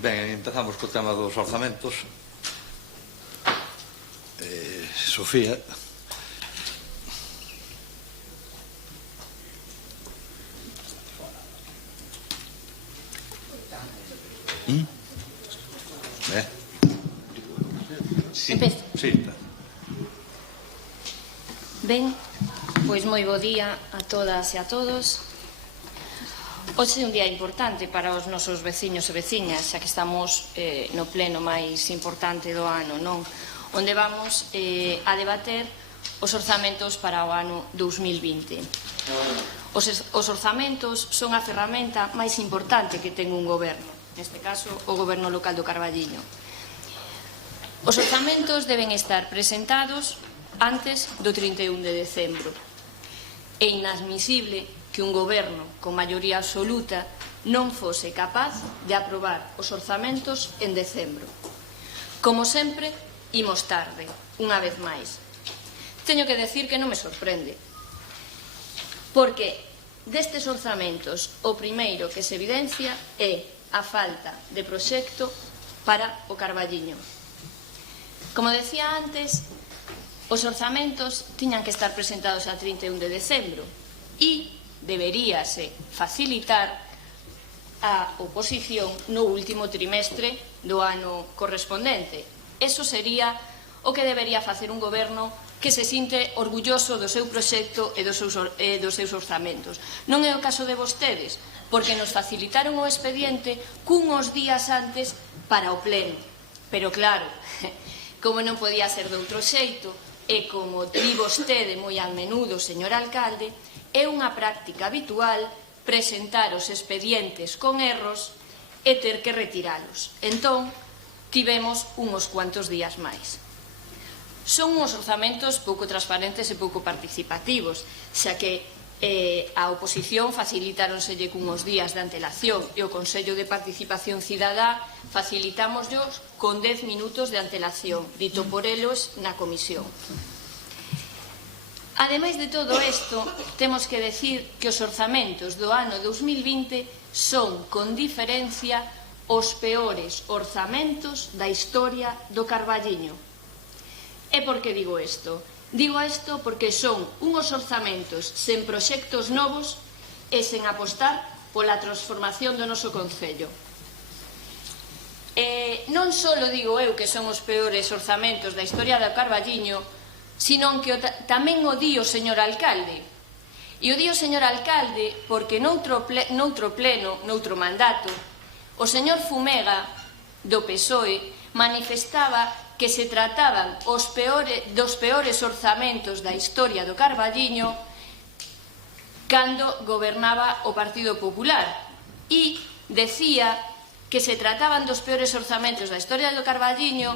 Ben, empezamos co tema dos orzamentos. Sofía. Sí, sí. Ben, pois moi bo día a todas e a todos. Hoxe é un día importante para os nosos veciños e veciñas, xa que estamos no pleno máis importante do ano, non? Onde vamos a debater os orzamentos para o ano 2020. Os orzamentos son a ferramenta máis importante que ten un goberno, neste caso o goberno local do Carballiño. Os orzamentos deben estar presentados antes do 31 de decembro. É inadmisible que un goberno con maioría absoluta non fose capaz de aprobar os orzamentos en decembro. Como sempre, imos tarde, unha vez máis. Teño que decir que non me sorprende, porque destes orzamentos o primeiro que se evidencia é a falta de proxecto para o Carballiño. Como decía antes, os orzamentos tiñan que estar presentados a 31 de decembro e deberíase facilitar a oposición no último trimestre do ano correspondente. Eso sería o que debería facer un goberno que se sinte orgulloso do seu proxecto e dos seus orzamentos. Non é o caso de vostedes, porque nos facilitaron o expediente cunhos días antes para o pleno. Pero claro, como non podía ser de outro xeito, e como di vostede moi a menudo, señor alcalde, é unha práctica habitual presentar os expedientes con erros e ter que retiralos. Entón, tivemos uns cuantos días máis. Son uns orzamentos pouco transparentes e pouco participativos, xa que a oposición facilitáronselle cunhos días de antelación e o Consello de Participación Cidadá facilitámosllos con 10 minutos de antelación, dito por elos na comisión. Ademais de todo isto, temos que decir que os orzamentos do ano 2020 son, con diferencia, os peores orzamentos da historia do Carballiño. E por que digo isto? Digo isto porque son unhos orzamentos sen proxectos novos e sen apostar pola transformación do noso concello. Non só digo eu que son os peores orzamentos da historia do Carballiño, sino que tamén o di o señor alcalde. E o di o señor alcalde porque noutro pleno, noutro mandato, o señor Fumega, do PSOE, manifestaba que se trataban dos peores orzamentos da historia do Carballiño cando gobernaba o Partido Popular e decía que se trataban dos peores orzamentos da historia do Carballiño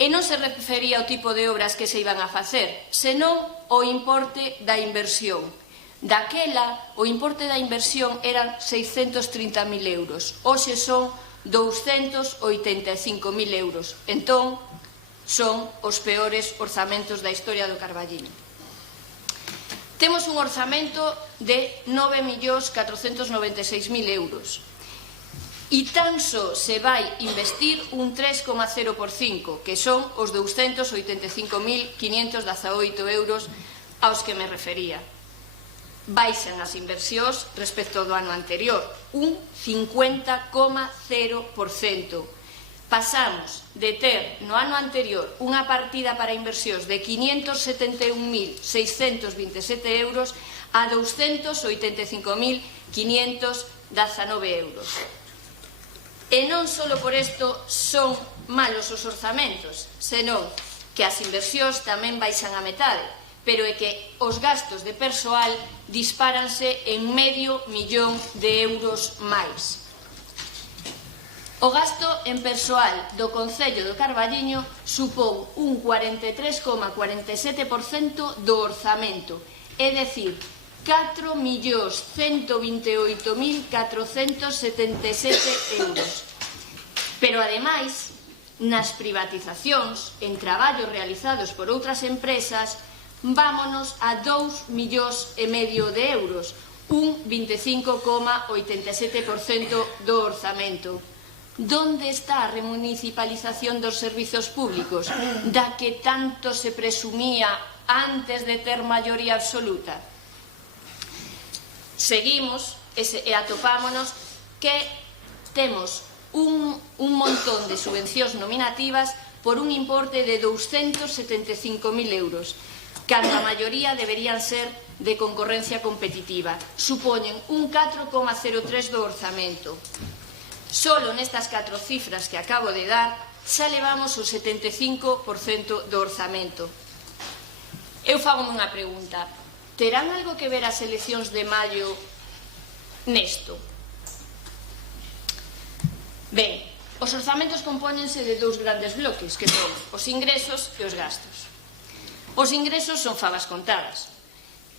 e non se refería ao tipo de obras que se iban a facer, senón o importe da inversión. Daquela, o importe da inversión eran 630.000 euros, hoxe son 285.000 euros. Entón, son os peores orzamentos da historia do Carballiño. Temos un orzamento de 9.496.000 euros. E tan só se vai investir un 3,0 por 5, que son os 285.518 euros aos que me refería. Baixan as inversións respecto do ano anterior, un 50,0%. Pasamos de ter no ano anterior unha partida para inversións de 571.627 euros a 285.519 euros. E non só por isto son malos os orzamentos, senón que as inversións tamén baixan a metade, pero é que os gastos de persoal dispáranse en €500.000 máis. O gasto en persoal do Concello do Carballiño supón un 43,47% do orzamento, é dicir, 4.128.477 euros. Pero, ademais, nas privatizacións, en traballos realizados por outras empresas, vámonos a 2,5 millóns de euros, un 25,87% do orzamento. Donde está a remunicipalización dos servizos públicos, da que tanto se presumía antes de ter maioría absoluta? Seguimos e atopámonos que temos un montón de subvencións nominativas por un importe de 275.000 euros, cando a maioría deberían ser de concorrencia competitiva. Supoñen un 4,03 do orzamento. Solo nestas 4 cifras que acabo de dar xa levamos o 75% do orzamento. Eu fago unha pregunta: terán algo que ver as eleccións de maio nesto? Ben, os orzamentos compóñense de 2 grandes bloques, que son os ingresos e os gastos. Os ingresos son fabas contadas,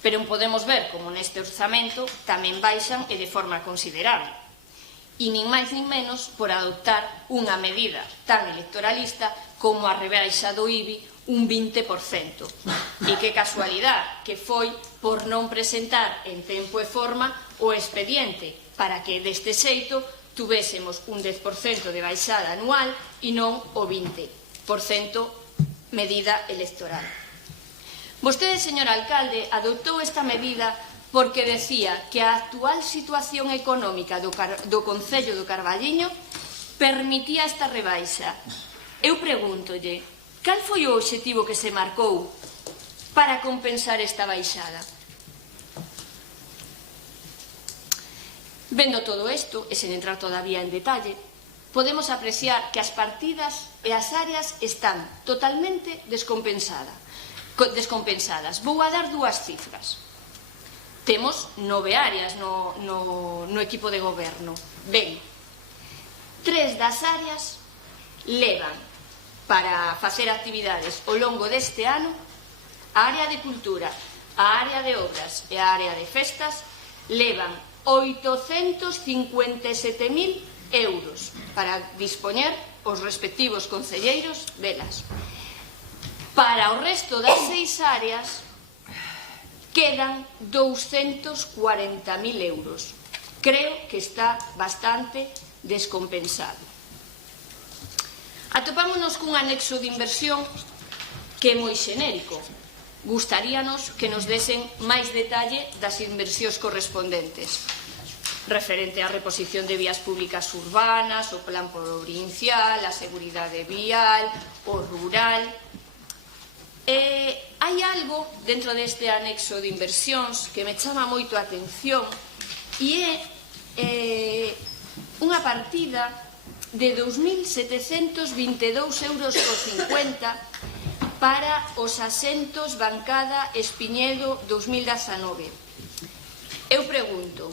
pero podemos ver como neste orzamento tamén baixan e de forma considerable. E nin máis nin menos por adoptar unha medida tan electoralista como a rebaixa do IBI un 20%. E que casualidade que foi por non presentar en tempo e forma o expediente para que deste xeito tuvésemos un 10% de baixada anual e non o 20% medida electoral. Vostede, señor alcalde, adoptou esta medida porque decía que a actual situación económica do Concello do Carballiño permitía esta rebaixa. Eu pregúntolle, cal foi o obxectivo que se marcou para compensar esta baixada? Vendo todo isto, e sen entrar todavía en detalle, podemos apreciar que as partidas e as áreas están totalmente descompensadas. Vou a dar 2 cifras. Temos 9 áreas no equipo de goberno. Ben, 3 das áreas levan para facer actividades ao longo deste ano a área de cultura, a área de obras e a área de festas levan 857.000 euros para dispoñer os respectivos concelleiros delas. Para o resto das 6 áreas quedan 240.000 euros. Creo que está bastante descompensado. Atopámonos cun anexo de inversión que é moi xenérico. Gustaríanos que nos desen máis detalle das inversións correspondentes, referente á reposición de vías públicas urbanas, o plan provincial, a seguridade vial, o rural. Hai algo dentro deste anexo de inversións que me chama moito a atención e é unha partida de 2.722,50 euros para os asentos bancada Espiñedo 2019. Eu pregunto,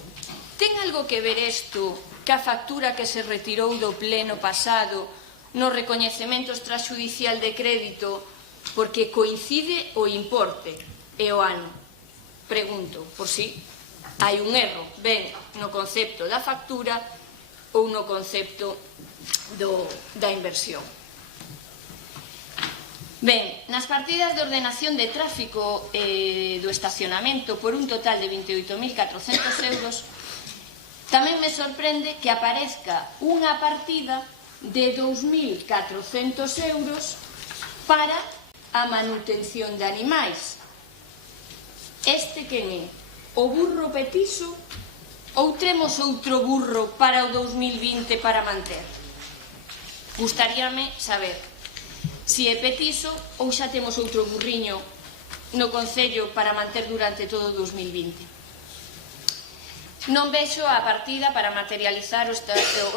ten algo que ver isto ca factura que se retirou do pleno pasado no recoñecemento extrajudicial de crédito porque coincide o importe e o ano? Pregunto, por si hai un erro, ben no concepto da factura ou no concepto da inversión. Ben, nas partidas de ordenación de tráfico do estacionamento por un total de 28.400 euros, tamén me sorprende que aparezca unha partida de 2.400 euros para a manutención de animais. Este quen é? O burro petiso ou temos outro burro para o 2020 para manter? Gustaríame saber se é petiso ou xa temos outro burriño no Concello para manter durante todo o 2020. Non vexo a partida para materializar o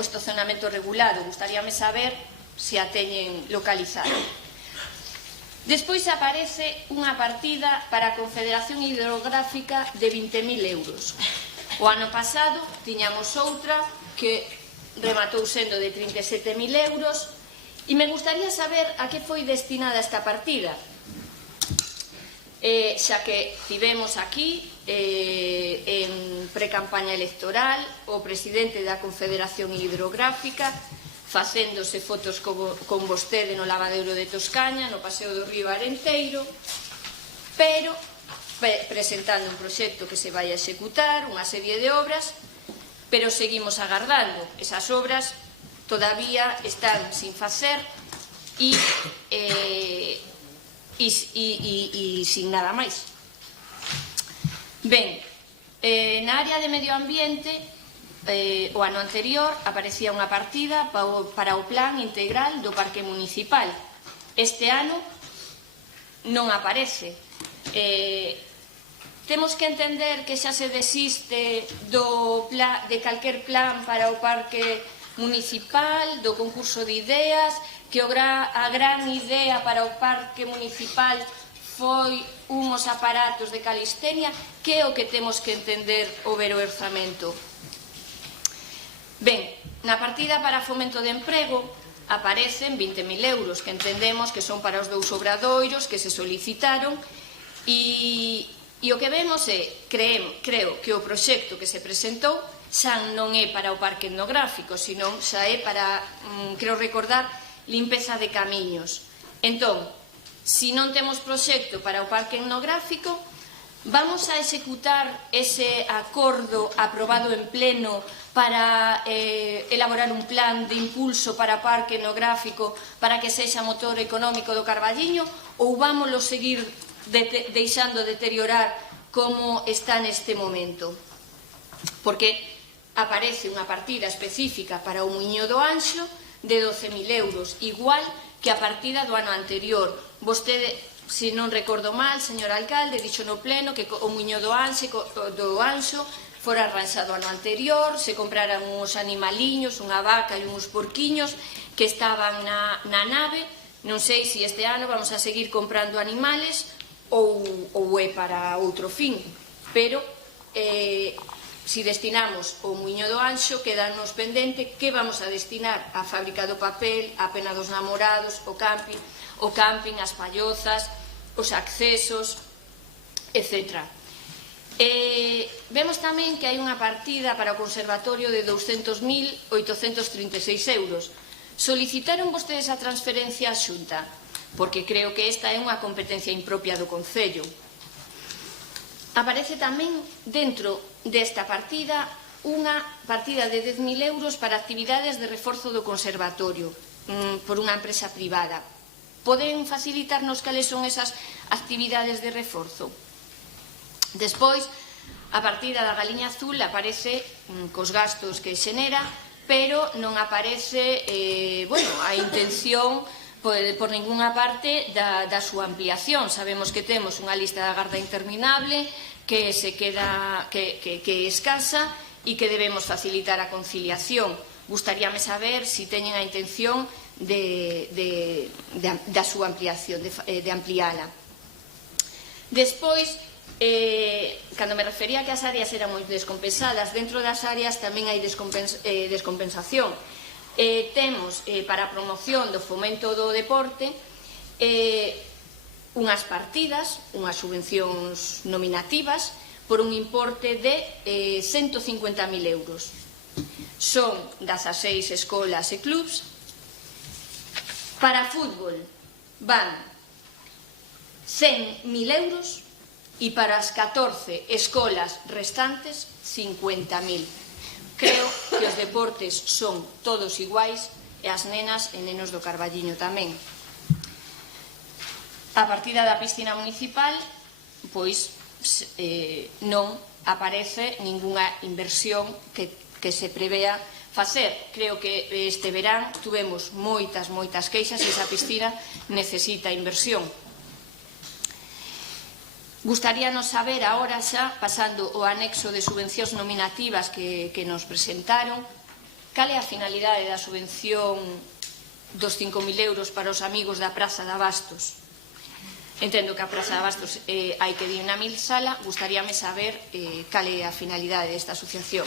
estacionamento regulado. Gustaríame saber se a teñen localizado. Despois aparece unha partida para a Confederación Hidrográfica de 20.000 euros. O ano pasado tiñamos outra que rematou sendo de 37.000 euros e me gustaría saber a que foi destinada esta partida. Xa que tivemos aquí en precampaña electoral o presidente da Confederación Hidrográfica facéndose fotos con vostede no lavadeiro de Toscaña, no paseo do río Arenteiro, pero presentando un proxecto que se vai a executar, unha serie de obras, pero seguimos agardando esas obras todavía están sin facer e sin nada máis. Ben, na área de medio ambiente, o ano anterior aparecía unha partida para o plan integral do parque municipal. Este ano non aparece. Temos que entender que xa se desiste de calquer plan para o parque municipal, do concurso de ideas, que a gran idea para o parque municipal foi unhos aparatos de calistenia. Que é o que temos que entender ao ver o orzamento? Ben, na partida para fomento de emprego aparecen 20.000 euros, que entendemos que son para os dous obradoiros que se solicitaron, e o que vemos é, creo que o proxecto que se presentou xa non é para o parque etnográfico, senón xa é para, creo recordar, limpeza de camiños. Entón, se non temos proxecto para o parque etnográfico, vamos a executar ese acordo aprobado en pleno para elaborar un plan de impulso para o parque etnográfico para que sexa motor económico do Carballiño, ou vámoslo seguir deixando deteriorar como está neste momento? Porque aparece unha partida específica para o Muiño do Anxo de 12.000 euros, igual que a partida do ano anterior. Vostede, se non recordo mal, señor alcalde, dixo no pleno que o Muiño do Anxo fora arranxado ano anterior, se compraran uns animaliños, unha vaca e uns porquiños que estaban na nave. Non sei se este ano vamos a seguir comprando animales ou é para outro fin, pero se destinamos o Muiño do Anxo, quedanos pendente que vamos a destinar a fábrica do papel, a pena dos namorados, o camping, as pallozas, os accesos, etc. Vemos tamén que hai unha partida para o conservatorio de 200.836 euros. Solicitaron vostedes a transferencia á Xunta, porque creo que esta é unha competencia impropia do Concello. Aparece tamén dentro desta partida unha partida de 10.000 euros para actividades de reforzo do conservatorio por unha empresa privada. Poden facilitarnos cales son esas actividades de reforzo? Despois, a partida da Galiña Azul aparece cos gastos que xenera, pero non aparece a intención por ninguna parte da súa ampliación. Sabemos que temos unha lista de agarda interminable que é escasa e que debemos facilitar a conciliación. Gustaríame saber se teñen a intención da súa ampliación, de ampliala. Despois, cando me refería que as áreas eran moi descompensadas, dentro das áreas tamén hai descompensación. Temos para a promoción do fomento do deporte unhas partidas, unhas subvencións nominativas por un importe de 150.000 euros. Son 16 escolas e clubs. Para fútbol van 100.000 euros e para as 14 escolas restantes 50.000. Creo que os deportes son todos iguais e as nenas e nenos do Carballiño tamén. A partida da piscina municipal, pois non aparece ningunha inversión que se prevea facer. Creo que este verán tuvemos moitas queixas e esa piscina necesita inversión. Gustaríanos saber agora xa, pasando ao anexo de subvencións nominativas que nos presentaron, cal é a finalidade da subvención dos 5.000 euros para os amigos da Praza de Abastos. Entendo que a Praza de Abastos hai que dinamizala, gustaríame saber cal é a finalidade desta asociación.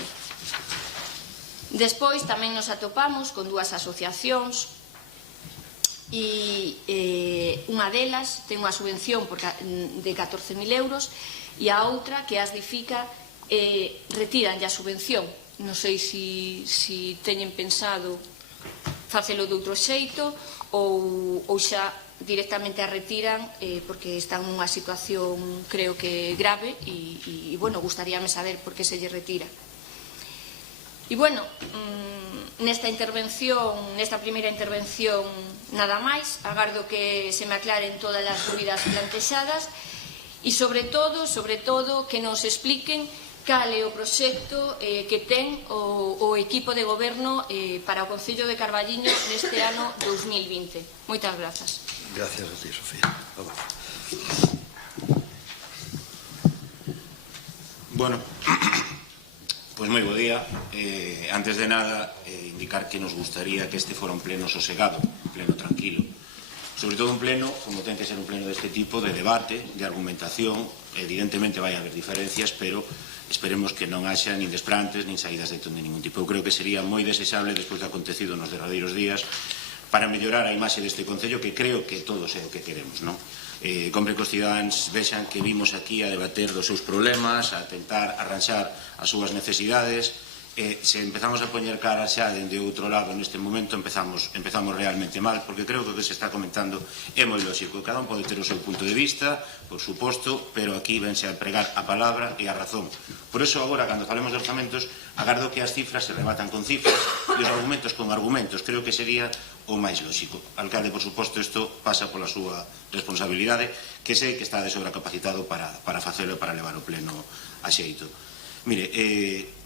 Despois tamén nos atopamos con dúas asociacións e unha delas ten unha subvención de 14.000 euros e a outra, que as difica, retiranlle a subvención. Non sei se teñen pensado facelo de outro xeito ou xa directamente a retiran porque están nunha situación, creo que grave, e gustaríame saber por que se lle retira. E, bueno, nesta primeira intervención nada máis, agardo que se me aclaren todas as dúbidas plantexadas e, sobre todo, que nos expliquen cal é o proxecto que ten o equipo de goberno para o Concello de Carballiño neste ano 2020. Moitas grazas. Gracias a ti, Sofía. Vamos. Bueno, pois moi bo día. Antes de nada, indicar que nos gustaría que este fora un pleno sosegado, un pleno tranquilo. Sobre todo un pleno, como ten que ser un pleno deste tipo, de debate, de argumentación. Evidentemente vai haber diferencias, pero esperemos que non haxa nin desprantes, nin saídas de ton de ningún tipo. Eu creo que sería moi desexable, despois do acontecido nos derradeiros días, para mellorar a imaxe deste Concello, que creo que todos é o que queremos, non? Compre que os cidadáns vexan que vimos aquí a debater dos seus problemas, a tentar arranxar as súas necesidades. Se empezamos a poñer cara xa dende outro lado neste momento, empezamos realmente mal, porque creo que o que se está comentando é moi lógico. Cada un pode ter o seu punto de vista, por suposto, pero aquí vense a pregar a palabra e a razón. Por eso agora, cando falemos de orzamentos, agardo que as cifras se rebatan con cifras e os argumentos con argumentos. Creo que sería o máis lógico. Alcalde, por suposto, isto pasa pola súa responsabilidade, que sei que está de sobra capacitado para facelo e para levar o pleno a xeito. Mire,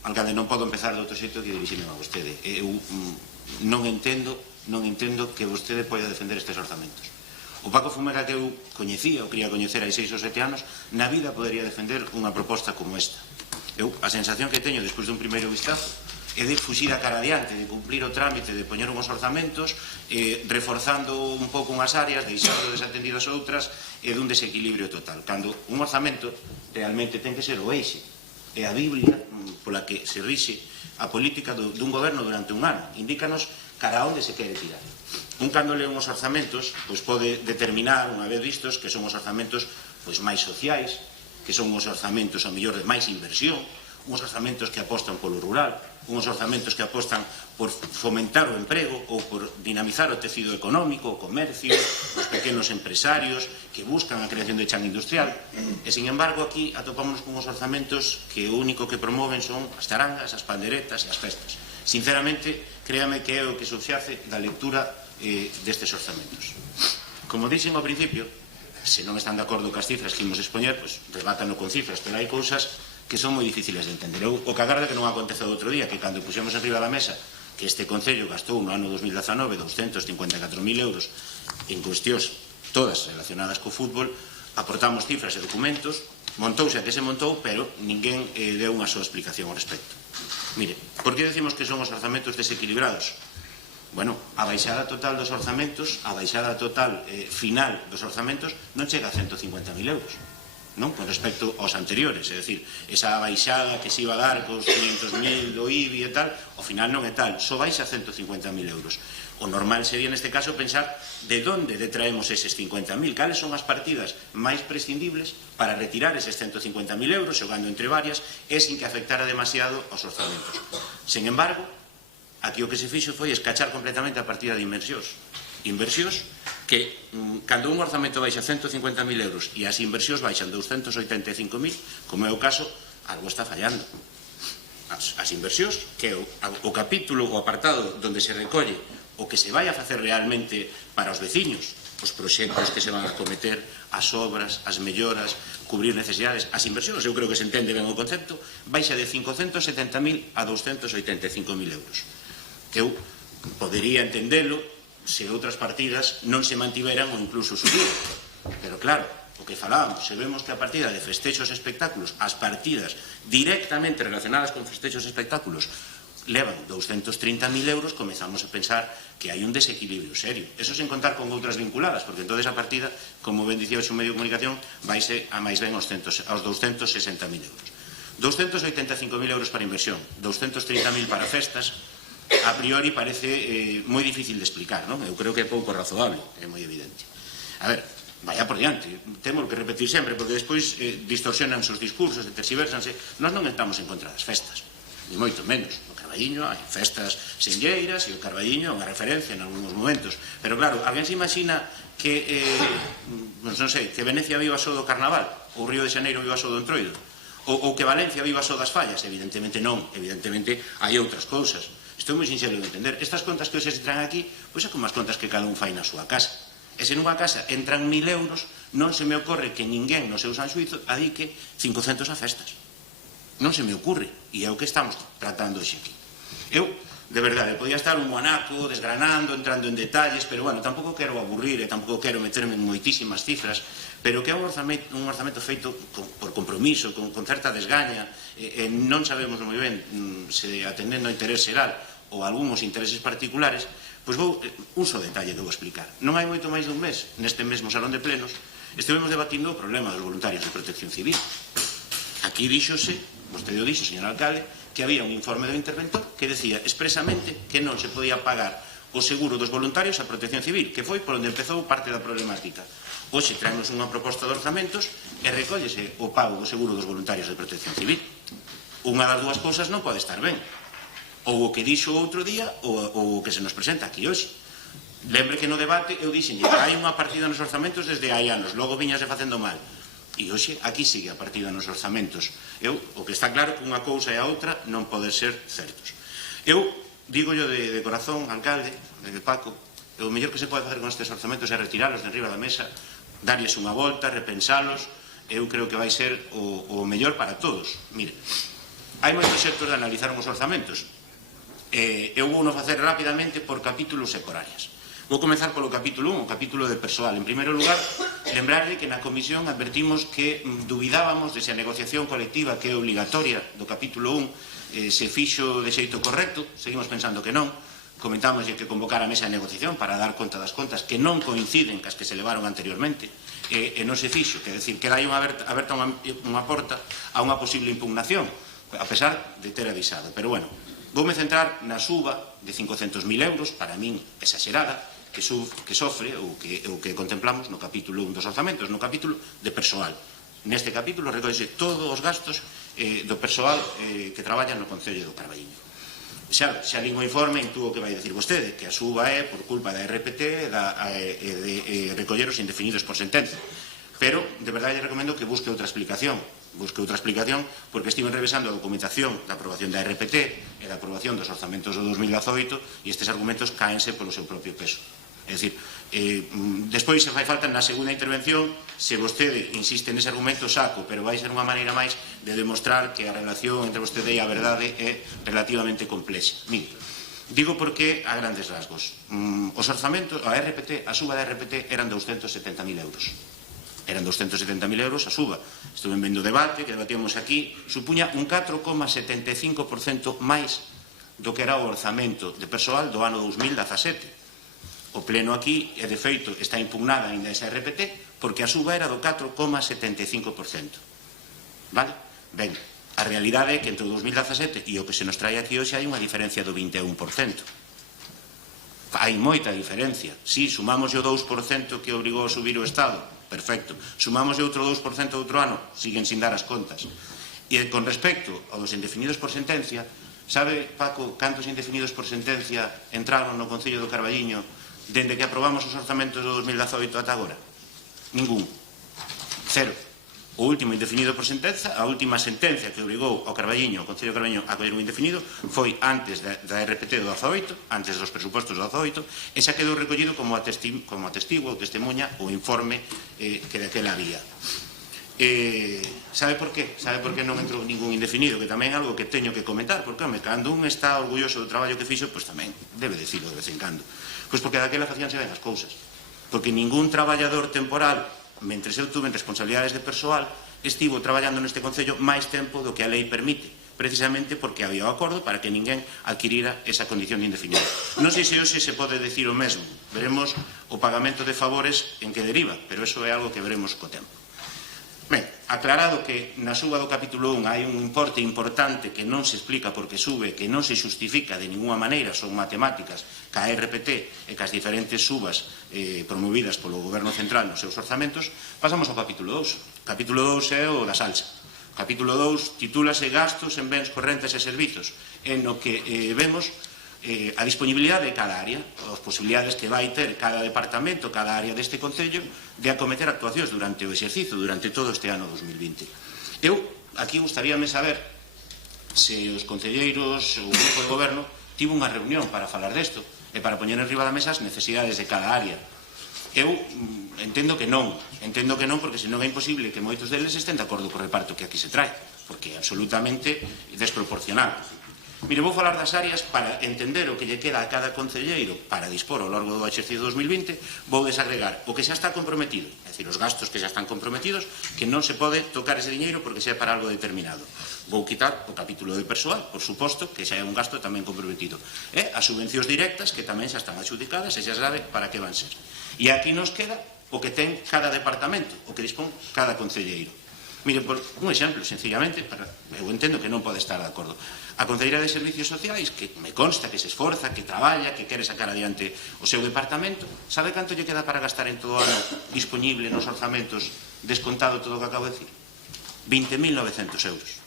alcalde, non podo empezar de outro xeito que dirixirme a vostede. Eu non entendo que vostede poida defender estes orzamentos. O Paco Fumega que eu coñecía, ou quería coñecer hai 6 ou 7 anos, na vida podería defender unha proposta como esta. Eu, a sensación que teño despois dun primeiro vistazo é de fuxir a cara adiante, de cumplir o trámite, de poñer unhos orzamentos, reforzando un pouco unhas áreas, deixando desatendidas outras, e dun desequilibrio total. Cando un orzamento realmente ten que ser o eixe, é a Biblia pola que se rixe a política dun goberno durante un ano. Indícanos cara a onde se quere tirar. Un cando lee unhos orzamentos, pois pode determinar, unha vez vistos, que son os orzamentos máis sociais, que son os orzamentos, ao mellor, de máis inversión, uns orzamentos que apostan polo rural, uns orzamentos que apostan por fomentar o emprego ou por dinamizar o tecido económico, o comercio, os pequenos empresarios que buscan a creación de chan industrial. E, sin embargo, aquí atopámonos con uns orzamentos que o único que promoven son as tarangas, as panderetas e as festas. Sinceramente, créame que é o que subxace da lectura destes orzamentos. Como dixen ao principio, se non están de acordo cas cifras que imos expoñer, pois rebátano con cifras, pero hai cousas que son moi difíciles de entender. O que agarda que non aconteceu outro día, que cando puxemos arriba da mesa que este Concello gastou no ano 2019 254.000 euros en cuestións todas relacionadas co fútbol, aportamos cifras e documentos, montouse a que se montou, pero ninguén deu unha súa explicación ao respecto. Mire, por que decimos que son os orzamentos desequilibrados? Bueno, a baixada total dos orzamentos, a baixada total final dos orzamentos non chega a 150.000 euros. Non? Con respecto aos anteriores, é dicir, esa baixada que se iba a dar cos 500.000 do IBI e tal, ao final non é tal, só baixa 150.000 euros. O normal sería neste caso pensar de onde detraemos eses 50.000, cales son as partidas máis prescindibles para retirar eses 150.000 euros, xogando entre varias, e sin que afectara demasiado aos orzamentos. Sen embargo, aquí o que se fixo foi escachar completamente a partida de inversións que, cando un orzamento baixa 150.000 euros e as inversións baixan 285.000, como é o caso, algo está fallando. As inversións, que é o capítulo, o apartado onde se recolle o que se vai a facer realmente para os veciños, os proxectos que se van a cometer, as obras, as melloras, cubrir necesidades, as inversións, eu creo que se entende ben o concepto, baixa de 570.000 a 285.000 euros. Eu podería entendelo se outras partidas non se mantiveran ou incluso subiran. Pero claro, o que falábamos, se vemos que a partida de festexos e espectáculos, as partidas directamente relacionadas con festexos e espectáculos levan 230.000 euros, comezamos a pensar que hai un desequilibrio serio. Eso sen contar con outras vinculadas, porque entón esa partida, como ben dicía o medio de comunicación, vaise a máis ben aos 260.000 euros. 285.000 euros para inversión, 230.000 para festas, a priori parece moi difícil de explicar, non? Eu creo que é pouco razoable, é moi evidente. A ver, vaya por diante, temos que repetir sempre, porque despois distorsionan os discursos, terxiversanse. Nós non estamos en contra das festas, ni moito menos. No Carballiño hai festas senlleiras e o Carballiño é unha referencia en algúns momentos. Pero claro, alguén se imagina que, non sei, que Venecia viva só do carnaval ou Río de Xaneiro viva só do entroido, Ou que Valencia viva só das fallas? Evidentemente non, evidentemente hai outras cousas. Estou moi sincero de entender. Estas contas que hoxe se traen aquí, pois é como as contas que cada un fai na súa casa. E se nunha casa entran 1.000 euros, non se me ocorre que ninguén no seu san xuizo adique 500 a festas. Non se me ocurre, e é o que estamos tratando hoxe aquí. Eu, de verdade, podía estar un monaco desgranando, entrando en detalles, pero, bueno, tampouco quero aburrir e tampouco quero meterme en moitísimas cifras, pero que é un orzamento feito por compromiso, con certa desgaña, e non sabemos moi ben se atendendo ao interés xeral ou algúns intereses particulares, pois vou, un só detalle que vou explicar. Non hai moito máis dun mes, neste mesmo salón de plenos, estivemos debatindo o problema dos voluntarios de protección civil. Aquí díxose, vostede o dixo, señor alcalde, que había un informe do interventor que decía expresamente que non se podía pagar o seguro dos voluntarios a protección civil, que foi por onde empezou parte da problemática. Hoxe traemos unha proposta de orzamentos e recóllese o pago do seguro dos voluntarios de protección civil. Unha das dúas cousas non pode estar ben. Ou o que dixo outro día ou o que se nos presenta aquí hoxe. Lembre que no debate eu dixen hai unha partida nos orzamentos desde hai anos, logo viñase facendo mal. E hoxe aquí sigue a partida nos orzamentos. O que está claro que unha cousa e a outra non poden ser certos. Eu digo de corazón, alcalde, de Paco, o mellor que se pode facer con estes orzamentos é retiralos de enriba da mesa, darlles unha volta, repensalos. Eu creo que vai ser o mellor para todos. Mire, hai moitos xeitos de analizar os orzamentos. Eu vou non facer rapidamente por capítulos e por áreas. Vou comenzar polo capítulo 1, o capítulo de persoal. En primeiro lugar, lembrarle que na comisión advertimos que dubidábamos de se a negociación colectiva que é obligatoria do capítulo 1 se fixo de xeito correcto. Seguimos pensando que non. Comentamos que convocar a mesa de negociación para dar conta das contas que non coinciden cas que se levaron anteriormente e non se fixo, que é dicir, que hai aberta unha porta a unha posible impugnación, a pesar de ter avisado. Pero, bueno, voume centrar na suba de 500.000 euros, para min exagerada, que sofre ou que contemplamos no capítulo 1 dos orzamentos, no capítulo de persoal. Neste capítulo recollese todos os gastos do persoal que traballa no Concello do Carballiño. Xa lín o informe, intuo que vai dicir vostede, que a suba é por culpa da RPT de recoller os indefinidos por sentencia. Pero, de verdade, recomendo que busque outra explicación. Porque estiven revisando a documentación da aprobación da RPT e da aprobación dos orzamentos do 2018 e estes argumentos caense polo seu propio peso. É dicir, despois se fai falta na segunda intervención, se vostede insiste nese argumento, saco, pero vai ser unha maneira máis de demostrar que a relación entre vostede e a verdade é relativamente complexa. Mire, digo porque a grandes rasgos. Os orzamentos, a RPT, a suba da RPT eran 270.000 euros. Eran 270.000 euros a suba. Estuve vendo o debate que debatíamos aquí, supuña un 4,75% máis do que era o orzamento de persoal do ano 2017. O pleno aquí, e de feito, está impugnada ainda esa RPT, porque a suba era do 4,75%. Vale? Ben, a realidade é que entre o 2017 e o que se nos trae aquí hoxe hai unha diferencia do 21%. Hai moita diferencia. Si, sumamos o 2% que obrigou a subir o Estado, perfecto. Sumamos outro 2% outro ano, siguen sin dar as contas. E con respecto aos indefinidos por sentencia, sabe, Paco, cantos indefinidos por sentencia entraron no Concello do Carballiño dende que aprobamos os orzamentos do 2018 ata agora? Ningún. Cero. O último indefinido por sentenza, a última sentencia que obrigou ao Carballiño, ao Concello do Carballiño, a coller un indefinido, foi antes da RPT do 18, antes dos presupostos do 18, e xa quedou recollido como atestigo, ou testemunha, o informe que daquela había. Sabe por qué? Sabe por qué non entrou ningún indefinido? Que tamén é algo que teño que comentar, porque, home, cando un está orgulloso do traballo que fixo, pois tamén debe decirlo de vez en cando. Pois porque daquela facíanse ben as cousas. Porque ningún traballador temporal, mentre eu tuve responsabilidades de persoal, estivo traballando neste Concello máis tempo do que a lei permite, precisamente porque había o acordo para que ninguén adquirira esa condición de indefinido. Non sei se hoxe se pode decir o mesmo. Veremos o pagamento de favores en que deriva, pero eso é algo que veremos co tempo. Ben, aclarado que na suba do capítulo 1 hai un importe importante que non se explica porque sube, que non se xustifica de ninguna maneira, son matemáticas, ca RPT e cas diferentes subas promovidas polo Goberno Central nos seus orzamentos, pasamos ao capítulo 2. Capítulo 2 é o da salsa. Capítulo 2 titúlase Gastos en bens correntes e servizos, en no que vemos a disponibilidade de cada área, as posibilidades que vai ter cada departamento, cada área deste Concello, de acometer actuacións durante o exercicio, durante todo este ano 2020. Eu aquí gustaríame saber se os concelleiros ou o grupo de goberno tivo unha reunión para falar desto e para poñer en riba da mesa as necesidades de cada área. Eu entendo que non porque senón é imposible que moitos deles estén de acordo co reparto que aquí se trae, porque é absolutamente desproporcional. Mire, vou falar das áreas para entender o que lle queda a cada concelleiro para dispor ao largo do exercicio 2020. Vou desagregar o que xa está comprometido, é dicir, os gastos que xa están comprometidos, que non se pode tocar ese diñeiro porque sea para algo determinado. Vou quitar o capítulo de persoal, por suposto, que xa é un gasto tamén comprometido, e as subvencións directas, que tamén xa están adxudicadas e xa sabe para que van ser. E aquí nos queda o que ten cada departamento, o que dispón cada concelleiro. Mire, por un exemplo, sencillamente, eu entendo que non pode estar de acordo. A Concelleira de Servicios Sociais, que me consta que se esforza, que traballa, que quere sacar adiante o seu departamento, sabe canto lle queda para gastar en todo o ano disponible nos orzamentos, descontado todo o que acabo de decir? 20.900 euros.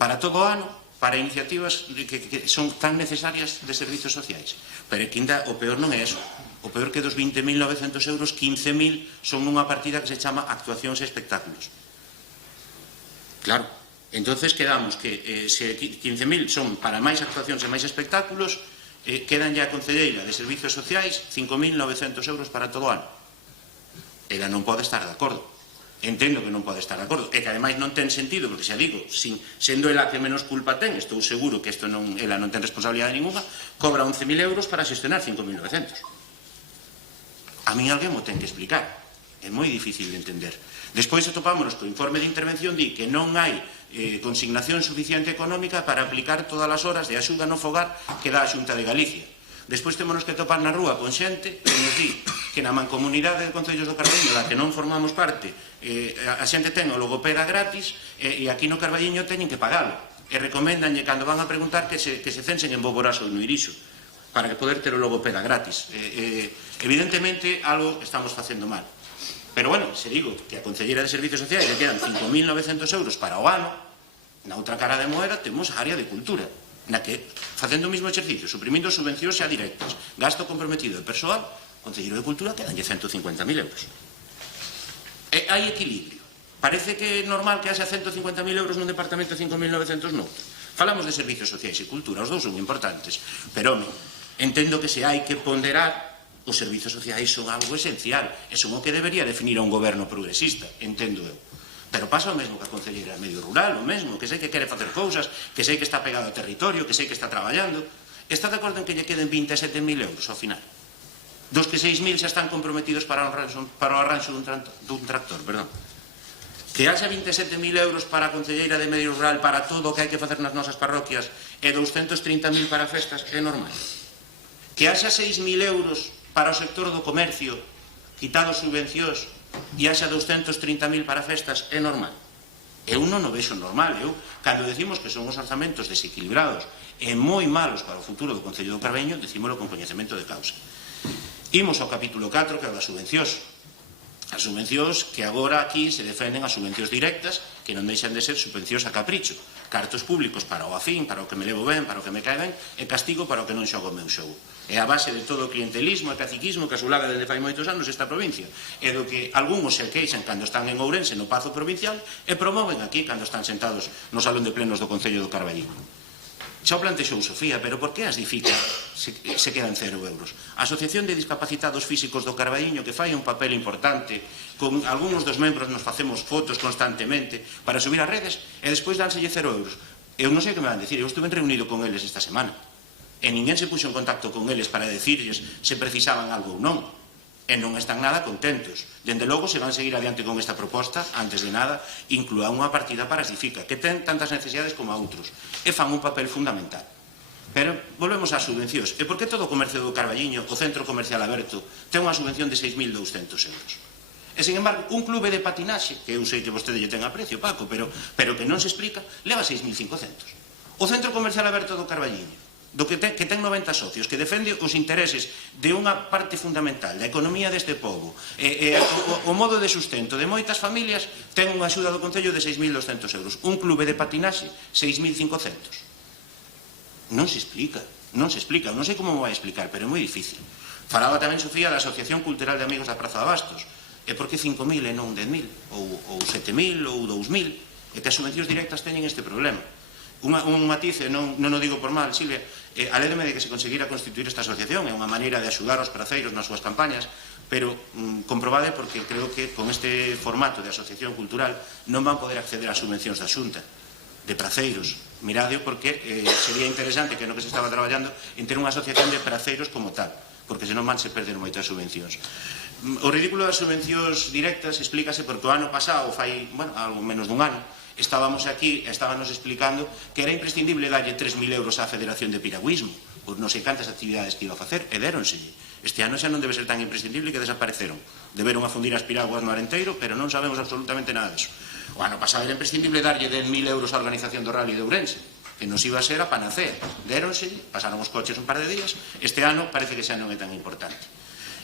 Para todo o ano, para iniciativas que son tan necesarias de servicios sociais. Pero que ainda o peor non é eso. O peor que dos 20.900 euros, 15.000 son nunha partida que se chama actuacións e espectáculos. Claro, entonces quedamos que se 15.000 son para máis actuacións e máis espectáculos, quedan ya a Concelleira de Servicios Sociais 5.900 euros para todo o ano. Ela non pode estar de acordo. Entendo que non pode estar de acordo. E que ademais non ten sentido, porque xa digo, sendo ela que menos culpa ten, estou seguro que ela non ten responsabilidade ninguna, cobra 11.000 euros para xestionar 5.900. A min alguén mo ten que explicar. É moi difícil de entender. Despois atopámonos que o informe de intervención di que non hai consignación suficiente económica para aplicar todas as horas de axuda no fogar que dá a Xunta de Galicia. Despois temos que topar na rúa con xente que nos di que na mancomunidade de Concellos do Carballiño, da que non formamos parte, a xente ten o logopeda gratis e aquí no Carballiño teñen que pagalo. E recomendanlle cando van a preguntar que se censen en Boboraso e no Irixo para poder ter o logopeda gratis. Evidentemente, algo estamos facendo mal. Pero bueno, se digo que a Concelleira de Servicios Sociais le quedan 5.900 euros para o ano, na outra cara de moeda temos a área de cultura, na que, facendo o mismo exercicio, suprimindo subvencións xa directas, gasto comprometido de persoal, o Concelleiro de Cultura quedanlle 150.000 euros. E hai equilibrio. Parece que é normal que haxa 150.000 euros nun departamento e 5.900 noutro. Falamos de servicios sociais e cultura, os dous son importantes, pero, home, entendo que se hai que ponderar. Os servizos sociais son algo esencial e son o que debería definir a un goberno progresista, entendo eu. Pero pasa o mesmo que a Concelleira de Medio Rural, o mesmo, que sei que quere facer cousas, que sei que está pegado ao territorio, que sei que está traballando. Está de acordo en que lle queden 27.000 euros ao final? Dos que 6.000 xa están comprometidos para o arranxo dun tractor, perdón. Que haxa 27.000 euros para a Concelleira de Medio Rural para todo o que hai que facer nas nosas parroquias e 230.000 para festas é normal. Que haxa 6.000 euros para o sector do comercio, quitado subvencións, e haxa 230.000 para festas, é normal. Eu non o vexo normal. Cando decimos que son os orzamentos desequilibrados e moi malos para o futuro do Concello do Carballiño, decímolo con coñecemento de causa. Imos ao capítulo 4, que é o das subvencións. As subvencións que agora aquí se defenden as subvencións directas, que non deixan de ser subvencións a capricho. Cartos públicos para o afín, para o que me levo ben, para o que me cae ben, e castigo para o que non xogo o meu xogo. É a base de todo o clientelismo e caciquismo que asulaga dende fai moitos anos esta provincia, e do que algúns se queixan cando están en Ourense no Pazo Provincial e promoven aquí cando están sentados no Salón de Plenos do Concello do Carballiño. Xa o plantexou Sofía, pero por que as DIFICA se quedan 0 euros? A Asociación de Discapacitados Físicos do Carballiño, que fai un papel importante, con algúns dos membros nos facemos fotos constantemente para subir as redes, e despois dánselle 0 euros. Eu non sei o que me van dicir, eu estuve reunido con eles esta semana, e ninguén se puxo en contacto con eles para decirles se precisaban algo ou non, e non están nada contentos. Dende logo, se van seguir adiante con esta proposta, antes de nada, inclúa unha partida para as DIFICA, que ten tantas necesidades como a outros, e fan un papel fundamental. Pero volvemos ás subvencións. E por que todo o comercio do Carballiño, o centro comercial aberto, ten unha subvención de 6.200 euros? E, sin embargo, un clube de patinaxe, que eu sei que vostede lle ten aprecio, Paco, pero que non se explica, leva 6.500. O centro comercial aberto do Carballiño, que ten 90 socios, que defende os intereses de unha parte fundamental da economía deste pobo, o modo de sustento de moitas familias, ten unha axuda do Concello de 6.200 euros. Un clube de patinaxe, 6.500. Non se explica, non sei como me vai explicar, pero é moi difícil. Falaba tamén Sofía da Asociación Cultural de Amigos da Praza de Abastos. E por que 5.000 e non 10.000? Ou 7.000 ou 2.000? é que as subvencións directas teñen este problema. Un matiz, non o digo por mal, Silvia, alédome de que se conseguira constituir esta asociación, é unha maneira de axudar os praceiros nas súas campañas, pero comprobade porque creo que con este formato de asociación cultural non van poder acceder ás subvencións da Xunta de praceiros. Miradeo porque sería interesante que no que se estaba traballando en ter unha asociación de praceiros como tal, porque senón van se perder moitas subvencións. O ridículo das subvencións directas explícase porque o ano pasado, fai, algo menos dun ano, estábamos aquí, estábamos explicando que era imprescindible darlle 3.000 euros á Federación de Piragüismo, por non sei cantas actividades que iba a facer, e déronselle. Este ano xa non debe ser tan imprescindible que desapareceron. Deberon afundir as piraguas no Arenteiro, pero non sabemos absolutamente nada disso. O ano pasado era imprescindible darlle 10.000 euros á Organización do Rally de Ourense, que nos iba a ser a panacea. Déronselle, pasaron os coches un par de días, este ano parece que xa non é tan importante.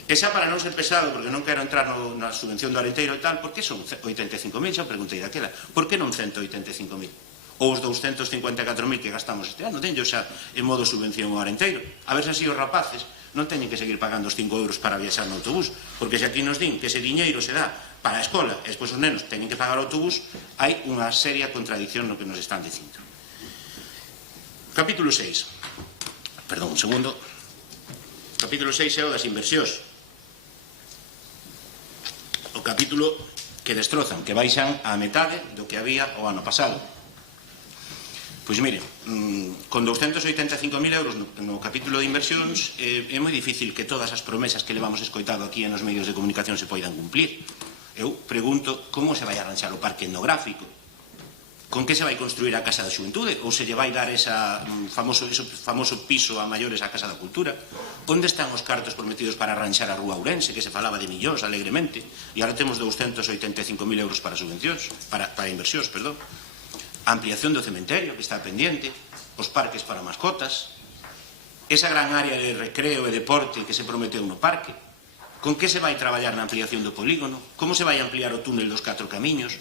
E xa para non ser pesado, porque non quero entrar na subvención do Arenteiro e tal, por que son 85.000? Xa preguntei daquela. Por que non 185.000? Ou os 254.000 que gastamos este ano? Teño xa en modo subvención ao Arenteiro. A ver se así os rapaces non teñen que seguir pagando os 5 euros para viaxar no autobús, porque se aquí nos din que ese diñeiro se dá para a escola e despois os nenos teñen que pagar o autobús, hai unha seria contradicción no que nos están dicindo. Capítulo 6. Perdón, un segundo. Capítulo 6 é o das inversións. O capítulo que destrozan, que baixan a metade do que había o ano pasado. Pois mire, con 285.000 euros no capítulo de inversións é moi difícil que todas as promesas que levamos escoitado aquí nos medios de comunicación se poidan cumplir. Eu pregunto como se vai arranxar o parque etnográfico, con que se vai construir a Casa da Xuventude, ou se lle vai dar ese famoso piso a maiores á Casa da Cultura. Onde están os cartos prometidos para arranxar a Rúa Ourense, que se falaba de millóns alegremente, e agora temos 285.000 euros para subvencións, para inversións, perdón. A ampliación do cementerio, que está pendiente, os parques para mascotas, esa gran área de recreo e deporte que se prometeu no parque. Con que se vai traballar na ampliación do polígono? Como se vai ampliar o túnel dos 4 camiños?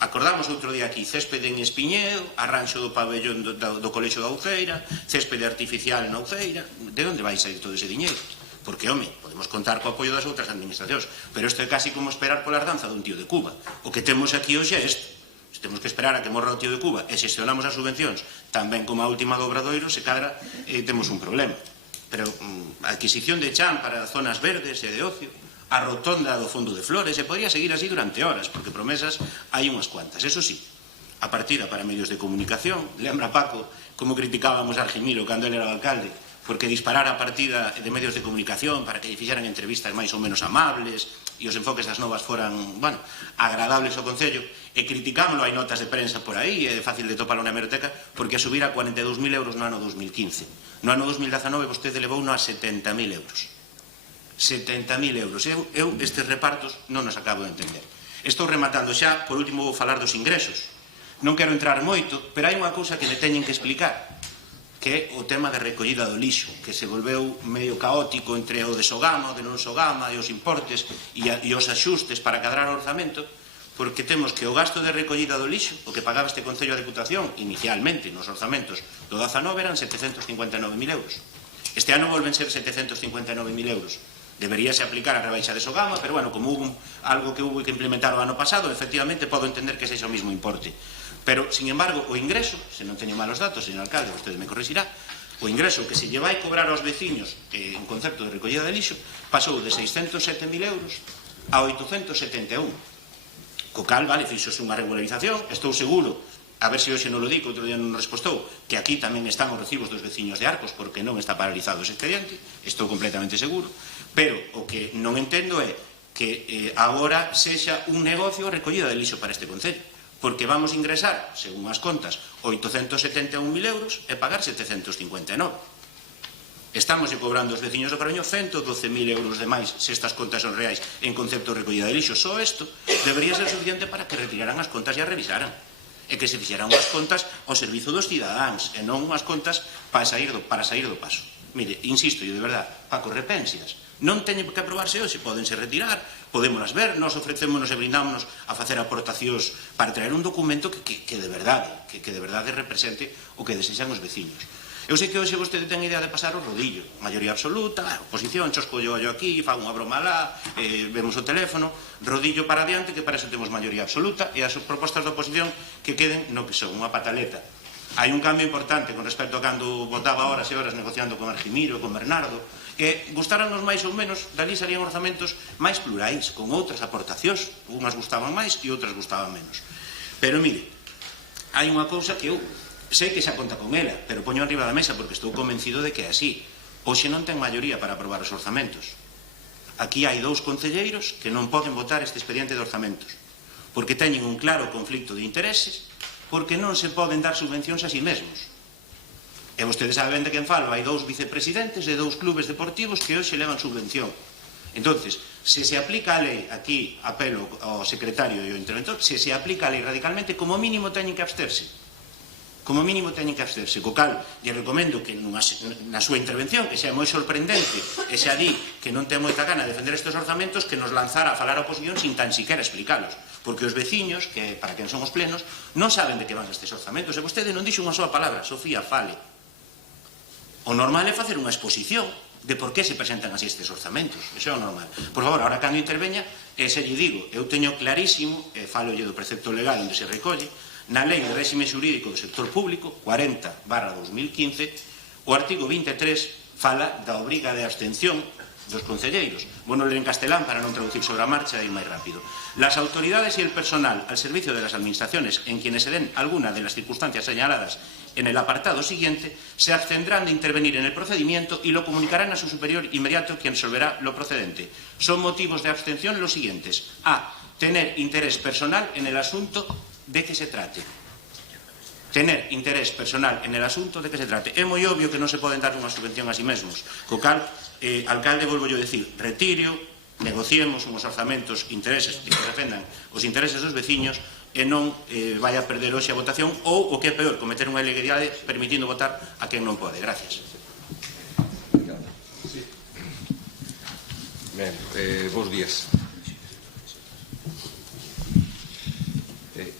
Acordamos outro día aquí, céspede en Espiñeo, arranxo do pabellón do Colexio da Uceira, céspede artificial na Uceira. De onde vai sair todo ese diñeiro? Porque, home, podemos contar co apoio das outras administracións, pero isto é casi como esperar pola herdanza dun tío de Cuba. O que temos aquí hoxe é isto. Se temos que esperar a que morra o tío de Cuba e xestionamos as subvencións tamén como a última do Obradoiro, se cadra temos un problema. Pero a adquisición de chan para zonas verdes e de ocio, a rotonda do Fondo de Flores, e podría seguir así durante horas, porque promesas hai unhas cuantas. Eso sí, a partida para medios de comunicación, lembra Paco como criticábamos a Argimiro cando ele era o alcalde, porque disparar a partida de medios de comunicación para que lle fixeran entrevistas máis ou menos amables e os enfoques das novas foran, agradables ao Concello, e criticámoslo, hai notas de prensa por aí, é fácil de topalo na hemeroteca, porque a subir a 42.000 euros no ano 2015. No ano 2019 vostede levou a 70.000 euros. 70.000 euros. Eu estes repartos non os acabo de entender. Estou rematando xa, por último vou falar dos ingresos. Non quero entrar moito, pero hai unha cousa que me teñen que explicar, que é o tema de recollida do lixo, que se volveu medio caótico entre o de Sogama, o de non Sogama, e os importes e os axustes para cadrar o orzamento, porque temos que o gasto de recollida do lixo, o que pagaba este Concello a Deputación, inicialmente nos orzamentos do 19 eran 759.000 euros. Este ano volven ser 759.000 euros. Deberíase aplicar a rebaixa de Sogama, pero como hubo algo que hubo que implementar o ano pasado, efectivamente podo entender que sexa o mismo importe. Pero, sin embargo, o ingreso, se non teño malos datos, señor alcalde, vostede me corrixirá, o ingreso que se lle vai cobrar aos veciños en concepto de recollida de lixo pasou de 607.000 euros a 871. Co cal, fixose unha regularización, estou seguro, a ver se hoxe non lo dico, outro día non respostou, que aquí tamén están os recibos dos veciños de Arcos, porque non está paralizado ese expediente, estou completamente seguro, pero o que non entendo é que agora sexa un negocio a recollida de lixo para este Concello, porque vamos ingresar, según as contas, 871.000 euros e pagar 759. Estamos cobrando aos veciños do Carballo 112.000 euros de máis, se estas contas son reais, en concepto de recollida de lixo. Só isto debería ser suficiente para que retiraran as contas e as revisaran, e que se fixeran unhas contas ao servizo dos cidadáns, e non unhas contas para sair do paso. Mire, insisto, de verdad, Paco, repensias. Non teñen que aprobarse hoxe, podense retirar, podémolas ver, nos ofrecémonos e brindámonos a facer aportacións para traer un documento que de verdade represente o que desexan os veciños. Eu sei que hoxe vostede ten idea de pasar o rodillo, maioría absoluta, oposición, chosco o ollo aquí, fa unha broma lá, vemos o teléfono, rodillo para adiante, que para eso temos maioría absoluta, e as propostas da oposición que queden no que son, unha pataleta. Hai un cambio importante con respecto a cando votaba horas e horas negociando con Argimiro, con Bernardo, que gustarannos máis ou menos, dali salían orzamentos máis plurais, con outras aportacións, unhas gustaban máis e outras gustaban menos. Pero mire, hai unha cousa que eu sei que xa conta con ela, pero poño arriba da mesa porque estou convencido de que é así. Hoxe non ten maioría para aprobar os orzamentos. Aquí hai 2 concelleiros que non poden votar este expediente de orzamentos, porque teñen un claro conflicto de intereses, porque non se poden dar subvencións a si mesmos. E vostedes saben de quen falo, hai 2 vicepresidentes de 2 clubes deportivos que hoxe levan subvención. Entonces, se se aplica a lei, aquí apelo ao secretario e ao interventor, se se aplica a lei radicalmente, como mínimo teñen que absterse. Como mínimo teñen que absterse, co cal lle recomendo que na súa intervención, que xa é moi sorprendente, e xa di que non ten moita gana de defender estes orzamentos, que nos lanzara a falar a oposición sin tan siquiera explicalos, porque os veciños, que para quen son os plenos, non saben de que van estes orzamentos, e vostede non dixo unha soa palabra, Sofía, fale. O normal é facer unha exposición de por que se presentan así estes orzamentos, iso é o normal. Por favor, ahora cando interveña, se lle digo, eu teño clarísimo, e falolle do precepto legal onde se recolle, na Lei de Réxime Xurídico do Sector Público, 40/2015, o artigo 23 fala da obriga de abstención dos concelleiros. Bueno, ler en castelán para non traducir sobre a marcha e ir máis rápido. Las autoridades y el personal al servicio de las administraciones en quienes se den alguna de las circunstancias señaladas en el apartado siguiente se abstendrán de intervenir en el procedimiento y lo comunicarán a su superior inmediato, quien resolverá lo procedente. Son motivos de abstención los siguientes: a. Tener interés personal en el asunto de que se trate. Tener interés personal en el asunto de que se trate. É moi obvio que non se poden dar unha subvención a si mesmos. Co cal, alcalde, volvo yo decir, retiro, negociemos unhos orzamentos, intereses, que defendan os intereses dos veciños, e non vai a perder hoxe a votación, ou, o que é peor, cometer unha ilegalidade permitindo votar a quen non pode. Gracias. Ben, bons días.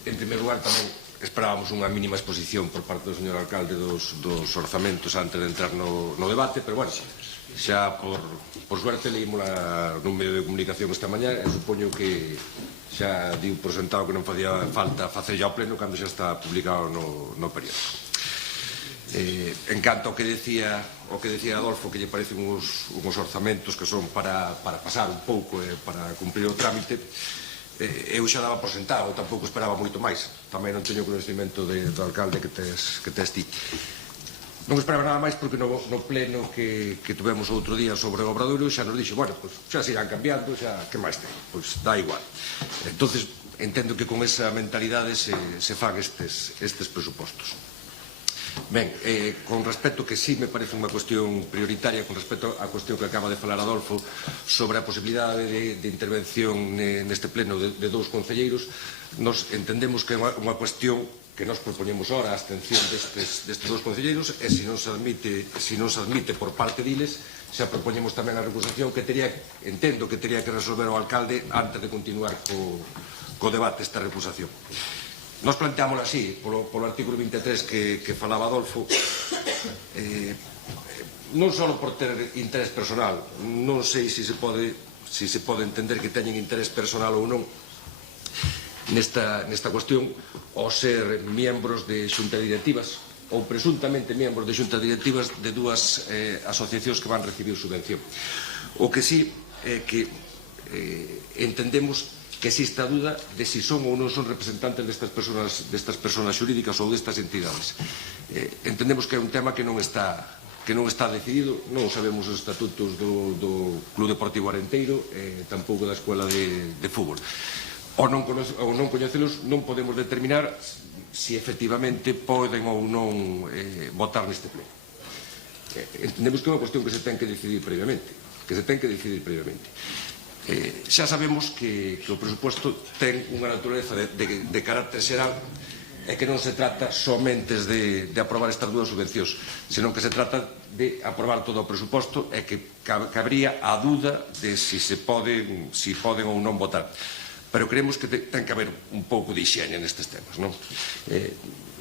En primer lugar, tamén esperábamos unha mínima exposición por parte do señor alcalde dos orzamentos antes de entrar no debate, pero, bueno, xa por suerte leímola nun medio de comunicación esta mañá e supoño que xa diu por sentado que non facía falta facer ao pleno cando xa está publicado no periódico. En canto ao que decía Adolfo, que lle parecen uns orzamentos que son para pasar un pouco e para cumprir o trámite, eu xa daba por sentado, tampouco esperaba moito máis. Tamén non teño conhecimento do alcalde que tes ti. Non esperaba nada máis porque no pleno que tuvemos outro día sobre o Obradoiro xa nos dixo, bueno, pues xa se irán cambiando, xa que máis ten, pois dá igual. Entonces entendo que con esa mentalidade se fan estes presupostos. Ben, con respecto que sí me parece unha cuestión prioritaria, con respecto á cuestión que acaba de falar Adolfo sobre a posibilidade de intervención neste pleno de 2 concelleiros, nos entendemos que é unha cuestión que nos propoñemos ahora a abstención destes 2 concelleiros, e se non se admite por parte diles, xa propoñemos tamén a recusación que entendo que teria que resolver o alcalde antes de continuar co debate esta recusación. Nos planteámoslo así, polo artículo 23 que falaba Adolfo, non só por ter interés personal, non sei se se pode entender que teñen interés personal ou non nesta cuestión, ao ser miembros de xuntas directivas ou presuntamente miembros de xuntas directivas de 2 asociacións que van recibir subvención. O que sí é que entendemos que existe a dúda de si son ou non son representantes destas persoas xurídicas ou destas entidades. Entendemos que é un tema que non está decidido, non sabemos os estatutos do Club Deportivo Arenteiro, tampouco da Escola de Fútbol. Ao non coñecelos, non podemos determinar si efectivamente poden ou non votar neste pleno. Entendemos que é unha cuestión que se ten que decidir previamente. Xa sabemos que o presuposto ten unha natureza de carácter xeral e que non se trata somente de aprobar estas 2 subvencións, senón que se trata de aprobar todo o presuposto e que cabría a dúda de si poden ou non votar. Pero creemos que ten que haber un pouco de higiene nestes temas, non?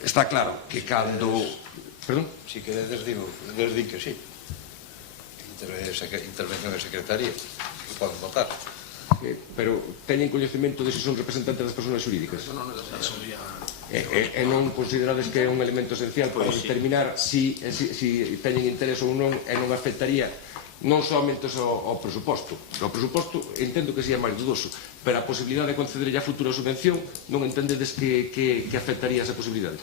Está claro que cando Perdón? Si queredes, di que sí. Intervención de secretaría, que poden votar. Pero teñen coñecemento de se son representantes das persoas xurídicas? E non considerades que é un elemento esencial para determinar se teñen interés ou non e non afectaría non somente ao presuposto. O presuposto entendo que sea máis dudoso, pero a posibilidade de conceder a futura subvención non entendedes que afectaría esa posibilidade?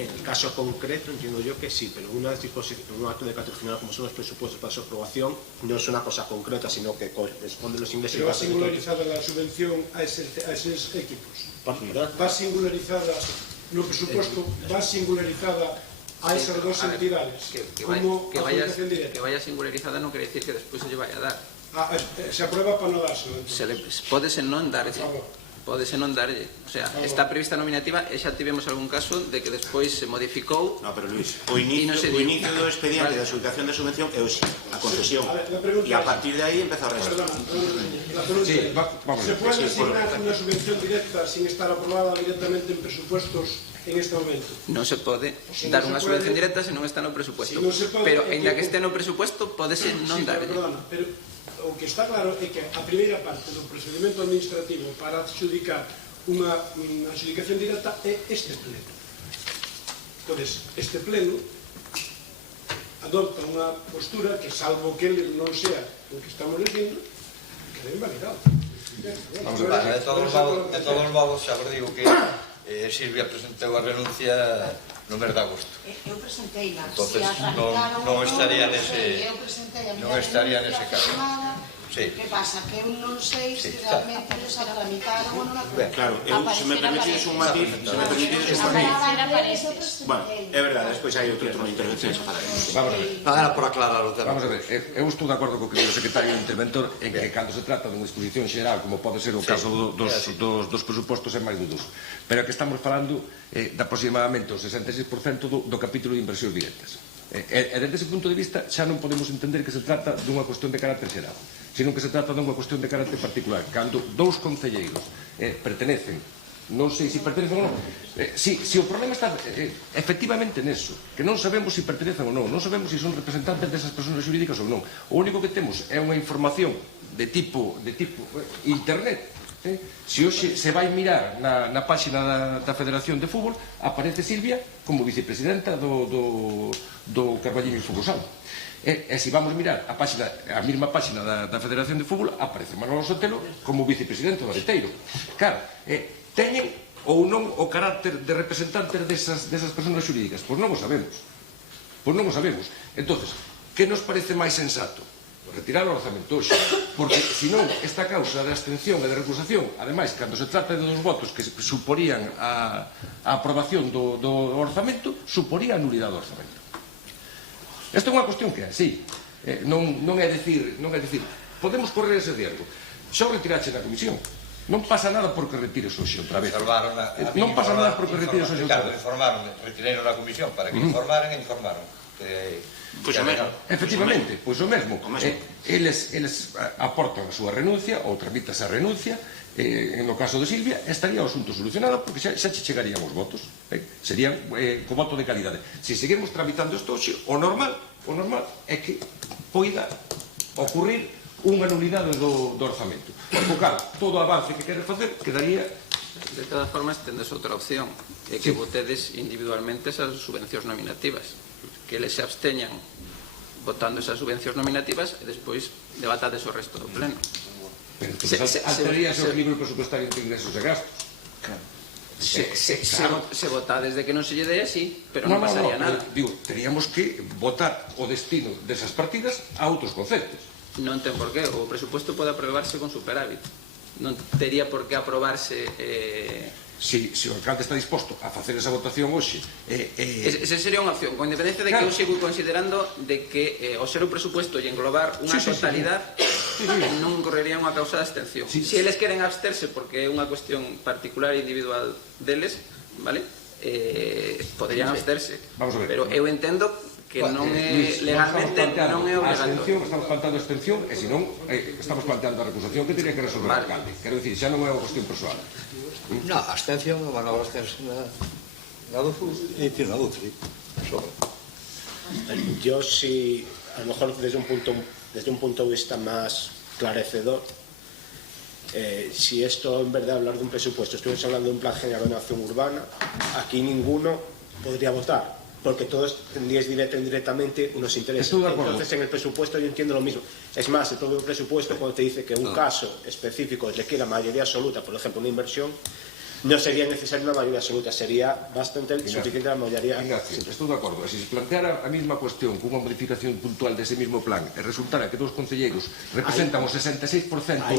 En el caso concreto entiendo yo que sí, pero un acto de carácter general como son los presupuestos para su aprobación no es una cosa concreta, sino que corresponde a los ingresos. Pero va singularizada la subvención a esos equipos. Va singularizada no presupuesto, va singularizada a esas dos entidades. Como adjudicación directa. Que vaya singularizada no quiere decir que despois se lle vai a dar. Se aprueba para no darse. Pódese non darlle. Pódese non darlle. O sea, está prevista a nominativa e xa tivemos algún caso de que despois se modificou. No, pero Luis, o inicio do expediente de adjudicación de subvención é a concesión. E a partir de aí empeza o resto. La pregunta ¿se puede asignar una subvención directa sin estar aprobada directamente en presupuestos en este momento? Non se pode dar unha subvención directa se non está no presupuesto. Pero, ainda que este no presupuesto, pódese non darlle. Pero o que está claro é que a primeira parte do procedimento administrativo para adjudicar unha adjudicación directa é este pleno. Entón, este pleno adopta unha postura que, salvo que ele non sea o que estamos dicindo, queda invalidado. De todos modos, xa vos digo que Silvia presentou a renuncia no mes de agosto. Eu presentei na. Entonces, non estaría nese caso. Sí. Que pasa? Que eu non sei se realmente eles a tramitaron ou non a tramitaron. Claro, se me permitides un matiz, bueno, é verdade, despois hai outro turno de intervención xa falaremos. Vamos a ver. Era por aclarar o tema. Vamos a ver, eu estou de acordo co que o secretario interventor en que cando se trata dunha disposición xeral, como pode ser o caso dos presupostos, é máis dudoso. Pero é que estamos falando de aproximadamente o 66% do capítulo de inversións directas. E desde ese punto de vista xa non podemos entender que se trata dunha cuestión de carácter xeral, sino que se trata dunha cuestión de carácter particular. Cando dous concelleiros pertenecen, non sei se pertenecen ou non, se o problema está efectivamente neso, que non sabemos se pertenecen ou non sabemos se son representantes desas persoas xurídicas ou non. O único que temos é unha información de tipo internet. Se hoxe se vai mirar na páxina da Federación de Fútbol, aparece Silvia como vicepresidenta do Carballiño Fútbol Sala. E se vamos mirar a mesma páxina da Federación de Fútbol, aparece Manolo Sotelo como vicepresidente do Areteiro. Claro, teñen ou non o carácter de representantes desas persoas xurídicas? Pois non o sabemos. Entón, que nos parece máis sensato? Retirar o orzamento hoxe, porque senón esta causa de abstención e de recusación, ademais, cando se trata de dos votos que suporían a aprobación do orzamento, suporía a nulidade do orzamento. Esta é unha cuestión que é así, non é dicir, podemos correr ese riesgo. Xa o retiraxe na comisión, non pasa nada porque retires hoxe outra vez. Non pasa nada porque retires hoxe outra vez. Retireron na comisión para que informaran e informaron. Pois o mesmo. Efectivamente, pois o mesmo. Eles aportan a súa renuncia ou tramítase a renuncia, no caso de Silvia estaría o asunto solucionado porque xa chegarían os votos, serían co voto de calidade. Se seguimos tramitando isto hoxe, o normal é que poida ocurrir unha nulidade do orzamento. Por cal, todo avance que quere facer quedaría. De todas formas, tendes outra opción, é que votedes individualmente esas subvencións nominativas, que eles se absteñan votando esas subvencións nominativas e despois debatades o resto do pleno. Pero alterarías o equilibrio presupuestario entre ingresos e gastos. Se votades de que non se lle dé así, pero non pasaría nada. Digo, teríamos que votar o destino desas partidas a outros conceptos. Non ten por qué, o presupuesto pode aprobarse con superávit. Non tería por que aprobarse... Se o alcalde está disposto a facer esa votación hoxe... Esa sería unha opción, con independencia de que eu sigo considerando de que o ser o presupuesto e englobar unha totalidade non correría unha causa de abstención. Se eles queren absterse porque é unha cuestión particular e individual deles, vale? Poderían absterse. Pero eu entendo que non é legalmente non é obligatorio. Estamos planteando a abstención e senón estamos planteando a recusación que teria que resolver o alcalde. Quero dicir, xa non é unha cuestión persoal. Na abstención, van a abstención na do fútbol e na doutra. Yo sí, a lo mejor desde un punto de vista más esclarecedor, si esto en vez de hablar de un presupuesto estuviéramos hablando de un plan general de acción urbana, aquí ninguno podría votar, porque todos tendríais directa e indirectamente unos intereses. Entonces en el presupuesto yo entiendo lo mismo. Es más, el propio presupuesto, cuando te dice que un caso específico requiere mayoría absoluta, por ejemplo una inversión, no sería necesaria una mayoría absoluta, sería bastante suficiente la mayoría. Ignacio, estou de acordo. Se se planteara a mesma cuestión cunha modificación puntual dese mesmo plan e resultara que dos concelleiros representan o 66%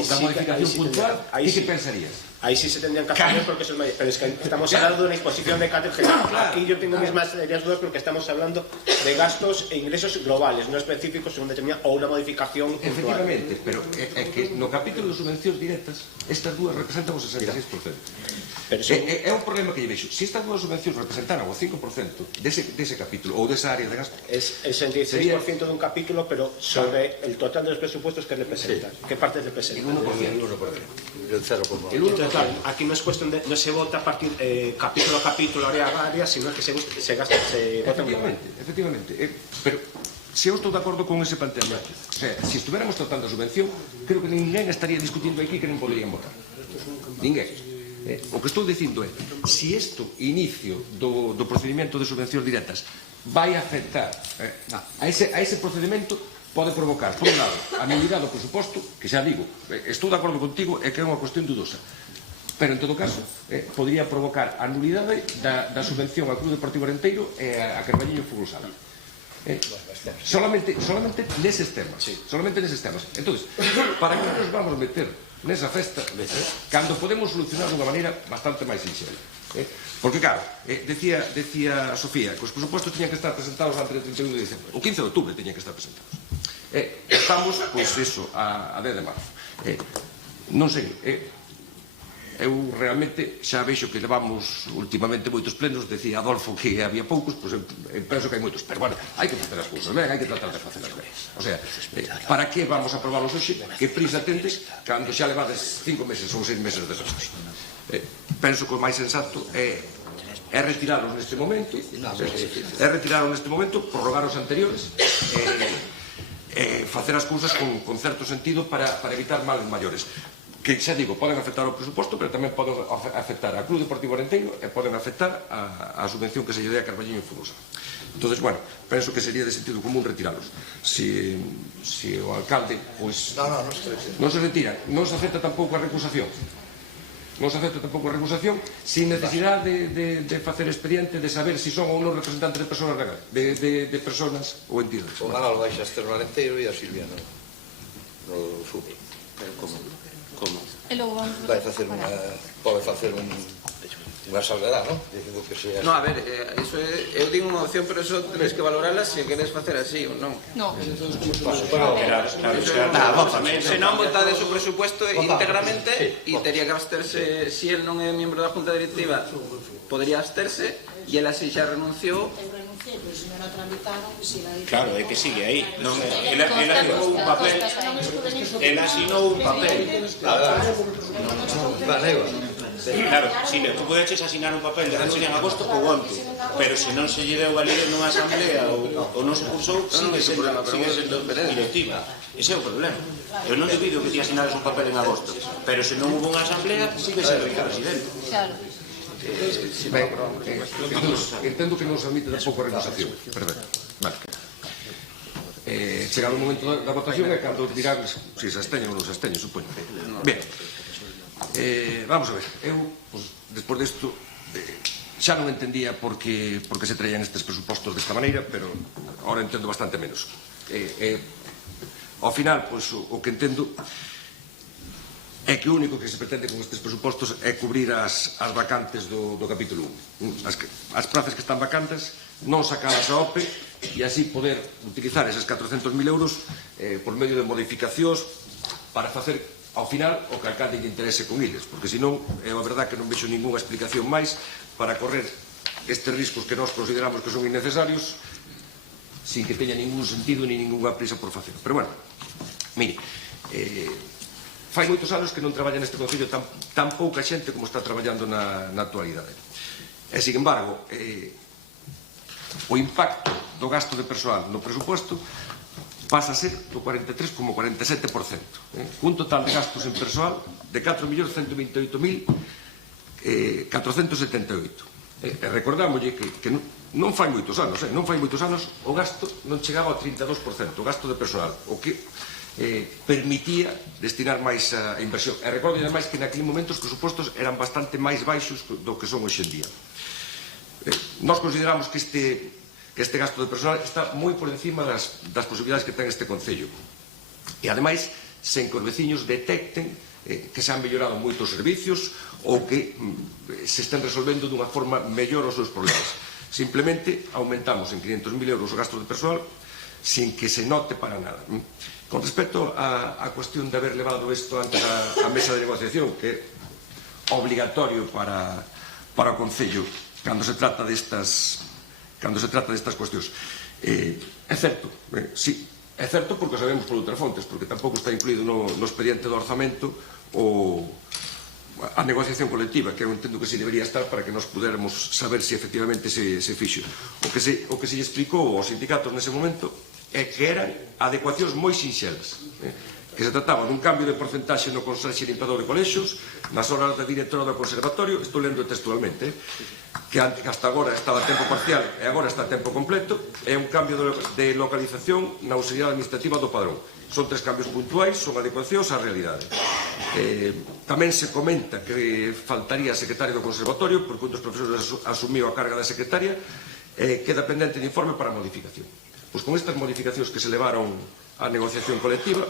da modificación puntual, que pensarías? Ahí sí se tendrían que hacer porque son mayores, pero es que estamos hablando de una disposición de carácter general. Aquí yo tengo mis más serias dudas porque estamos hablando de gastos e ingresos globales, no específicos según determinada o una modificación puntual. Efectivamente, pero é que no capítulo de subvencións directas estas dúas representan o 66%. É un problema que lle vexo. Se estas dúas subvencións representaran o 5% dese capítulo ou desa área de gasto, es el 66% de un capítulo, pero sobre el total de los presupuestos que representan. ¿Qué partes representan? El 1%. El 0,1%. Entonces, claro, aquí no es cuestión de, no se vota a partir capítulo a capítulo, área a área, sino que se gasta, se vota. Efectivamente. Pero se eu estou de acordo con ese planteamiento, o sea, se estuviéramos tratando a subvención, creo que ninguén estaría discutindo aquí que non poderían votar. Ninguén. O que estou dicindo é, se isto inicio do procedimento de subvencións directas vai afectar a ese procedimento, pode provocar, por un lado, a nulidade do presuposto, que xa digo, estou de acordo contigo, é que é unha cuestión dudosa, pero en todo caso podría provocar a nulidade da subvención ao Club Deportivo Arenteiro e a Carballiño Fútbol Sala. Solamente neses temas. Entonces, para que nos vamos meter nesa festa cando podemos solucionar de unha maneira bastante máis sinxela? Porque claro, decía Sofía que os presupostos tiñan que estar presentados antes do 31 de diciembre, o 15 de outubro tiñan que estar presentados. Estamos, pois iso, a 10 de marzo. Non sei, eu realmente xa vexo que levamos últimamente moitos plenos, decía Adolfo que había poucos, pois eu penso que hai moitos, pero bueno, hai que facer as cousas ben, hai que tratar de facer as ben. O sea, para que vamos a aprobalos hoxe? Que prisa tendes cando xa levades 5 meses ou 6 meses de desastre? Penso que o máis sensato é retiralos neste momento, prorrogar os anteriores, facer as cousas con certo sentido para evitar males maiores, que xa digo, poden afectar ao presuposto, pero tamén poden afectar ao Club Deportivo Arenteiro e poden afectar a subvención que se lle dé a Carballiño e Fugosa. Entonces, bueno, penso que sería de sentido común retiralos. Si o alcalde, pois, non se retira, non se acepta tampouco a recusación. Sin necesidade de facer expediente, de saber se son ou non representantes de persoas legais, de persoas ou entidades. O Manol baixa este no Arenteiro e a Silvia no Sur. Como? Pode facer unha salvedad, non? Dicindo que sea... No, a ver, eu digo unha opción, pero eso tenéis que valorarla se queres facer así ou non. No. Se non votades o presupuesto íntegramente e tería que absterse, se el non é membro da Junta Directiva, podría absterse e ela se xa renunciou. Claro, é que sigue aí. Ela asinou un papel. Claro, Silvia, tú podes asinar un papel de renuncia en agosto ou onto, pero se non se lle deu validez nunha asamblea ou non se cursou, sigue sendo directiva. Ese é o problema. Eu non debido que ti asinares un papel en agosto, pero se non hubo unha asamblea, sigue sendo vicepresidente. Claro. Entendo que non se admite tampouco a recusación. Perfecto. Vale. Chegado o momento da votación é cando dirán se se absteñen ou non se absteñen, supoño. Ben, vamos a ver. Eu, despois desto, xa non entendía por que se traían estes presupostos desta maneira, pero ahora entendo bastante menos. Ao final, o que entendo é que o único que se pretende con estes presupostos é cubrir as vacantes do capítulo 1. As prazas que están vacantes, non sacalas a OPE e así poder utilizar eses 400.000 euros por medio de modificacións para facer ao final o que alcalde lle interese con eles, porque senón é a verdad que non vexo ninguna explicación máis para correr estes riscos que nós consideramos que son innecesarios sin que teña ningún sentido ni ninguna prisa por facer. Pero bueno, mire, fai moitos anos que non traballa neste concello tan pouca xente como está traballando na actualidade. E, sin embargo, o impacto do gasto de persoal no presupuesto pasa a ser do 43,47%, cun total de gastos en persoal de 4.128.478. Recordámoslle que non fai moitos anos o gasto non chegaba ao 32%, o gasto de personal, o que permitía destinar máis a inversión. E recordo ademais que naquele momento os presupostos eran bastante máis baixos do que son hoxe en día. Nós consideramos que este gasto de personal está moi por encima das posibilidades que ten este Concello. E ademais, sen que os veciños detecten que se han mellorado moitos servicios ou que se estén resolvendo dunha forma mellor os seus problemas. Simplemente aumentamos en 500.000 euros o gasto de personal sin que se note para nada. Con respecto á cuestión de haber levado isto ante a mesa de negociación, que é obligatorio para o Concello cando se trata destas cuestións, é certo, sí, é certo porque sabemos por outras fontes, porque tampouco está incluído no expediente do orzamento a negociación colectiva, que eu entendo que se debería estar para que nos pudermos saber se efectivamente se fixo. O que se lle explicou aos sindicatos nese momento é que eran adecuacións moi sinxelas, que se trataba dun cambio de porcentaxe no conserxe limpador de colexios, nas horas da directora do conservatorio, estou lendo textualmente, que hasta agora estaba a tempo parcial e agora está a tempo completo, é un cambio de localización na auxiliar administrativa do padrón. Son 3 cambios puntuais, son adecuacións á realidade. Tamén se comenta que faltaría secretario do conservatorio, porque un dos profesores asumiu a carga da secretaria, queda pendente de informe para modificación. Pois con estas modificacións que se levaron á negociación colectiva,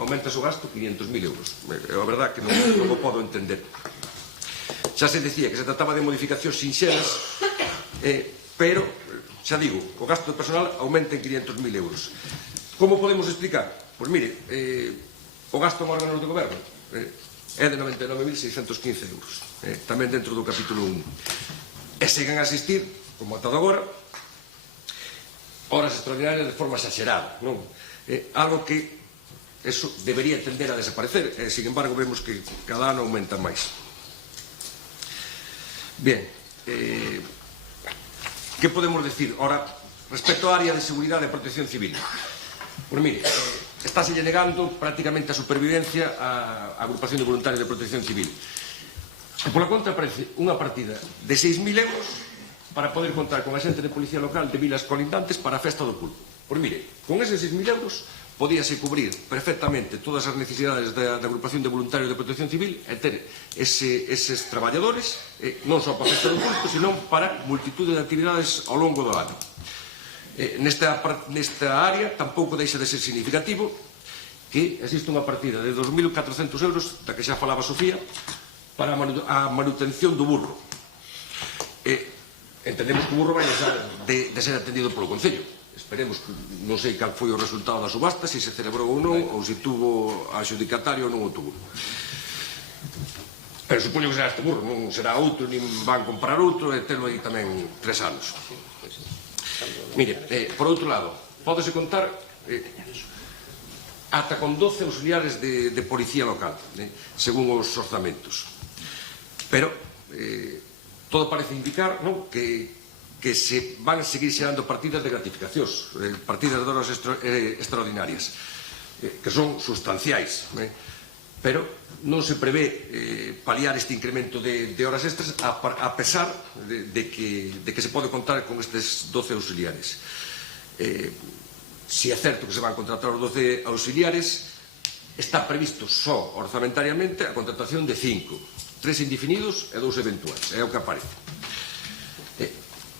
aumenta o gasto 500.000 euros. É a verdad que non o podo entender. Xa se decía que se trataba de modificacións sinxelas, pero, xa digo, o gasto de personal aumenta en 500.000 euros. Como podemos explicar? Pois mire, o gasto en órganos de goberno é de 99.615 euros, tamén dentro do capítulo 1. E seguen a asistir, como atado agora, horas extraordinarias de forma exagerada, non? Algo que eso debería tender a desaparecer, sin embargo vemos que cada ano aumentan máis. Bien, que podemos decir ora respecto á área de seguridade e protección civil? Pois mire, estáse negando prácticamente a supervivencia á agrupación de voluntarios de protección civil. E pola contra aparece unha partida de 6.000 euros para poder contar con a xente de policía local de vilas colindantes para a festa do pulpo. Pois mire, con eses 6.000 euros podíase cubrir perfectamente todas as necesidades da agrupación de voluntarios de protección civil e ter eses traballadores non só para a festa do pulpo, senón para multitude de actividades ao longo do ano. Nesta área tampouco deixa de ser significativo que existe unha partida de 2.400 euros, da que xa falaba Sofía, para a manutención do burro. Entendemos que o burro vai de ser atendido polo Concello. Esperemos que non sei cal foi o resultado da subasta, se se celebrou ou non, ou se tuvo adxudicatario ou non o tuvo. Pero supoño que será este burro, non será outro, nin van comprar outro e telo aí tamén 3 anos. Mire, por outro lado, pódese contar ata con 12 auxiliares de policía local, según os orzamentos. Pero todo parece indicar que se van a seguir xerando partidas de gratificacións, partidas de horas extraordinarias, que son sustanciais, pero non se prevé paliar este incremento de horas extras a pesar de que se pode contar con estes 12 auxiliares. Si é certo que se van contratar os 12 auxiliares, está previsto só orzamentariamente a contratación de 5, 3 indefinidos e 2 eventuais, é o que aparece.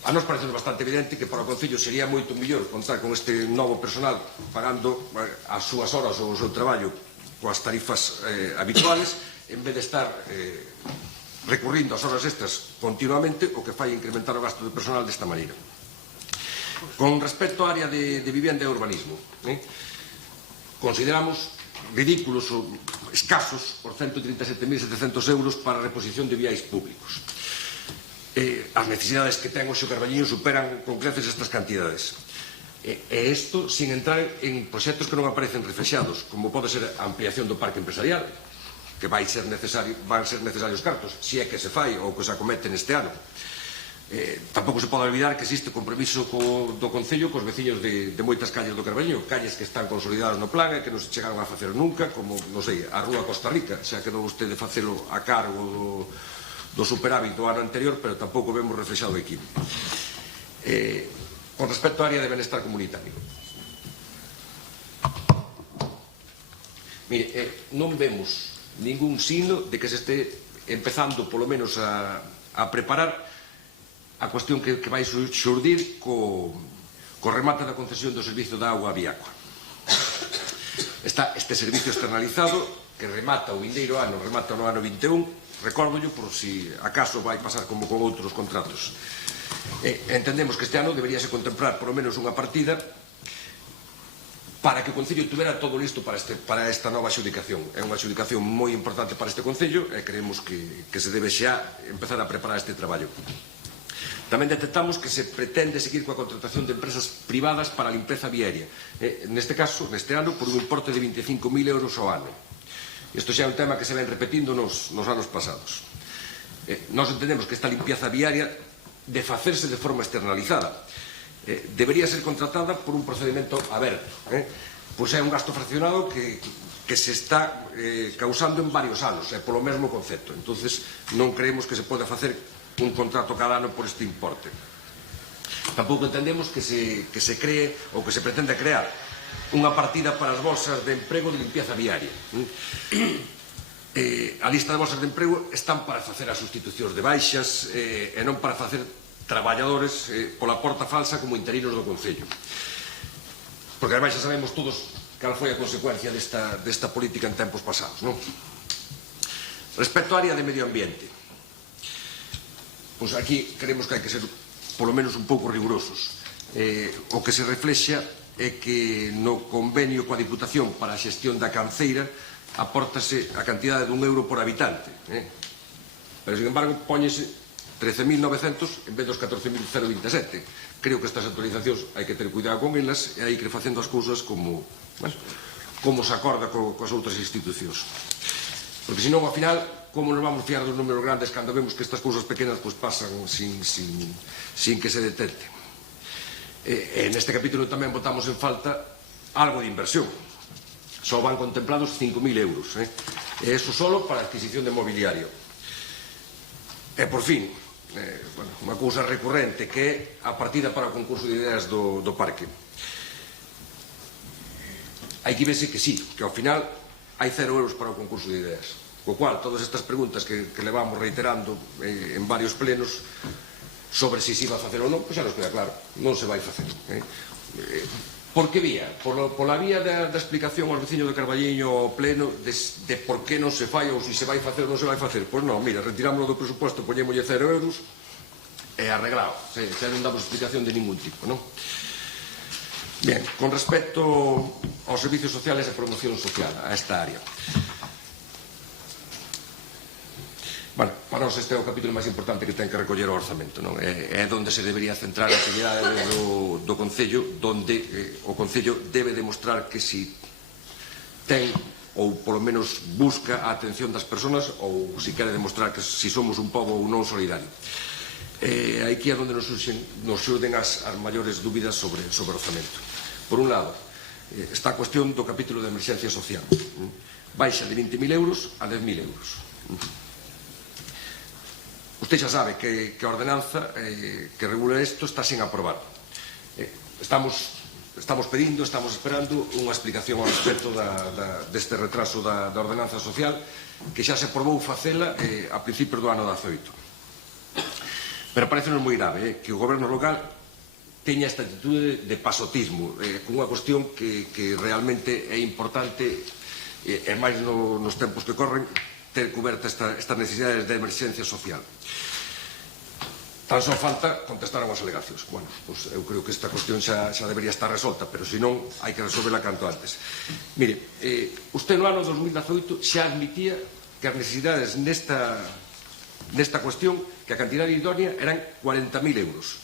A nos parece bastante evidente que para o Concello sería moito mellor contar con este novo personal pagando as súas horas ou o seu traballo coas tarifas habituales, en vez de estar recurrindo ás horas extras continuamente, o que fai incrementar o gasto de personal desta maneira. Con respecto á área de vivenda e urbanismo, consideramos ridículos ou escasos por 137.700 euros para a reposición de viais públicos. As necesidades que ten hoxe o Carballiño superan con creces estas cantidades. E isto sin entrar en proxectos que non aparecen reflexados, como pode ser a ampliación do parque empresarial, que van ser necesarios cartos, se é que se fai ou que se acomete neste ano. Tampouco se pode olvidar que existe compromiso do Concello cos veciños de moitas calles do Carballiño, calles que están consolidadas no plan e que non se chegaron a facer nunca, como, non sei, a Rúa Costa Rica, xa quedou vostede facelo a cargo do superávit do ano anterior, pero tampouco vemos reflexado aquí. Con respecto á área de benestar comunitario, mire, non vemos ningún signo de que se este empezando polo menos a preparar a cuestión que vai xurdir co remate da concesión do servicio da auga a Viacua. Está este servicio externalizado que remata o vindeiro ano, remata no ano 21, recórdollo por si acaso vai pasar como con outros contratos. Entendemos que este ano deberíase contemplar polo menos unha partida para que o Concello tuvera todo listo para esta nova adxudicación. É unha adxudicación moi importante para este Concello e creemos que se debe xa empezar a preparar este traballo. Tamén detectamos que se pretende seguir coa contratación de empresas privadas para a limpeza viaria. Neste caso, neste ano, por un importe de 25.000 euros ao ano. Isto xa é un tema que se ven repetindo nos anos pasados. Nós entendemos que esta limpieza viaria de facerse de forma externalizada debería ser contratada por un procedimento aberto. Pois é un gasto fraccionado que se está causando en varios anos, polo mesmo concepto. Entonces non creemos que se poda facer un contrato cada ano por este importe. Tampouco entendemos que se cree ou que se pretende crear unha partida para as bolsas de emprego de limpieza viaria. A lista de bolsas de emprego están para facer as sustitucións de baixas e non para facer traballadores pola porta falsa como interinos do Concello. Porque ademais xa sabemos todos cal foi a consecuencia desta política en tempos pasados, non? Respecto á área de medio ambiente, pois aquí creemos que hai que ser polo menos un pouco rigurosos. O que se reflexa é que no convenio coa Diputación para a xestión da canceira apórtase a cantidade de €1 por habitante, pero sin embargo póñese 13.900 en vez dos 14.027. Creo que estas actualizacións hai que ter cuidado con elas e hai que ir facendo as cousas como se acorda coas outras institucións, porque senón ao final como nos vamos fiar dos números grandes cando vemos que estas cousas pequenas pasan sin que se detecte. Neste capítulo tamén botamos en falta algo de inversión. Só van contemplados 5.000 euros. E eso solo para a adquisición de mobiliario. E por fin, unha cousa recurrente que é a partida para o concurso de ideas do parque. Hai que verse que sí, que ao final hai 0 euros para o concurso de ideas. Co cual, todas estas preguntas que levamos reiterando en varios plenos sobre se iba a facer ou non, pois xa nos queda claro, non se vai facer. Por que vía? Pola vía da explicación aos veciños de Carballiño ao pleno de por que non se fai ou se vai facer ou non se vai facer. Pois non, mira, retirámoslo do presupuesto, poñémolle 0 euros e arreglado. Xa non damos explicación de ningún tipo, non? Bien, con respecto aos servicios sociales e promoción social, a esta área. Bueno, para nós este é o capítulo máis importante que ten que recoller o orzamento, non? É onde se debería centrar a actividade do Concello, donde o Concello debe demostrar que si ten ou polo menos busca a atención das persoas ou si quere demostrar que si somos un pobo ou non solidario. Aquí é onde nos xurden as maiores dúbidas sobre o orzamento. Por un lado, está a cuestión do capítulo de emerxencia social. Baixa de 20.000 euros a 10.000 euros. Usted xa sabe que a ordenanza que regula isto está sin aprobar. Estamos pedindo, estamos esperando unha explicación ao respecto deste retraso da ordenanza social que xa se aprobou facela a principios do ano 18. Pero parecenos moi grave que o goberno local teña esta actitude de pasotismo con unha cuestión que realmente é importante e máis nos tempos que corren ter coberta estas necesidades de emerxencia social. Tan só falta contestar aos alegacións. Bueno, pois eu creo que esta cuestión xa debería estar resolta, pero senón hai que resolverla canto antes. Mire, usted no ano 2018 xa admitía que as necesidades nesta cuestión, que a cantidade idónea eran 40.000 euros.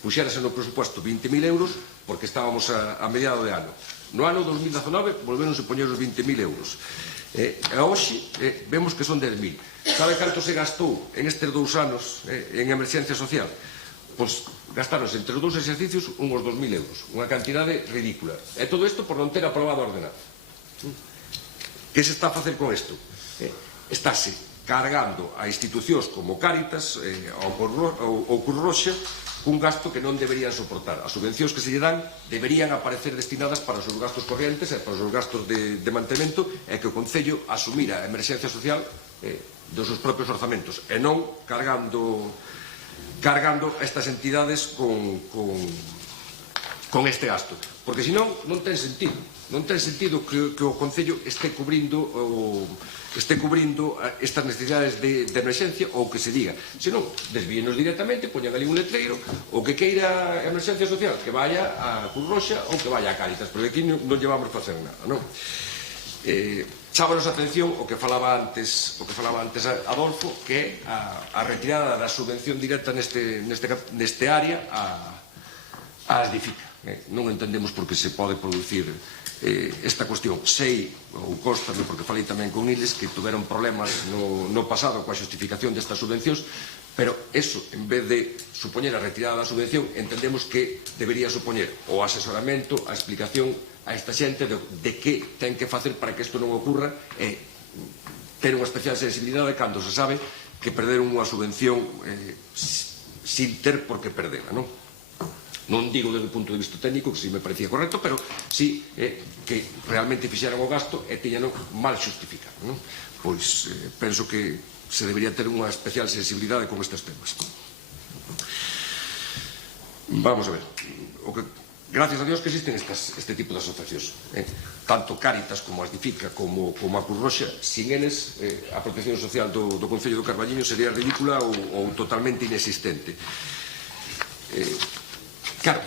Puxérase no presupuesto 20.000 euros porque estábamos a mediado de ano. No ano 2019 volveronse poñer os 20.000 euros. E hoxe vemos que son 10.000. Sabe canto se gastou en estes 2 anos en emerxencia social? pois gastaronse entre os dous exercicios uns 2.000 euros, unha cantidade ridícula. E todo isto por non ter aprobado a ordenanza. Que se está a facer con isto? Estáse cargando a institucións como Cáritas ou Cruz Roxa cun gasto que non deberían soportar. As subvencións que se lle dan deberían aparecer destinadas para os seus gastos corrientes e para os seus gastos de mantemento, e que o Concello asumira a emerxencia social dos seus propios orzamentos e non cargando estas entidades con este gasto, porque senón non ten sentido que o Concello este cubrindo estas necesidades de emerxencia, ou que se diga, senón desvíenos directamente, poñan ali un letreiro, o que queira emerxencia social que vaya a Cruz Roxa ou que vaya a Cáritas, porque aquí non llevamos a facer nada, non? Chámanos a atención o que falaba antes Adolfo, que é a retirada da subvención directa neste área ás DIFICA. Non entendemos por que se pode producir esta cuestión. Sei, ou constame, porque falei tamén con eles, que tuveron problemas no pasado coa xustificación destas subvencións, pero eso, en vez de supoñer a retirada da subvención, entendemos que debería supoñer o asesoramento, a explicación a esta xente de que ten que facer para que isto non ocurra, e ter unha especial sensibilidade cando se sabe que perderon unha subvención sin ter por que perderla, non? Non digo desde o punto de vista técnico, que si me parecía correcto, pero sí que realmente fixeran o gasto e tiñan mal xustificado, non? Pois penso que se debería ter unha especial sensibilidade con estes temas. Vamos a ver. Gracias a Dios que existen este tipo de asociacións, tanto Cáritas como as DIFICA como a Cruz Roxa. Sin eles a protección social do Concello do Carballiño sería ridícula ou totalmente inexistente. Claro,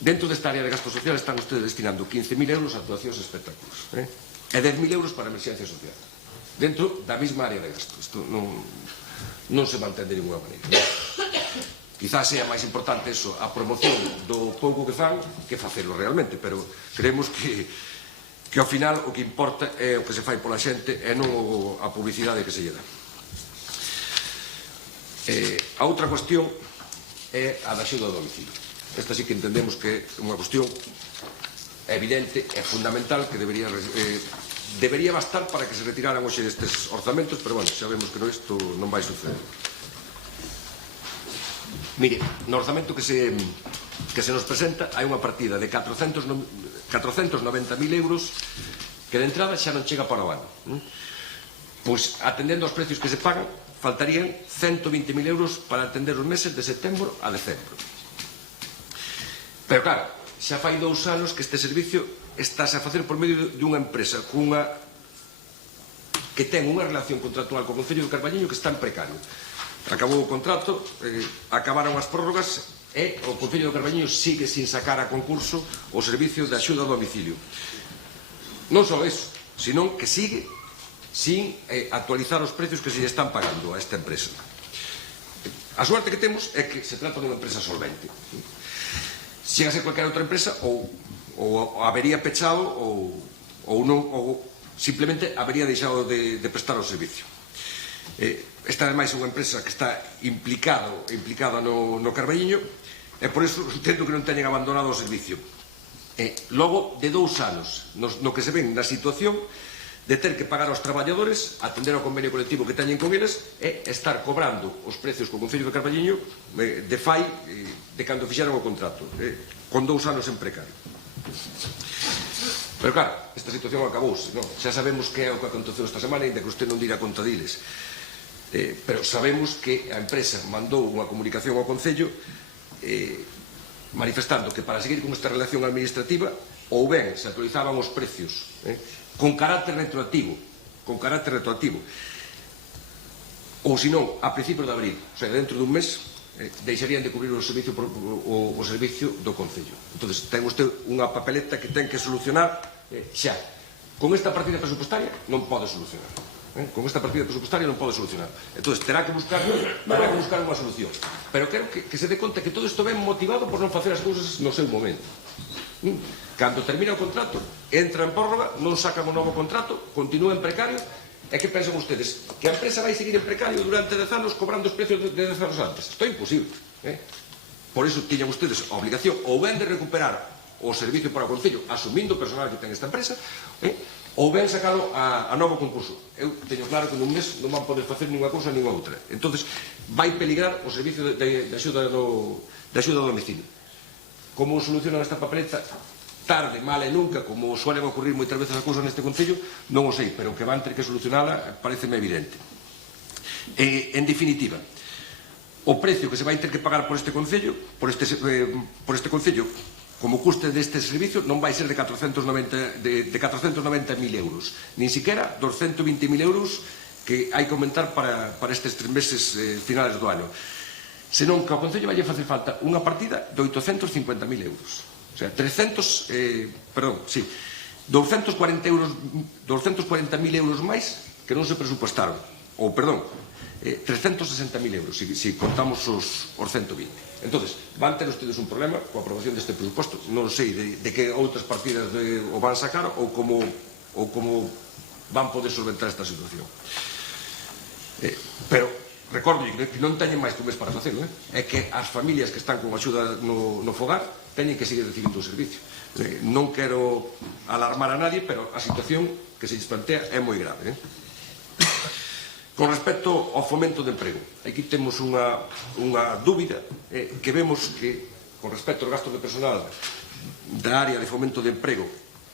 dentro desta área de gasto social están ustedes destinando 15.000 euros a actuacións e espectáculos, e 10.000 euros para a emerxencia social, dentro da mesma área de gasto. Isto non se mantén de ninguna maneira. Quizás sea máis importante eso, a promoción do pouco que fan, que facelo realmente, pero creemos que ao final o que importa é o que se fai pola xente e non a publicidade que se lle dá. A outra cuestión é a da axuda a domicilio. Esta sí que entendemos que é unha cuestión evidente e fundamental que debería bastar para que se retiraran hoxe destes orzamentos, pero bueno, sabemos que isto non vai suceder. Mire, no orzamento que se nos presenta hai unha partida de 490.000 euros que de entrada xa non chega para o ano. Pois, atendendo aos precios que se pagan, faltarían 120.000 euros para atender os meses de setembro a decembro. Pero claro, xa fai 2 anos que este servicio estáse a facer por medio dunha empresa que ten unha relación contractual co Concello do Carballiño que está en precario. Acabou o contrato, acabaron as prórrogas e o Concello do Carballiño sigue sin sacar a concurso o servicio de axuda a domicilio. Non só iso, senón que sigue sin actualizar os precios que se lle están pagando a esta empresa. A suerte que temos é que se trata dunha empresa solvente. Se chega a ser cualquier outra empresa, ou habería pechado ou simplemente habería deixado de prestar o servicio. Esta ademais é unha empresa que está implicada no Carballiño, e por iso entendo que non teñen abandonado o servicio. Logo de 2 anos no que se ven na situación de ter que pagar aos traballadores, atender ao convenio colectivo que teñen con eles e estar cobrando os precios co Concello do Carballiño de cando fixeron o contrato, con 2 anos en precario. Pero claro, esta situación acabouse, xa sabemos que é o que aconteceu esta semana, ainda que usted non dirá conta diles. Pero sabemos que a empresa mandou unha comunicación ao Concello manifestando que para seguir con esta relación administrativa ou ben se actualizaban os precios con carácter retroactivo ou senón a principios de abril, o sea, dentro dun mes deixarían de cubrir o servicio do Concello. Entón, ten usted unha papeleta que ten que solucionar xa. Con esta partida presupuestaria non pode solucionar. Con esta partida presupuestaria non pode solucionar. Entón, terá que buscar unha solución. Pero quero que se dé conta que todo isto ven motivado por non facer as cousas no seu momento. Cando termina o contrato, entra en prórroga, non sacan o novo contrato, continúa en precario, É que pensan ustedes que a empresa vai seguir en precario durante 10 anos cobrando os precios de 10 anos antes. Isto é imposible. Por iso tiñan ustedes a obligación ou ben de recuperar o servicio para o Concello asumindo o personal que ten esta empresa, ou ben sacalo a novo concurso. Eu teño claro que nun mes non van poder facer ninguna cousa nin outra. Entón, vai peligrar o servicio de axuda a domicilio. Como solucionan esta papeleta? Tarde, mal e nunca, como suelen ocurrir moitas veces as cousas neste Concello, non o sei, pero que van ter que solucionala pareceme evidente. En definitiva, o precio que se vai ter que pagar por este Concello, como custe deste servicio, non vai ser de 490.000 euros, nin siquiera dos 120.000 euros que hai que aumentar para estes 3 meses finales do ano, senón que ao Concello vai facer falta unha partida de 850.000 euros. O sea, 240.000 euros máis que non se presupuestaron. Ou, perdón, 360.000 euros, se contamos os 120. Entón, van ter ustedes un problema coa aprobación deste presuposto. Non sei de que outras partidas o van sacar ou como van poder solventar esta situación. Pero recordo que non teñen máis que un mes para facelo. É que as familias que están con axuda no fogar teñen que seguir recibindo o servicio. Non quero alarmar a nadie, pero a situación que se lles plantea é moi grave. Con respecto ao fomento de emprego, aquí temos unha dúbida que vemos que, con respecto ao gasto de personal da área de fomento de emprego,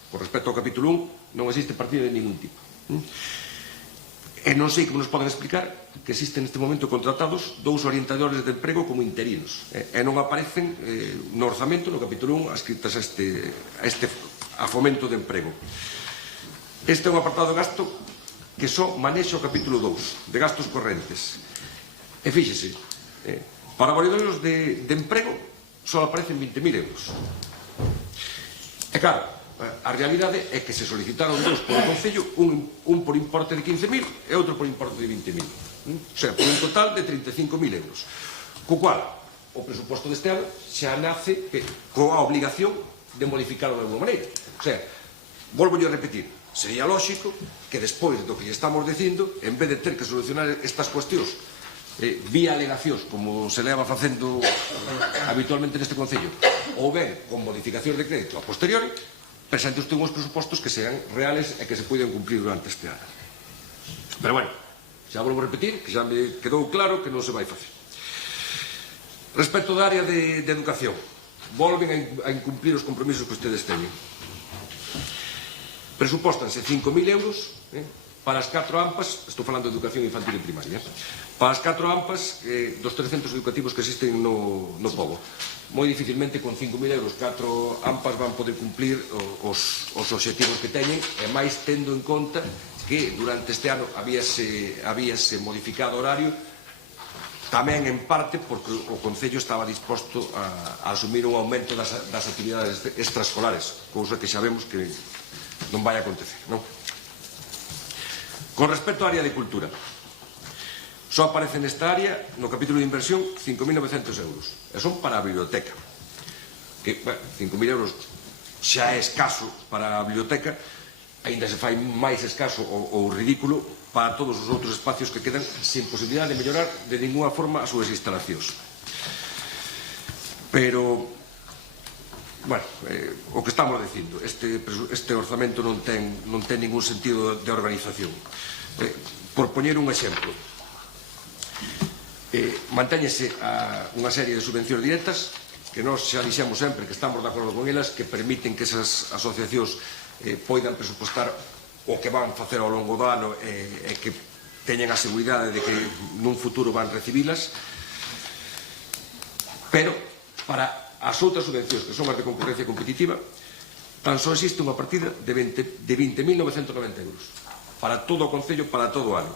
con respecto ao capítulo 1, non existe partida de ningún tipo. E non sei como nos poden explicar que existen neste momento contratados 2 orientadores de emprego como interinos e non aparecen no orzamento, no capítulo 1, ascritas a fomento de emprego. Este é un apartado de gasto que só manexa o capítulo 2 de gastos correntes. E fíxese, para valedores de emprego só aparecen 20.000 euros. E claro, a realidade é que se solicitaron 2 por o Concello, un por importe de 15.000 e outro por importe de 20.000. O sea, por un total de 35.000 euros. Co cual, o presuposto deste ano xa nace coa obligación de modificarlo de alguma maneira. O sea, volvo a repetir, sería lóxico que despois do que lle estamos dicindo, en vez de ter que solucionar estas cuestións vía alegacións, como se leva facendo habitualmente neste Concello, ou ben con modificacións de crédito a posteriori, presente usted uns presupostos que sean reales e que se poden cumprir durante este ano. Pero bueno, xa volvo a repetir, que xa me quedou claro que non se vai facer. Respecto da área de educación, volven a incumplir os compromisos que ustedes teñen. Presupóstanse 5.000 euros para as 4 AMPAs, estou falando de educación infantil e primaria, para as 4 AMPAs dos 300 educativos que existen no Pobo. Moi dificilmente con 5.000 euros 4 AMPAs van poder cumplir os obxectivos que teñen, e máis tendo en conta que durante este ano habíase modificado o horario tamén en parte porque o Concello estaba disposto a asumir un aumento das actividades extraescolares, cousa que xa vemos que non vai acontecer, non? Con respecto á área de cultura, só aparece nesta área, no capítulo de inversión, 5.900 euros. E son para a biblioteca. Que, bueno, 5.000 euros xa é escaso para a biblioteca, aínda se fai máis escaso ou ridículo para todos os outros espacios que quedan sin posibilidade de mellorar de ninguna forma as súas instalacións. Pero, bueno, o que estamos dicindo, este orzamento non ten ningún sentido de organización. Por poñer un exemplo, mantéñese unha serie de subvencións directas que nós xa dixemos sempre que estamos de acordo con elas, que permiten que esas asociacións poidan presupostar o que van facer ao longo do ano e que teñen a seguridade de que nun futuro van recibilas, pero para as outras subvencións que son as de concurrencia competitiva tan só existe unha partida de 20.990 euros para todo o Concello, para todo o ano.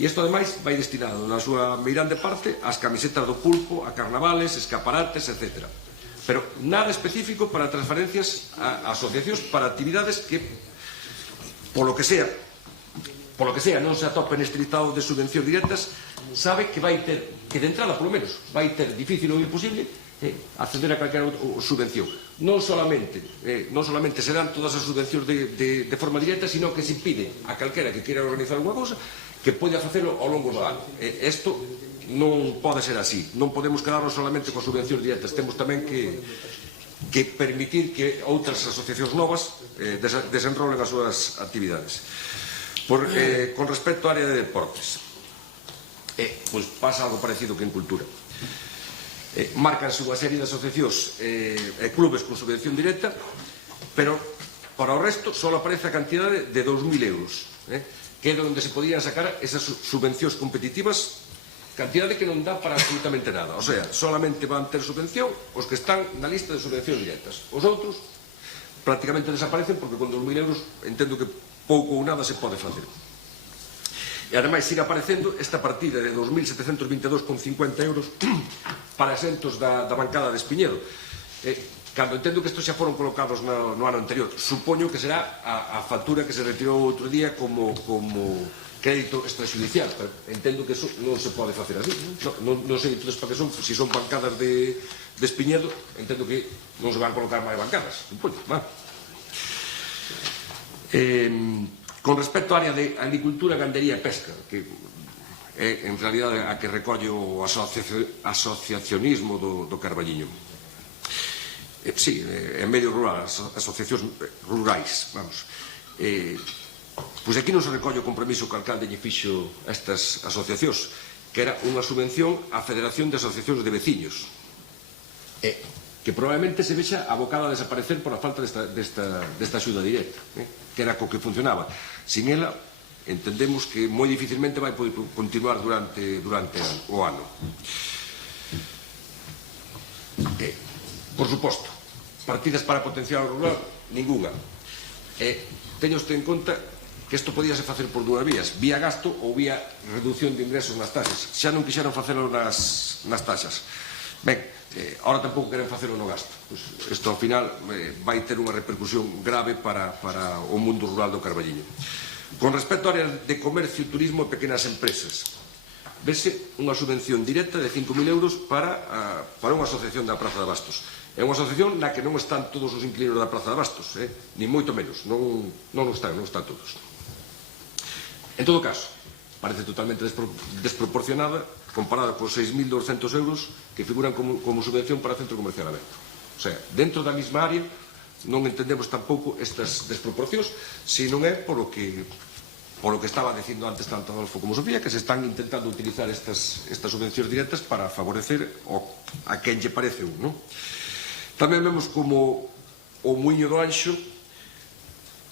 E isto, ademais, vai destinado na súa meirande parte ás camisetas do pulpo, a carnavales, escaparates, etc. Pero nada específico para transferencias a asociacións para actividades que, polo que sea, non se atopen neste listado de subvencións directas, sabe que vai ter, que de entrada, polo menos, vai ter difícil ou imposible acceder a calquera subvención. Non solamente se dan todas as subvencións de forma directa, sino que se impide a calquera que queira organizar unha cousa que poida facelo ao longo do ano. Isto non pode ser así. Non podemos quedarnos solamente con subvencións directas. Temos tamén que permitir que outras asociacións novas desenrolen as súas actividades. Con respecto á área de deportes, pois pasa algo parecido que en cultura. Márcanse unha serie de asociacións e clubes con subvención directa, pero para o resto só aparece a cantidade de 2.000 euros, que é onde se podían sacar esas subvencións competitivas, cantidade que non dá para absolutamente nada. O sea, solamente van ter subvención os que están na lista de subvencións directas. Os outros prácticamente desaparecen porque con 2.000 euros entendo que pouco ou nada se pode facer. E ademais sigue aparecendo esta partida de 2.722,50 euros para asentos da bancada de Espiñedo. Cando entendo que estos xa foron colocados no ano anterior, supoño que será a factura que se retirou outro día como crédito extrajudicial, pero entendo que eso non se pode facer así. Non sei entonces para que son, se son bancadas de Espiñedo, entendo que non se van colocar máis bancadas, supoño. Con respecto á área de agricultura, gandería e pesca, que é en realidade a que recolle o asociacionismo do Carballiño. Sí, en medio rural, as asociacións rurais, vamos. Pois aquí non se recolle o compromiso que o alcalde lle fixo a estas asociacións, que era unha subvención á Federación de Asociacións de Veciños, que probablemente se vexa abocada a desaparecer por a falta desta axuda directa, que era co que funcionaba. Sin ela, entendemos que moi dificilmente vai poder continuar durante o ano. Por suposto, partidas para potenciar o rural, ninguna. Teño usted en conta que isto podíase facer por dúas vías, vía gasto ou vía reducción de ingresos nas taxas. Xa non quixeron facelo nas taxas. Ben, ahora tampouco queren facelo no gasto. Isto ao final vai ter unha repercusión grave para o mundo rural do Carballiño. Con respecto á área de comercio, turismo e pequenas empresas, vese unha subvención directa de 5.000 euros para unha asociación da Praza de Bastos. É unha asociación na que non están todos os inquilinos da Praza de Bastos, ni moito menos, non están todos. En todo caso, parece totalmente desproporcionada comparada con 6.200 euros que figuran como subvención para centro comercial aberto. O sea, dentro da mesma área non entendemos tampouco estas desproporcións, se non é por o que estaba dicindo antes tanto Adolfo como Sofía, que se están intentando utilizar estas subvencións directas para favorecer a quen lle parece un, non? Tamén vemos como o Muiño do Anxo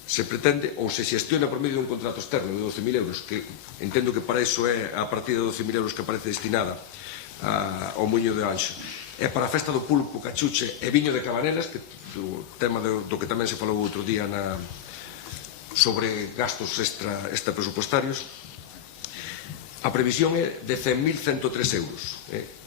se pretende ou se xestiona por medio dun contrato externo de 12.000 euros, que entendo que para iso é a partida de 12.000 euros que aparece destinada ao Muiño do Anxo. É para a festa do pulpo, cachuche e viño de Cabanelas, que o tema do que tamén se falou outro día sobre gastos extra presupuestarios. A previsión é de 100.103 euros.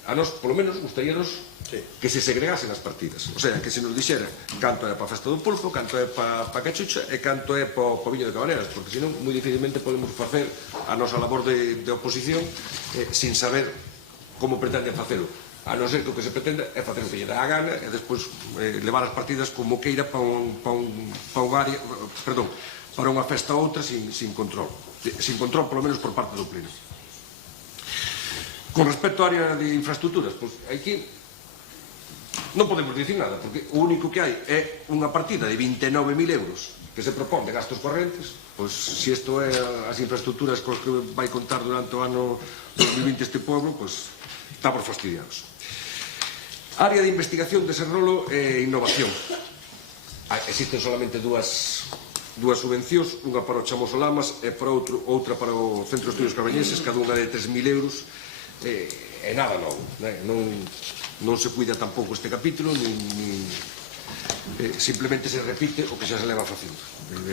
A nós, polo menos, gustaríanos que se segregasen as partidas. O sea, que se nos dixera canto é para a festa do pulpo, canto é para a cachucha e canto é para o viño de Cabanelas, porque senón moi dificilmente podemos facer a nosa labor de oposición sin saber como pretenden facelo. A non ser que o que se pretenda é facer o que lle dá a gana e despois levar as partidas como queira para unha festa ou outra sin control. Sin control, polo menos, por parte do pleno. Con respecto á área de infraestructuras, pois aquí non podemos dicir nada, porque o único que hai é unha partida de 29.000 euros que se propón de gastos correntes. Pois se isto é as infraestructuras cos que vai contar durante o ano 2020 este pueblo, pois estamos fastidiados. Área de investigación, desenrolo e innovación. Existen solamente dúas subvencións, unha para o Chamoso Lamas e outra para o Centro de Estudios Carballenses, cada unha de 3.000 euros. É nada novo, non se cuida tampouco este capítulo, simplemente se repite o que xa se leva facendo,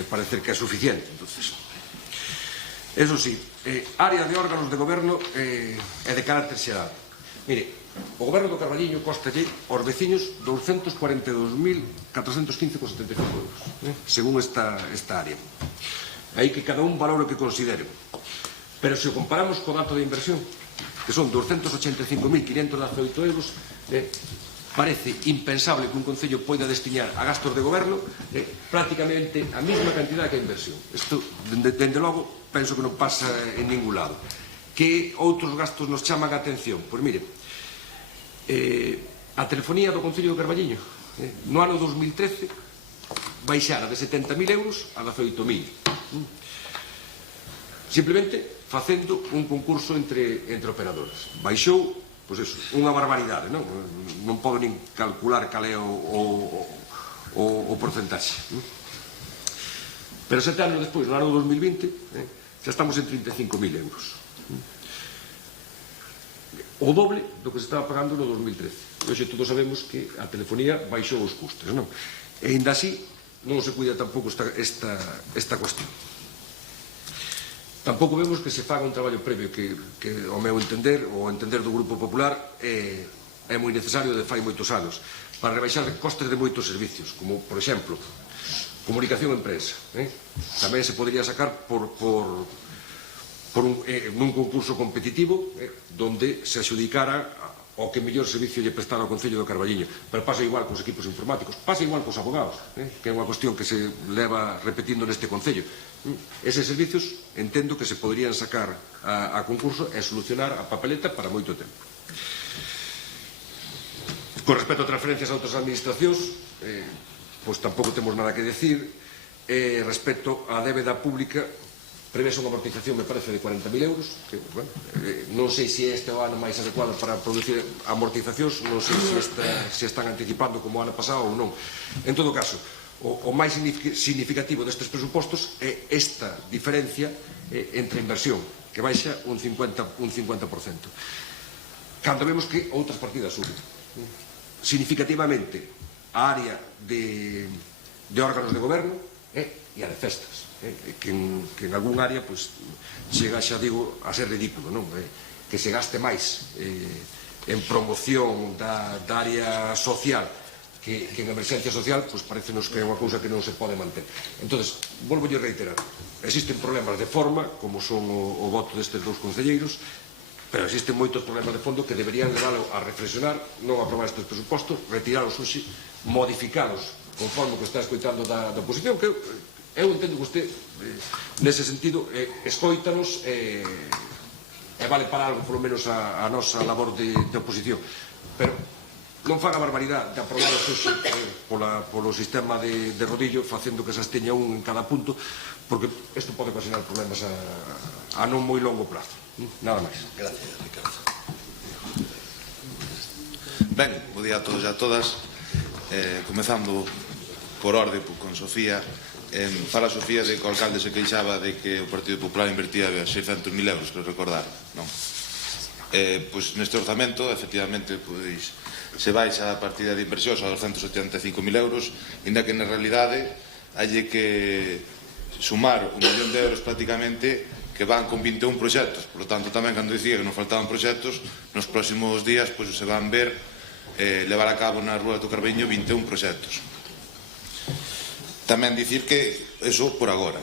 parecer que é suficiente. Entonces, eso sí, área de órganos de goberno e de carácter xeral. Mire, o goberno do Carballiño costalle aos veciños 242.415,75 euros, según esta área. Aí que cada un valore o que considere. Pero se o comparamos co dato de inversión, que son 285.518 euros, parece impensable que un concello poida destinar a gastos de goberno prácticamente a mesma cantidad que a inversión. Isto, dende logo, penso que non pasa en ningún lado. Que outros gastos nos chaman a atención? Pois mire, a telefonía do Concello de Carballiño no ano 2013 baixara de 70.000 euros a 18.000. Simplemente facendo un concurso entre operadoras. Baixou, pois eso, unha barbaridade, non? Non podo nin calcular cal é o porcentaxe. Pero 7 anos despois, no ano 2020, xa estamos en 35.000 euros. O doble do que se estaba pagando no 2013. Hoxe todos sabemos que a telefonía baixou os custes, non? E ainda así non se cuida tampouco esta cuestión. Tampouco vemos que se faga un traballo previo que ao meu entender, ou ao entender do Grupo Popular, é moi necesario de fai moitos anos, para rebaixar costes de moitos servicios, como, por exemplo, comunicación empresa. Tamén se podría sacar nun concurso competitivo donde se adjudicara o que mellor servicio lle prestara ao Concello do Carballiño. Pero pasa igual cos equipos informáticos, pasa igual cos abogados, que é unha cuestión que se leva repetindo neste Concello. Eses servicios entendo que se poderían sacar a concurso e solucionar a papeleta para moito tempo. Con respecto a transferencias a outras administracións, pois tampouco temos nada que decir. Respecto á débeda pública, prevese unha amortización, me parece, de 40.000 euros, que, bueno, non sei se este é o ano máis adecuado para producir amortizacións, non sei se están anticipando como o ano pasado ou non. En todo caso, o máis significativo destes presupostos é esta diferencia entre inversión, que baixa un 50%. Cando vemos que outras partidas suben. Significativamente, a área de órganos de goberno e a de festas. Que en algún área chega, xa digo, a ser ridículo, non? Que se gaste máis en promoción da área social que en emerxencia social, pois parecenos que é unha cousa que non se pode manter. Entonces, volvo a reiterar, existen problemas de forma, como son o voto destes dous concelleiros, pero existen moitos problemas de fondo que deberían leválo a reflexionar, non aprobar estes presupostos, retiralos hoxe, modificalos conforme o que está escoitando da oposición, que eu entendo que usted, nese sentido, escoítanos e vale para algo, polo menos, a nosa labor de oposición. Pero non fan a barbaridade de aprobar hoxe polo sistema de rodillo, facendo que se absteña un en cada punto, porque isto pode ocasionar problemas a non moi longo prazo. Nada máis. Gracias, Ricardo. Ben, bo día a todos e a todas. Comezando por orde con Sofía. Fala Sofía de que o alcalde se queixaba de que o Partido Popular invertía 600.000 euros, creo recordar, non? Pois neste orzamento, efectivamente, se baixa a partida de inversións a 275.000 euros, inda que na realidade hai que sumar 1 millón de euros prácticamente que van con 21 proxectos. Por lo tanto, tamén cando dicía que nos faltaban proxectos, nos próximos días se van ver levar a cabo na Rúa do Carballiño 21 proxectos. Tamén dicir que eso por agora.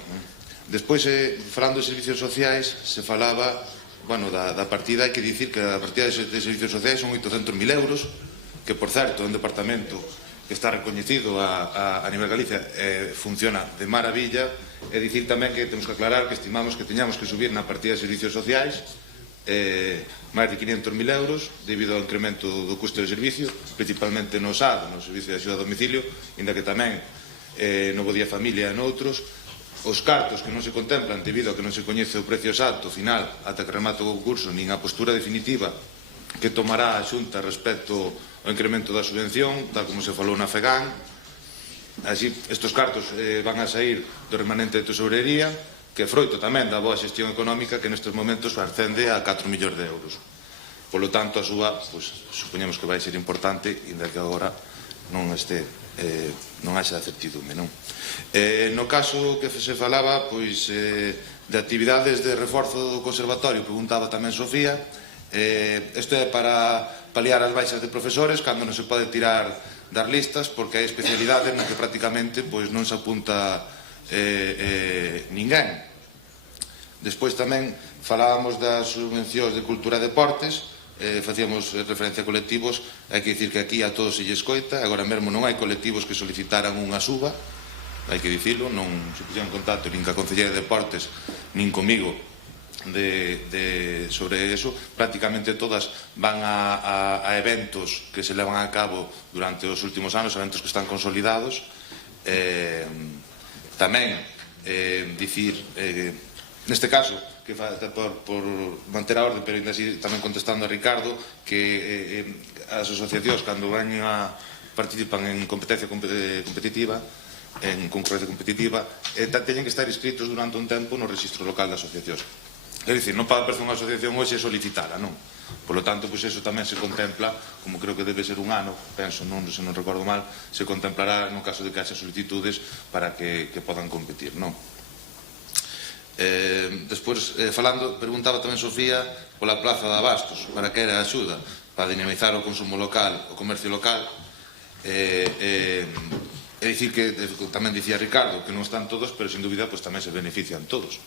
Despois, falando de servicios sociais, se falaba da partida. Hai que dicir que a partida de servicios sociais son 800.000 euros, que, por certo, é un departamento que está recoñecido a nivel Galicia, funciona de maravilla. E dicir tamén que temos que aclarar que estimamos que teñamos que subir na partida de servicios sociais máis de 500.000 euros debido ao incremento do custo de servicio, principalmente no SAD, no Servicio de Axuda a Domicilio, inda que tamén no Bo Día Familia e noutros. Os cartos que non se contemplan debido a que non se coñece o precio exacto final ata que remate o concurso, nin a postura definitiva que tomará a Xunta respecto ao incremento da subvención, tal como se falou na FEGAN. Así, estes cartos van a sair do remanente de tesourería, que é froito tamén da boa xestión económica, que nestes momentos ascende a 4 millóns de euros. Por lo tanto, a súa, supoñemos que vai ser importante, inda que agora non haxa certidume, non? No caso que se falaba de actividades de reforzo do conservatorio, preguntaba tamén Sofía, isto é para paliar as baixas de profesores cando non se pode tirar das listas, porque hai especialidades na que prácticamente non se apunta ninguén. Despois tamén falábamos das subvencións de cultura e deportes. facíamos referencia a colectivos, hai que dicir que aquí a todos se lle escoita, agora mesmo non hai colectivos que solicitaran unha suba, hai que dicilo, non se puxeron en contacto nin ca Concelleira de Deportes nin comigo sobre eso. Prácticamente todas van a eventos que se levan a cabo durante os últimos anos, eventos que están consolidados. Tamén dicir, neste caso, que por manter a orde, pero ainda así tamén contestando a Ricardo, que as asociacións cando participan en competencia competitiva, en concurrencia competitiva, teñen que estar inscritos durante un tempo no registro local de asociacións. É dicir, non pode aparecer unha asociación hoxe e solicitala, non? Por lo tanto, pois eso tamén se contempla, como creo que debe ser un ano, penso, se non recordo mal, se contemplará no caso de que haxa solicitudes para que podan competir, non? Despois, falando, preguntaba tamén Sofía pola Plaza de Abastos, para que era a axuda, para dinamizar o consumo local, o comercio local. É dicir que, tamén dicía Ricardo, que non están todos, pero sin dúbida tamén se benefician todos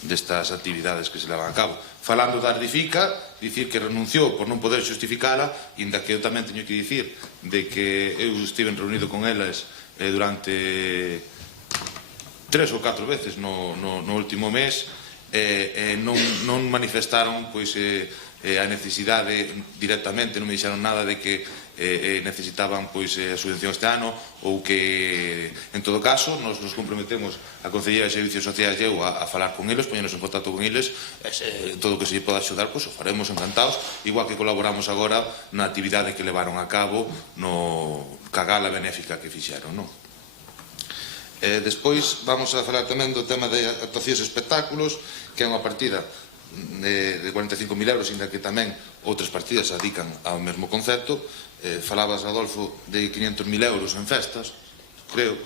destas actividades que se levan a cabo. Falando da Ardifica, dicir que renunciou por non poder justificala, inda que eu tamén teño que dicir de que eu estive reunido con elas durante 3 ou 4 veces no último mes, non manifestaron a necesidade directamente, non me dixeron nada de que necesitaban a subvención este ano, ou que en todo caso nos comprometemos a Concelleira de Servicios Sociais e eu a falar con eles, poñernos en contacto con eles, todo o que se lle poda axudar, o faremos encantados, igual que colaboramos agora na actividade que levaron a cabo ca gala benéfica que fixeron, non? Despois vamos a falar tamén do tema de actuacións e espectáculos, que é unha partida de 45.000 euros, ainda que tamén outras partidas se dedican ao mesmo concepto. Falabas, Adolfo, de 500.000 euros en festas, creo.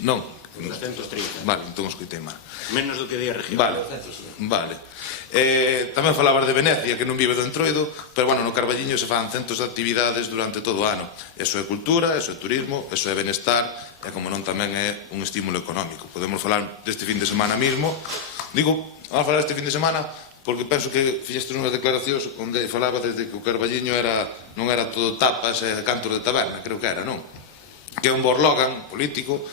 Non? 230. Vale, entón escoitei mal. Menos do que día regional. Vale. Tamén falabas de Venecia, que non vive do Entroido, pero no Carballiño se fan centos de actividades durante todo o ano. Eso é cultura, eso é turismo, eso é benestar, e como non tamén é un estímulo económico. Podemos falar deste fin de semana mismo. Digo, vamos a falar deste fin de semana porque penso que fixeste unhas declaracións onde falaba desde que o Carballiño non era todo tapas e cantos de taberna, creo que era, non? Que é un borlogan político,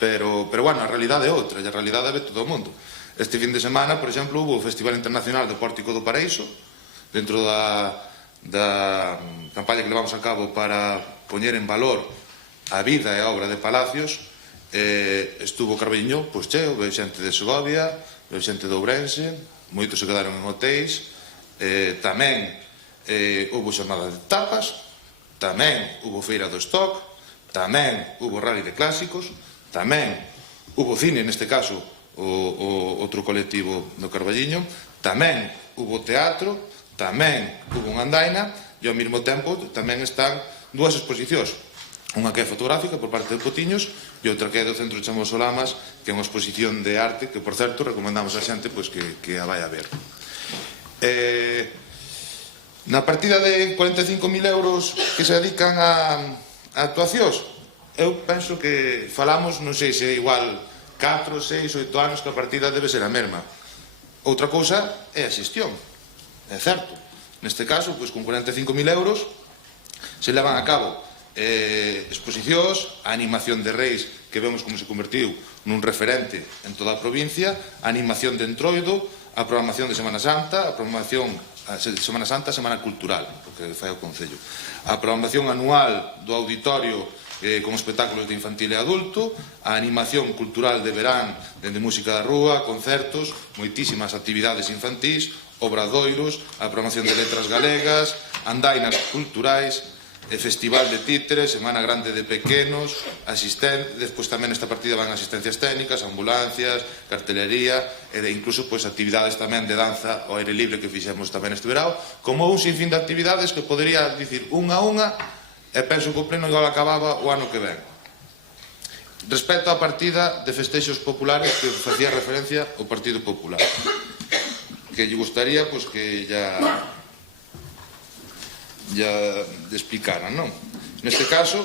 pero a realidade é outra, e a realidade é de todo o mundo. Este fin de semana, por exemplo, hubo o Festival Internacional do Pórtico do Paraíso, dentro da campaña que levamos a cabo para poñer en valor a vida e a obra de Palacios. Estuvo o Carballiño cheo, veio xente de Segovia, veio xente de Ourense, moitos se quedaron en hotéis. Tamén hubo xornada de tapas, tamén hubo feira do stock, tamén hubo rally de clásicos, tamén hubo cine, neste caso o outro colectivo do Carballiño, tamén hubo teatro, tamén hubo unha andaina, e ao mesmo tempo tamén están dúas exposicións, unha que é fotográfica por parte de Potiños e outra que é do Centro Chamo Solamas, que é unha exposición de arte que, por certo, recomendamos a xente que a vai a ver. Na partida de 45.000 euros que se dedican a actuacións, eu penso que falamos, non sei se é igual 4, 6, 8 anos, que a partida debe ser a mesma. Outra cousa é a xestión, é certo. Neste caso, con 45.000 euros se levan a cabo exposicións, a animación de Reis, que vemos como se convertiu nun referente en toda a provincia, a animación de Entroido, a programación de Semana Santa, a programación de Semana Santa, Semana Cultural, porque fai o Concello, a programación anual do auditorio con espectáculos de infantil e adulto, a animación cultural de verán, dende música da rúa, concertos, moitísimas actividades infantís, obradoiros, a programación de letras galegas, andainas culturais, festival de títeres, Semana Grande de pequenos, despois tamén nesta partida van asistencias técnicas, ambulancias, cartelería, e incluso actividades tamén de danza ao aire libre que fixemos tamén este verao, como un sinfín de actividades que podería dicir unha a unha, e penso que o pleno igual acababa o ano que ven. Respecto á partida de festexos populares que facía referencia ao Partido Popular, que lle gustaría que ya explicaran, non? Neste caso,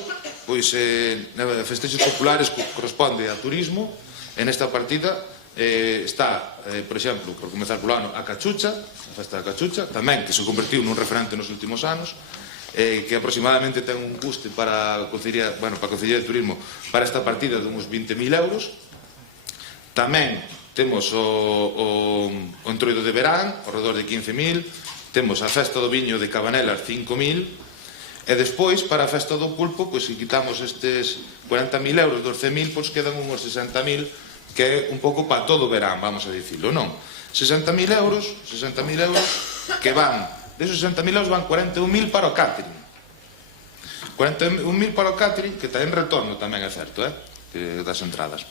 festexos populares corresponde a turismo, e nesta partida está, por exemplo, por comezar polo ano, a Cachucha, a festa da Cachucha, tamén que se convertiu nun referente nos últimos anos, que aproximadamente ten un custe para a Consellería de Turismo para esta partida de uns 20.000 euros. Tamén temos o Entroido de Verán, ao redor de 15.000, temos a Festa do Viño de Cabanelas, 5.000, e despois, para a Festa do Pulpo, pois, se quitamos estes 40.000 euros, 12.000, pois quedan uns 60.000, que é un pouco para todo o verán, vamos a dicirlo, non? 60.000 euros, que van, desos 60.000 euros van 41.000 para o catering. 41.000 para o catering, que ten retorno tamén, é certo, das entradas.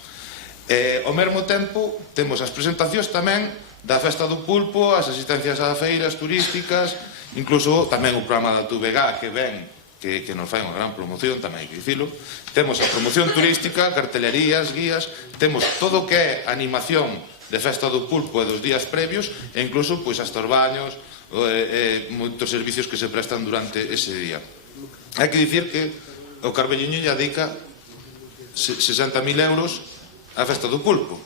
Ao mesmo tempo, temos as presentacións tamén da Festa do Pulpo, as asistencias a feiras turísticas, incluso tamén o programa da TVG que ven, que nos fai unha gran promoción, tamén hai que dicilo. Temos a promoción turística, cartelerías, guías, temos todo o que é animación de Festa do Pulpo e dos días previos, e incluso hasta os baños, moitos servicios que se prestan durante ese día. Hai que dicir que o Carballiño lle dedica 60.000 euros a Festa do Pulpo,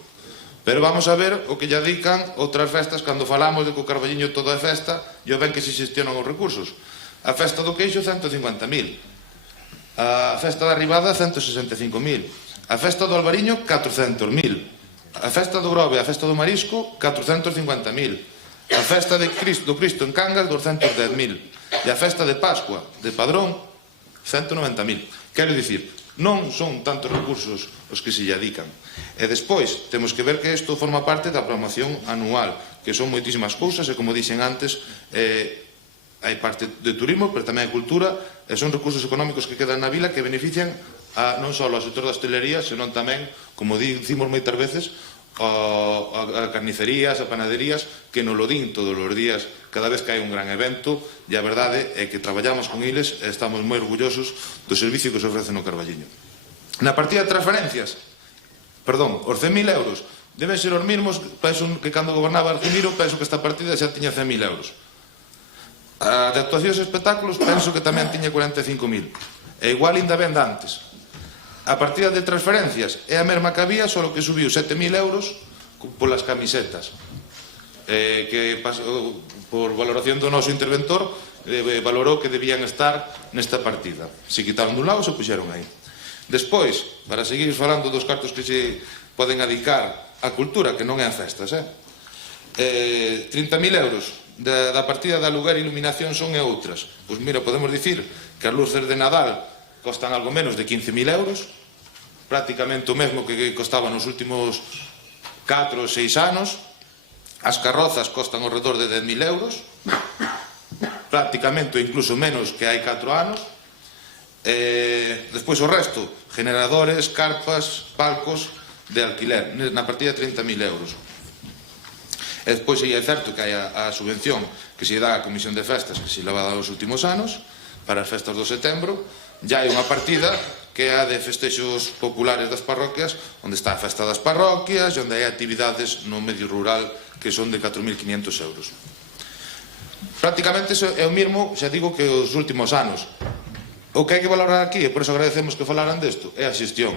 pero vamos a ver o que lle dedican outras festas cando falamos de que o Carballiño todo é festa, e o ben que se xestionan os recursos. A Festa do Queixo, 150.000, a Festa da Ribada, 165.000, a Festa do Albariño, 400.000, a Festa do Grove e a Festa do Marisco, 450.000, a Festa do Cristo en Cangas, 210.000, e a Festa de Pascua de Padrón, 190.000. Quero dicir, non son tantos recursos os que se lle dedican. E despois, temos que ver que isto forma parte da programación anual, que son moitísimas cousas, e como dixen antes, hai parte de turismo, pero tamén hai cultura, e son recursos económicos que quedan na vila que benefician non só ao sector da hostelería, senón tamén, como dicimos moitas veces, a carnicerías, a panaderías, que nos lo din todos os días cada vez que hai un gran evento, e a verdade é que traballamos con eles e estamos moi orgullosos do servicio que se ofrece no Carballiño. Na partida de transferencias, os 100.000 euros deben ser os mesmos, penso que cando gobernaba Argemiro, penso que esta partida xa tiña 100.000 euros. A de actuacións e espectáculos penso que tamén tiña 45.000, e igual ainda ben de antes. A partida de transferencias é a mesma que había, só que subiu 7.000 euros polas camisetas, que por valoración do noso interventor valorou que debían estar nesta partida. Se quitaron dun lado, se puxeron aí. Despois, para seguir falando dos cartos que se poden adicar á cultura, que non é en festas, 30.000 euros da partida de aluguer e iluminación son e outras. Pois mira, podemos dicir que as luces de Nadal costan algo menos de 15.000 euros, prácticamente o mesmo que costaba nos últimos 4 ou 6 anos. As carrozas costan ao redor de 10.000 euros, prácticamente ou incluso menos que hai 4 anos. Despois o resto, generadores, carpas, palcos de alquiler, na partida de 30.000 euros. E despois é certo que hai a subvención que se dá á Comisión de Festas, que se leva nos últimos anos, para as festas do setembro. Ya hai unha partida que é a de festexos populares das parroquias, onde está a festa das parroquias, onde hai actividades no medio rural que son de 4.500 euros. Prácticamente é o mesmo, xa digo, que os últimos anos. O que hai que valorar aquí, e por eso agradecemos que falaran desto, é a xestión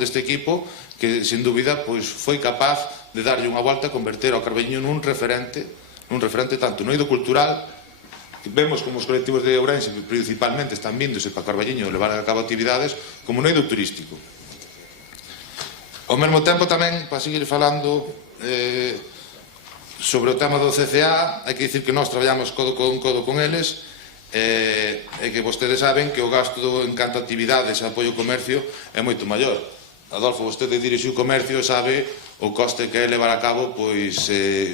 deste equipo que, sin dúbida, foi capaz de darlle unha volta a converter ao Carballiño nun referente tanto no eido cultural, que vemos como os colectivos de Ourense principalmente están víndose para Carballiño levar a cabo actividades, como no eido turístico. Ao mesmo tempo tamén, para seguir falando sobre o tema do CCA, hai que dicir que nós traballamos codo con eles, e que vostedes saben que o gasto en canto a actividades e apoio ao comercio é moito maior. Adolfo, vostede dirixiu o comercio e sabe o coste que é levar a cabo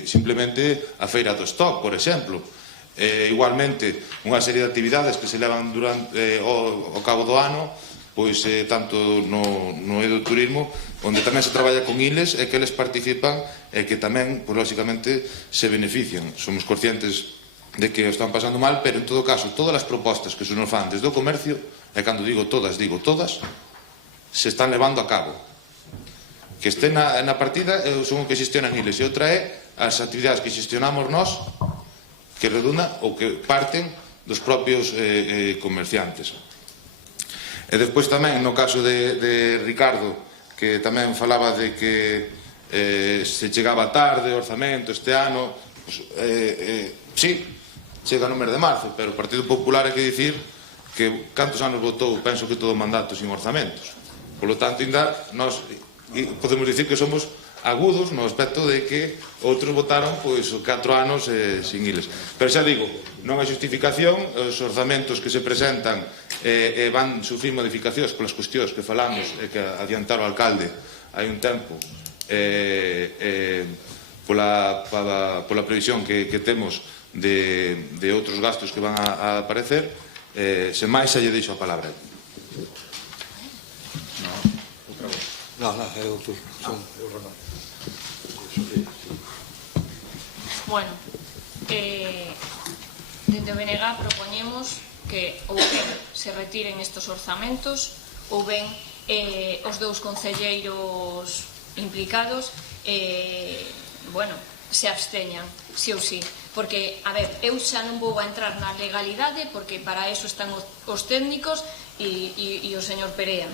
simplemente a feira do stock, por exemplo. Igualmente, unha serie de actividades que se levan durante ao cabo do ano, tanto no eido turismo, onde tamén se traballa con iles e que eles participan e que tamén, lógicamente, se benefician. Somos conscientes de que o están pasando mal, pero en todo caso, todas as propostas que se nos fan desde o comercio, e cando digo todas, se están levando a cabo. Que estén na partida son o que xestionan iles, e outra é as actividades que xestionamos nós, que redundan ou que parten dos propios comerciantes. E despois tamén, no caso de Ricardo, que tamén falaba de que se chegaba tarde o orzamento este ano, sí, chega no mes de marzo, pero o Partido Popular hai que dicir que cantos anos votou, penso que todo o mandato sin orzamentos. Por lo tanto, ainda nós podemos dicir que somos agudos no aspecto de que outros votaron 4 anos sin iles. Pero xa digo, non hai justificación, os orzamentos que se presentan van sufrir modificacións polas cuestións que falamos e que adiantara o alcalde hai un tempo pola previsión que temos de outros gastos que van a aparecer. Sen máis, xa lle deixo a palabra. Bueno, dende o BNG propoñemos que ou ben se retiren estes orzamentos ou ben os dous concelleiros implicados se absteñan, sí ou sí, porque, a ver, eu xa non vou a entrar na legalidade porque para eso están os técnicos e o señor Perea,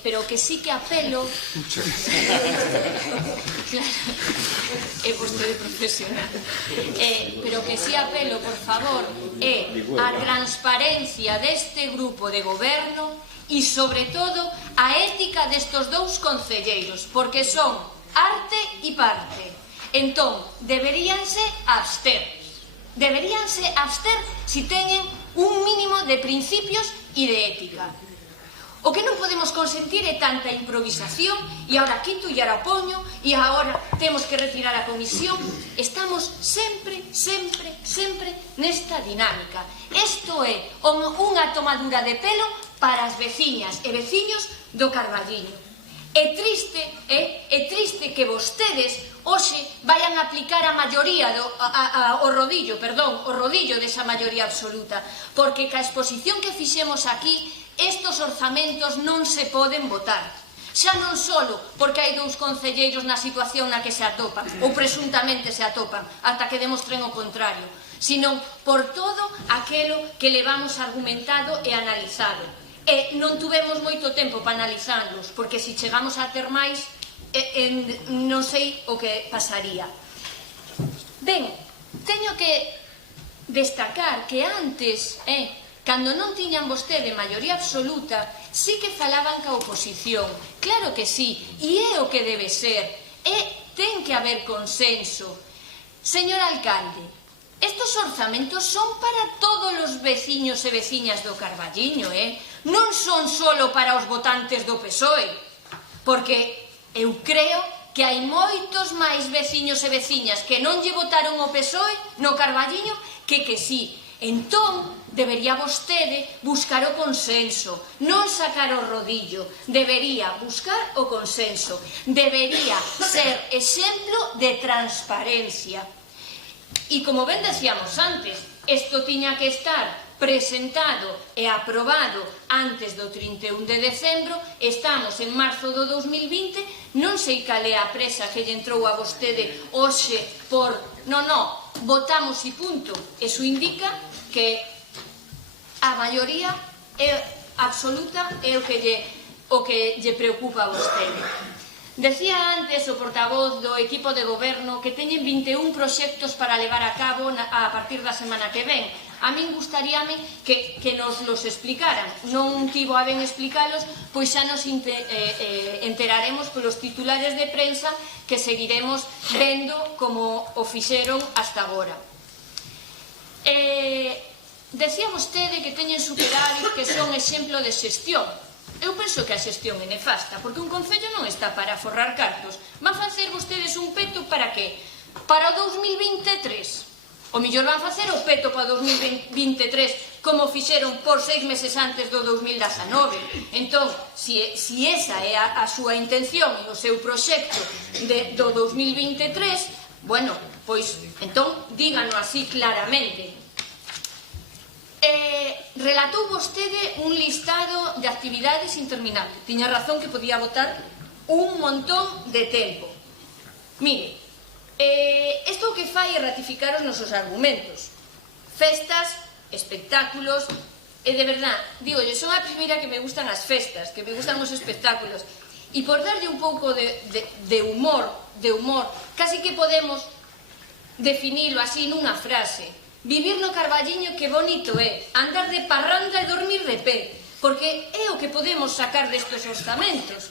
pero que sí que apelo é vostede profesional, pero que sí apelo, por favor, é a transparencia deste grupo de goberno e, sobre todo, a ética destos dous concelleiros, porque son arte e parte. Entón, deberíanse abster si teñen un mínimo de principios e de ética. O que non podemos consentir é tanta improvisación e agora quito e agora poño e agora temos que retirar a comisión. Estamos sempre nesta dinámica. Isto é unha tomadura de pelo para as veciñas e veciños do Carballiño. É triste que vostedes hoxe vayan a aplicar a maioría o rodillo desa maioría absoluta, porque ca exposición que fixemos aquí estos orzamentos non se poden votar. Xa non solo porque hai dous concelleiros na situación na que se atopan, ou presuntamente se atopan, ata que demostren o contrario, sino por todo aquelo que levamos argumentado e analizado. E non tuvemos moito tempo para analizarlos, porque se chegamos a ter máis, non sei o que pasaría. Ben, teño que destacar que antes, cando non tiñan vostede maioría absoluta, sí que falaban ca oposición. Claro que sí, e é o que debe ser. Ten que haber consenso. Señor alcalde, estos orzamentos son para todos os veciños e veciñas do Carballiño, non son solo para os votantes do PSOE, porque eu creo que hai moitos máis veciños e veciñas que non lle votaron o PSOE no Carballiño que sí. Entón, debería vostede buscar o consenso, non sacar o rodillo, debería buscar o consenso, debería ser exemplo de transparencia. E como ben decíamos antes, isto tiña que estar presentado e aprobado antes do 31 de decembro, estamos en marzo do 2020, non sei cal é a presa que lle entrou a vostede hoxe por votamos e punto. Eso indica que a maioría absoluta é o que lle preocupa a vostede. Decía antes o portavoz do equipo de goberno que teñen 21 proxectos para levar a cabo a partir da semana que ven. A min gustaríame que nos los explicaran. Non tivo a ben explicalos, pois xa nos enteraremos polos titulares de prensa que seguiremos vendo como o fixeron hasta agora. Decía vostede que teñen superávit, que son exemplo de xestión. Eu penso que a xestión é nefasta, porque un concello non está para forrar cartos. Van facer vostedes un peto para que? Para o 2023. O mellor van facer o peto para o 2023, como fixeron por 6 meses antes do 2019. Entón, si esa é a súa intención e o seu proxecto do 2023, bueno, pois, entón, dígano así claramente. Relatou vostede un listado de actividades interminable. Tiña razón que podía botar un montón de tempo. Mire, isto o que fai é ratificar os nosos argumentos. Festas, espectáculos, e de verdad, digo, son a primeira que me gustan as festas, que me gustan os espectáculos. E por darlle un pouco de humor, casi que podemos definilo así nunha frase: vivir no Carballiño que bonito é, andar de parranda e dormir de pé, porque é o que podemos sacar destes orzamentos,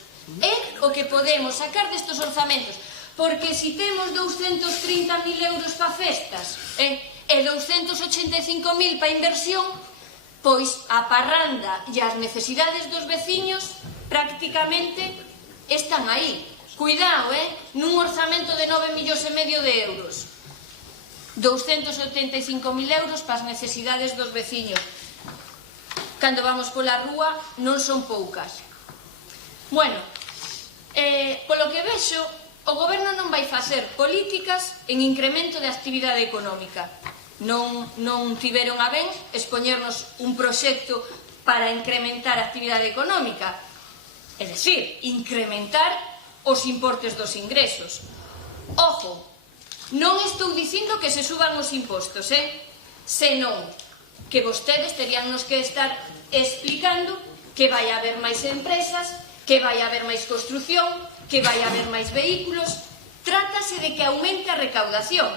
porque se temos 230.000 euros para festas e 285.000 para inversión, pois a parranda e as necesidades dos veciños prácticamente están aí. Cuidado, nun orzamento de 9,5 millóns de euros, 285.000 euros para as necesidades dos veciños. Cando vamos pola rúa non son poucas. Bueno, polo que vexo, o goberno non vai facer políticas en incremento de actividade económica. Non tiveron a ben expoñernos un proxecto para incrementar a actividade económica, é dicir, incrementar os importes dos ingresos. Ojo, non estou dicindo que se suban os impostos, senón que vostedes teríannos que estar explicando que vai haber máis empresas, que vai haber máis construción, que vai haber máis vehículos. Trátase de que aumente a recaudación,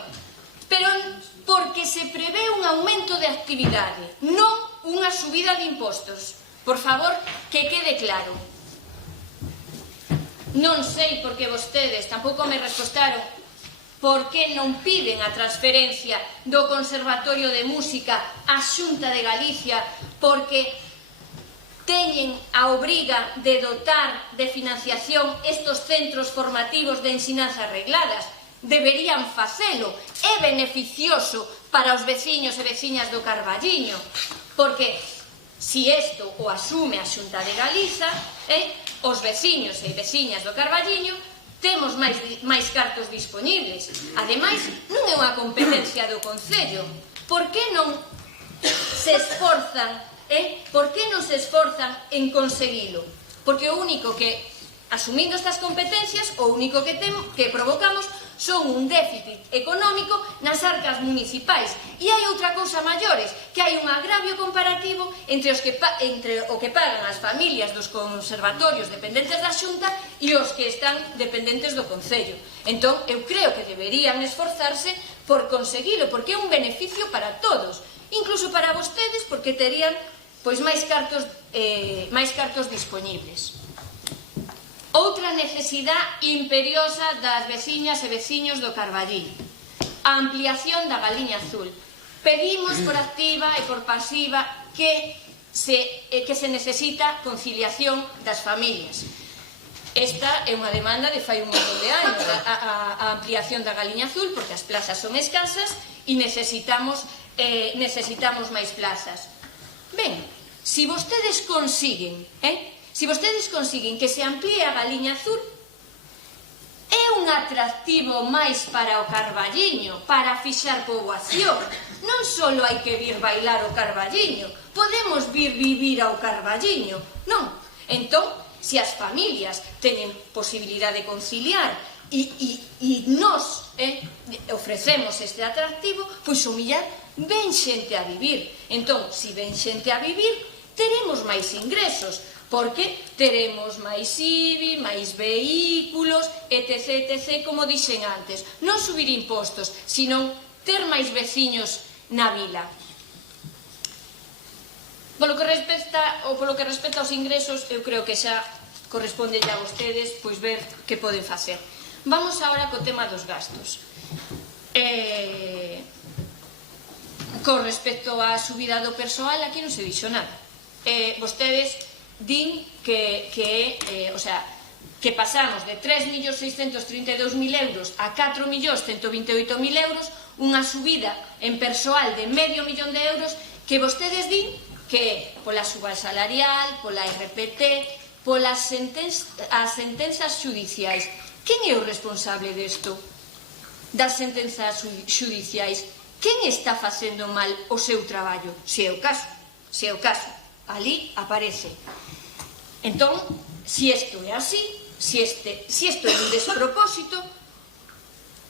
pero porque se prevé un aumento de actividade, non unha subida de impostos. Por favor, que quede claro. Non sei por que vostedes tampouco me respostaron por que non piden a transferencia do Conservatorio de Música á Xunta de Galicia, porque teñen a obriga de dotar de financiación estos centros formativos de ensinanza regladas. Deberían facelo. É beneficioso para os veciños e veciñas do Carballiño, porque se isto o asume a Xunta de Galiza, os veciños e veciñas do Carballiño temos máis cartos dispoñibles. Ademais, non é unha competencia do Concello. Por que non se esforzan en conseguilo? Porque o único que, asumindo estas competencias, o único que provocamos son un déficit económico nas arcas municipais. E hai outra cousa maiores, que hai un agravio comparativo entre o que pagan as familias dos conservatorios dependentes da Xunta e os que están dependentes do Concello. Entón, eu creo que deberían esforzarse por conseguilo, porque é un beneficio para todos, incluso para vostedes, porque terían máis cartos dispoñibles. Outra necesidade imperiosa das veciñas e veciños do Carballiño: a ampliación da Galiña Azul. Pedimos por activa e por pasiva que se necesita conciliación das familias. Esta é unha demanda de fai un montón de anos, a ampliación da Galiña Azul, porque as plazas son escasas e necesitamos máis plazas. Ben, se vostedes consiguen que se amplíe a Galiña Azul, é un atractivo máis para o Carballiño, para fixar poboación. Non só hai que vir bailar o Carballiño, podemos vir vivir ao Carballiño, non? Entón, se as familias teñen posibilidade de conciliar e nos ofrecemos este atractivo, pois o millar ven xente a vivir. Entón, se ven xente a vivir, teremos máis ingresos, porque teremos máis IBI, máis vehículos, etc., como dixen antes. Non subir impostos, senón ter máis veciños na vila. Polo que respecta aos ingresos, eu creo que xa corresponde a vostedes ver que poden facer. Vamos agora co tema dos gastos. Con respecto á subida do persoal, aquí non se dixo nada. Vostedes din que pasamos de 3.632.000 euros a 4.128.000 euros, unha subida en persoal de medio millón de euros, que vostedes din que é pola suba salarial, pola RPT, polas sentenzas xudiciais. Quen é o responsable desto? Das sentenzas xudiciais? Quen está facendo mal o seu traballo? Se é o caso, ali aparece. Entón, se isto é así, se isto é un despropósito,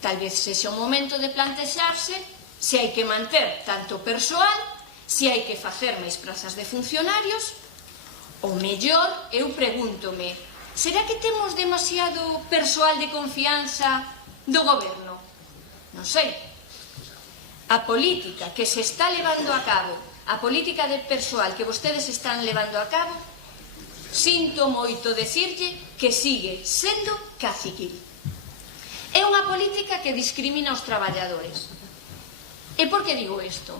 tal vez sexa o momento de plantexarse se hai que manter tanto persoal, se hai que facer máis prazas de funcionarios, ou mellor, eu pregúntome, será que temos demasiado persoal de confianza do goberno? Non sei. A política que se está levando a cabo, a política de persoal que vostedes están levando a cabo, sinto moito decirlle que sigue sendo caciquil. É unha política que discrimina os traballadores. E por que digo isto?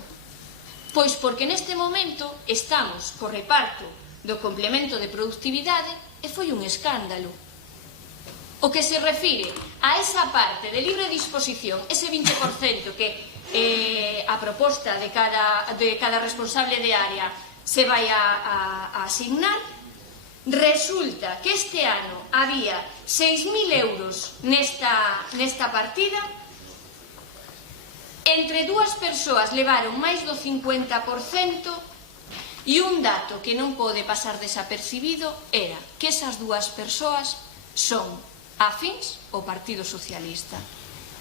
Pois porque neste momento estamos co reparto do complemento de productividade e foi un escándalo. O que se refire a esa parte de libre disposición, ese 20% que a proposta de cada responsable de área se vai a asignar, resulta que este ano había 6.000 euros nesta partida, entre dúas persoas levaron máis do 50%, e un dato que non pode pasar desapercibido era que esas dúas persoas son afíns ao Partido Socialista.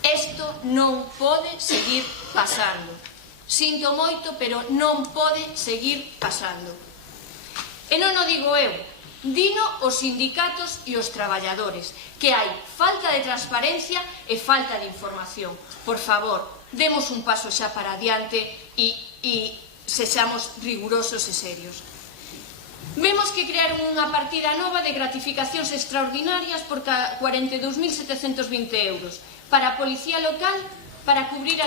Isto non pode seguir pasando. Sinto moito, pero non pode seguir pasando. E non o digo eu, dino os sindicatos e os traballadores, que hai falta de transparencia e falta de información. Por favor, demos un paso xa para adiante e sexamos rigurosos e serios. Vemos que crearon unha partida nova de gratificacións extraordinarias por 42.720 euros para a policía local para cubrir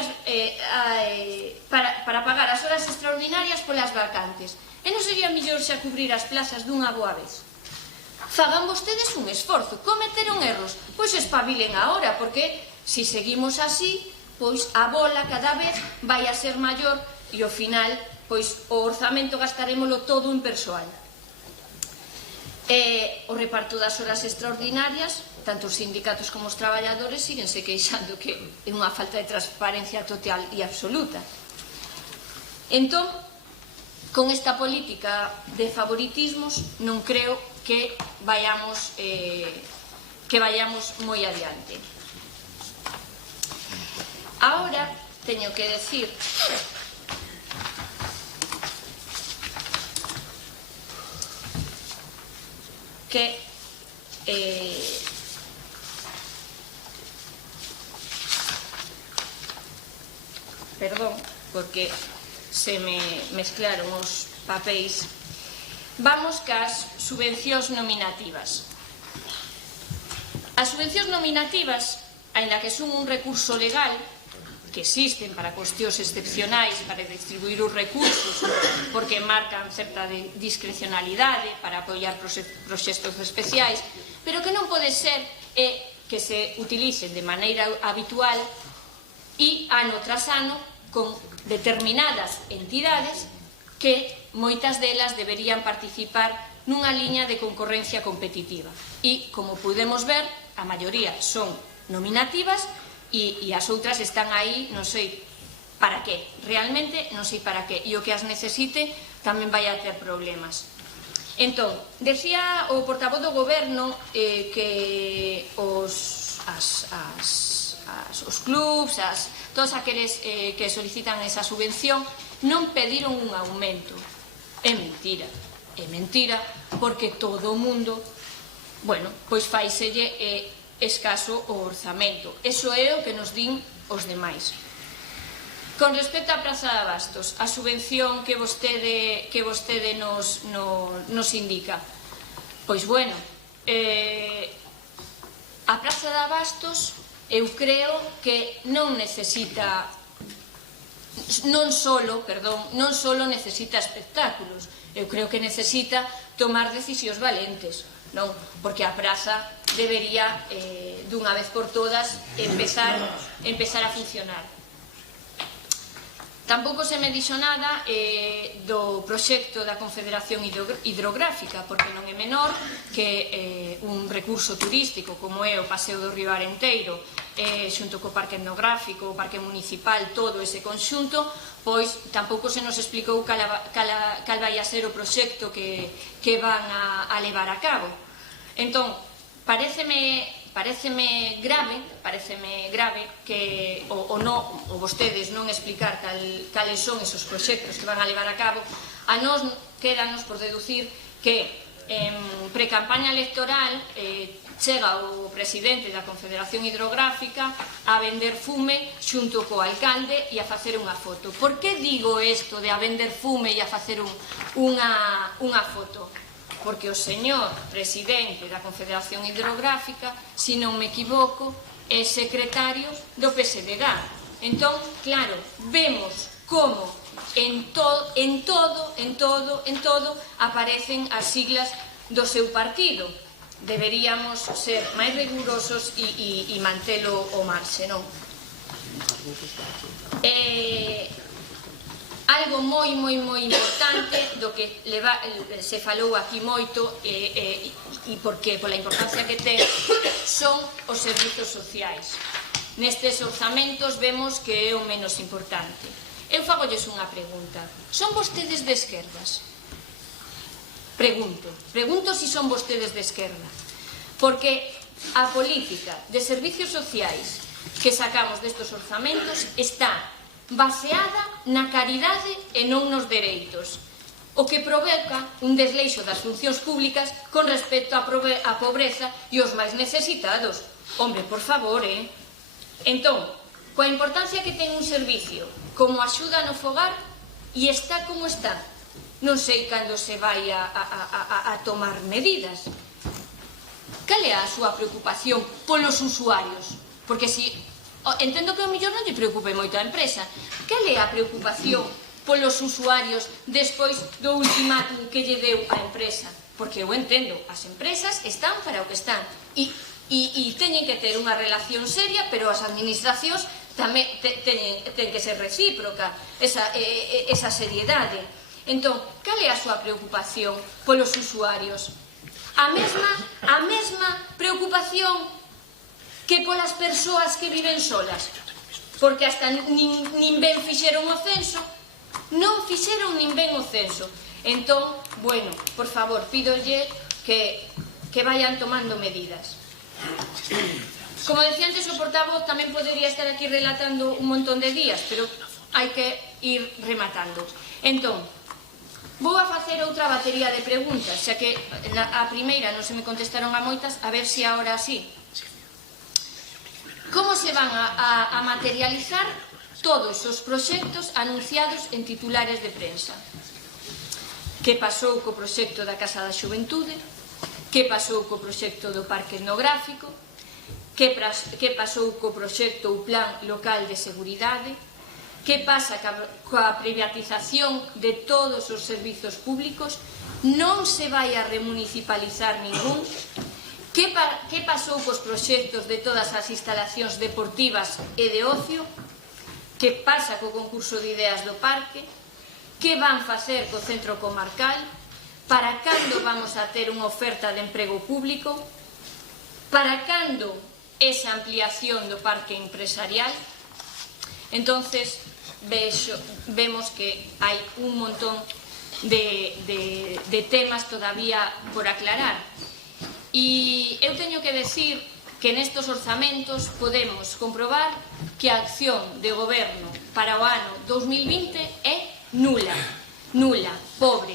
para pagar as horas extraordinarias polas vacantes. E non sería mellor xa cubrir as plazas dunha boa vez? Fagan vostedes un esforzo. Cometeron erros? Pois espabilen agora, porque se seguimos así, pois a bola cada vez vai a ser maior e ao final, pois o orzamento gastaremoslo todo en persoal. O reparto das horas extraordinarias, tanto os sindicatos como os traballadores síguense queixando que é unha falta de transparencia total e absoluta. Entón, con esta política de favoritismos non creo que vayamos moi adiante. Ahora teño que decir que perdón, porque se me mezclaron os papéis. Vamos cas subvencións nominativas. As subvencións nominativas, aínda que son un recurso legal que existen para cuestións excepcionais para distribuir os recursos porque marcan certa discrecionalidade para apoiar proxectos especiais, pero que non pode ser que se utilicen de maneira habitual e ano tras ano con determinadas entidades que moitas delas deberían participar nunha liña de concorrencia competitiva. E, como podemos ver, a maioría son nominativas e as outras están aí, non sei para que, realmente non sei para que, e o que as necesite tamén vai a ter problemas. Entón, decía o portavoz do goberno que os clubs, todos aqueles que solicitan esa subvención non pediron un aumento. É mentira, porque todo o mundo, bueno, pois faiselle escaso o orzamento. Eso é o que nos din os demais. Con respecto á Praza de Abastos, a subvención que vostede nos indica, pois bueno, a Praza de Abastos eu creo que non necesita non solo necesita espectáculos, eu creo que necesita tomar decisións valentes, non? Porque a praza debería dunha vez por todas empezar a funcionar. Tampouco se me dixo nada do proxecto da Confederación Hidrográfica, porque non é menor que un recurso turístico como é o Paseo do Río Arenteiro, xunto co Parque Etnográfico, o Parque Municipal, todo ese conxunto, pois tampouco se nos explicou cal vai a ser o proxecto que van a levar a cabo. Entón, paréceme grave que o vostedes non explicar cales son esos proxectos que van a levar a cabo. A nós quédanos por deducir que en precampaña electoral chega o presidente da Confederación Hidrográfica a vender fume xunto co alcalde e a facer unha foto. Por que digo isto de a vender fume e a facer unha foto? Porque o señor presidente da Confederación Hidrográfica, se non me equivoco, é secretario do PSDG. Entón, claro, vemos como en todo aparecen as siglas do seu partido. Deberíamos ser máis rigurosos e mantelo ao marxe, non? Algo moi importante do que se falou aquí moito e porque pola importancia que ten son os servizos sociais. Nestes orzamentos vemos que é o menos importante. Eu fagolles unha pregunta. Son vostedes de esquerdas? Pregunto se son vostedes de esquerda, porque a política de servicios sociais que sacamos destes orzamentos está baseada na caridade e non nos dereitos, o que provoca un desleixo das funcións públicas con respecto á pobreza e os máis necesitados. Hombre, por favor, Entón, coa importancia que ten un servicio como axuda no fogar e está como está, non sei cando se vai a tomar medidas. Cal é a súa preocupación polos usuarios? Porque entendo que ao mellor non lle preocupe moito a empresa. Cal é a preocupación polos usuarios despois do ultimátum que lle deu a empresa? Porque eu entendo, as empresas están para o que están e teñen que ter unha relación seria, pero as administracións tamén ten que ser recíproca esa seriedade. Entón, cal é a súa preocupación polos usuarios? A mesma preocupación que polas persoas que viven solas, porque hasta nin ben fixeron o censo, non fixeron nin ben o censo. Entón, bueno, por favor, pídolle que vayan tomando medidas. Como decía antes o portavoz, tamén podería estar aquí relatando un montón de días, pero hai que ir rematando. Entón, vou a facer outra batería de preguntas, xa que a primeira non se me contestaron a moitas, a ver se agora sí. Como se van a materializar todos os proxectos anunciados en titulares de prensa? Que pasou co proxecto da Casa da Xuventude? Que pasou co proxecto do Parque Etnográfico? Que pasou co proxecto ou Plan Local de Seguridade? Que pasa coa privatización de todos os servizos públicos? Non se vai a remunicipalizar ningún? Que pasou cos proxectos de todas as instalacións deportivas e de ocio? Que pasa co concurso de ideas do parque? Que van facer co centro comarcal? Para cando vamos a ter unha oferta de emprego público? Para cando esa ampliación do parque empresarial? Entonces, vemos que hai un montón de temas todavía por aclarar. E eu teño que decir que nestos orzamentos podemos comprobar que a acción de goberno para o ano 2020 é nula, pobre.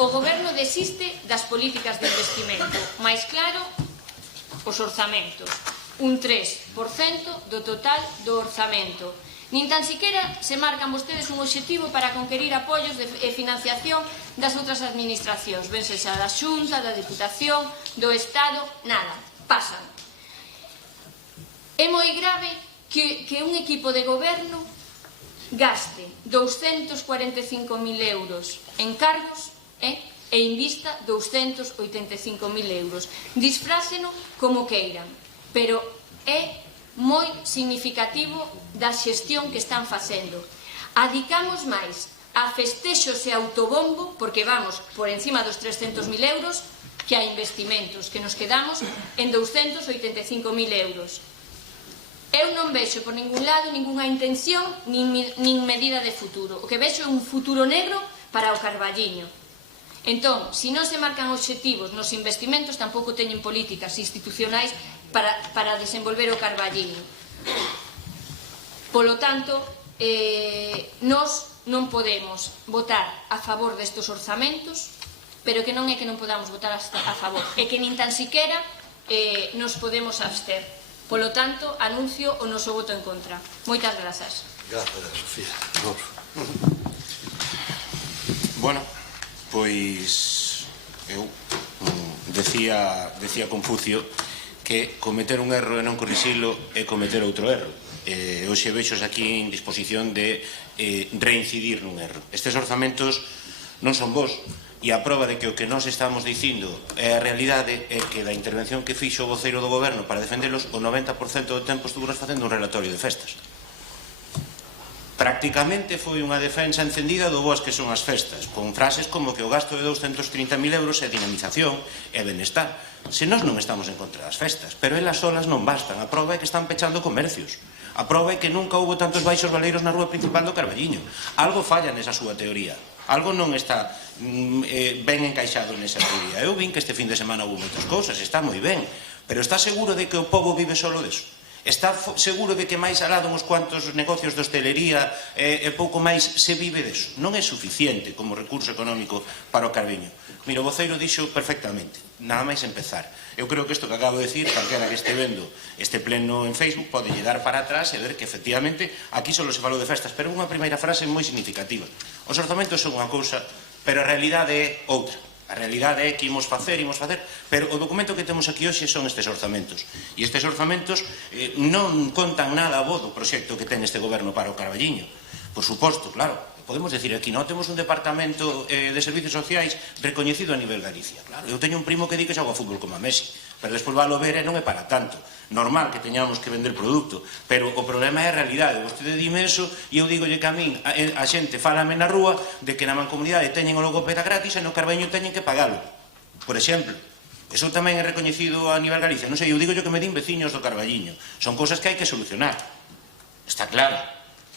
O goberno desiste das políticas de investimento. Mais claro, os orzamentos. Un 3% do total do orzamento. Nin tan siquiera se marcan vostedes un obxectivo para conquerir apoios e financiación das outras administracións, ben sexa da Xunta, da Diputación, do Estado, nada, pasan. É moi grave que un equipo de goberno gaste 245.000 euros en cargos e invista 285.000 euros. Disfráceno como queiran, pero é moi significativo da xestión que están facendo. Adicamos máis a festexos e autobombo, porque vamos por encima dos 300.000 euros, que a investimentos, que nos quedamos en 285.000 euros. Eu non vexo por ningún lado ningunha intención nin medida de futuro. O que vexo é un futuro negro para o Carballiño. Entón, se non se marcan obxectivos nos investimentos, tampouco teñen políticas institucionais para desenvolver o Carballiño. Polo tanto, nós non podemos votar a favor destes orzamentos pero que non é que non podamos votar a favor, é que nin tan siquera nos podemos abster. Polo tanto, anuncio o noso voto en contra. Moitas grazas. Gracias, Sofía. Bueno, pois eu decía Confucio que cometer un erro e non corrixilo é cometer outro erro. Hoxe vexos aquí en disposición de reincidir nun erro. Estes orzamentos non son vos, e a prova de que o que nós estamos dicindo é a realidade é que da intervención que fixo o voceiro do goberno para defendelos, o 90% do tempo estuvo facendo un relatorio de festas. Prácticamente foi unha defensa encendida do boas que son as festas, con frases como que o gasto de 230.000 euros é dinamización e benestar. Se nós non estamos en contra das festas, pero elas solas non bastan. A prova é que están pechando comercios. A prova é que nunca houbo tantos baixos valeiros na rúa principal do Carballiño. Algo falla nesa súa teoría. Algo non está ben encaixado nesa teoría. Eu vin que este fin de semana houve moitas cousas, está moi ben, pero está seguro de que o pobo vive solo deso? Está seguro de que máis alá uns cuantos negocios de hostelería e pouco máis se vive deso? Non é suficiente como recurso económico para o Carballiño. Mira, o voceiro dixo perfectamente, nada máis empezar. Eu creo que isto que acabo de decir, calquera que este vendo este pleno en Facebook, pode dar para atrás e ver que efectivamente aquí só se falou de festas, pero unha primeira frase moi significativa. Os orzamentos son unha cousa, pero a realidade é outra. A realidade é que imos facer, pero o documento que temos aquí hoxe son estes orzamentos. E estes orzamentos non contan nada a bo do proxecto que ten este goberno para o Carballiño. Por suposto, claro, podemos decir aquí, non temos un departamento de servicios sociais recoñecido a nivel Galicia. Claro, eu teño un primo que di que xoga fútbol como a Messi, pero despois valo ver e non é para tanto. Normal que teñamos que vender produto, pero o problema é a realidade. Vostede dime eso e eu digolle que a min a xente falame na rúa de que na mancomunidade teñen o logopeda gratis e no Carballiño teñen que pagalo. Por exemplo, eso tamén é recoñecido a nivel Galicia. Non sei, eu digo que me din veciños do Carballiño. Son cousas que hai que solucionar. Está claro.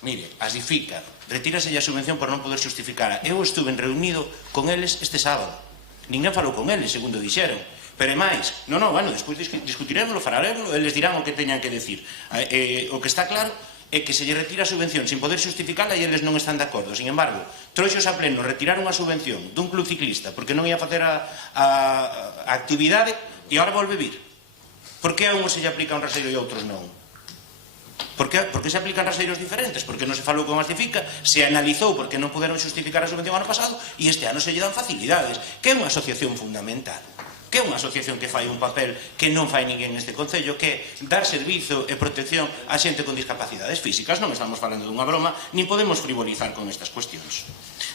Mire, as difica, retírase a subvención por non poder justificar. Eu estuve reunido con eles este sábado. Ninguén falou con eles, segundo dixeron. Pero é máis, bueno, despois discutiremoslo, falaremoslo, eles dirán o que teñan que decir. O que está claro é que se lle retira a subvención sin poder justificala e eles non están de acordo. Sin embargo, trouxos a pleno retirar unha subvención dun club ciclista porque non ia facer a actividade e agora volve vir. Por que a uns se lle aplica un raseiro e a outros non? Por que se aplican raseiros diferentes? Porque non se falou con Astifica, se analizou porque non puderon justificar a subvención ano pasado e este ano se lle dan facilidades. Que é unha asociación fundamental? Que é unha asociación que fai un papel que non fai ninguén neste Concello, que é dar servizo e protección a xente con discapacidades físicas. Non estamos falando dunha broma, nin podemos frivolizar con estas cuestións.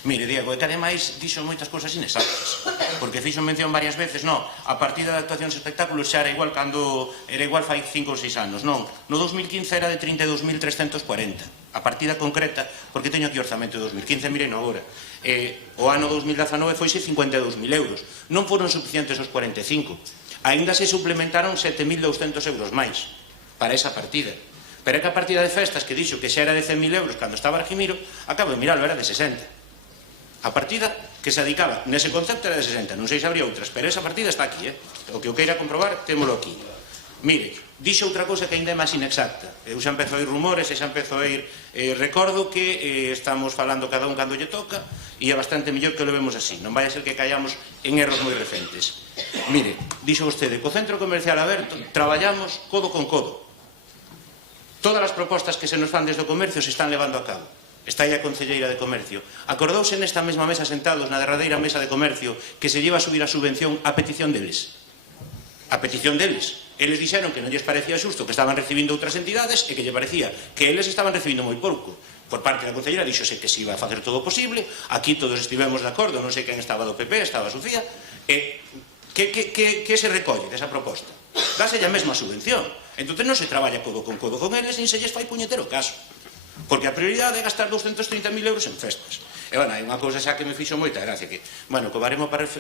Mire, Diego, e que ademais dixo moitas cousas inexactas, porque fixo mención varias veces, a partida de actuacións e espectáculos xa era igual fai 5 ou 6 anos, non. No 2015 era de 32.340, a partida concreta, porque teño aquí o orzamento de 2015, miren agora. O ano 2019 foise 52.000 euros, non foron suficientes os 45, aínda se suplementaron 7.200 euros máis para esa partida. Pero é que a partida de festas que dixo que xa era de 100.000 euros cando estaba Argimiro, acabo de miralo, era de 60. A partida que se adicaba nese concepto era de 60, non sei se habría outras, pero esa partida está aquí, o que eu queira comprobar, témolo aquí. Mire, dixo outra cousa que ainda é máis inexacta. Eu xa empezo a ir rumores e xa empezo a ir... recordo que estamos falando cada un cando lle toca e é bastante mellor que lo vemos así. Non vai a ser que callamos en erros moi recentes. Mire, dixo vostede, co centro comercial aberto traballamos codo con codo. Todas as propostas que se nos fan desde o comercio se están levando a cabo. Está aí a concelleira de Comercio. Acordouse nesta mesma mesa sentados, na derradeira mesa de Comercio, que se lleva a subir a subvención a petición deles. A petición deles. Eles dixeron que non lles parecía xusto que estaban recibindo outras entidades e que lle parecía que eles estaban recibindo moi pouco. Por parte da concelleira dixose que se iba a facer todo o posible. Aquí todos estivemos de acordo, non sei quen estaba do PP, estaba Sofía. Que se recolle desa proposta? Dase a mesma subvención. Entón non se traballa codo con eles nin se lles fai puñetero caso. Porque a prioridade é gastar 230.000 euros en festas. E, hai unha cousa xa que me fixo moita gracia, que, co baremo para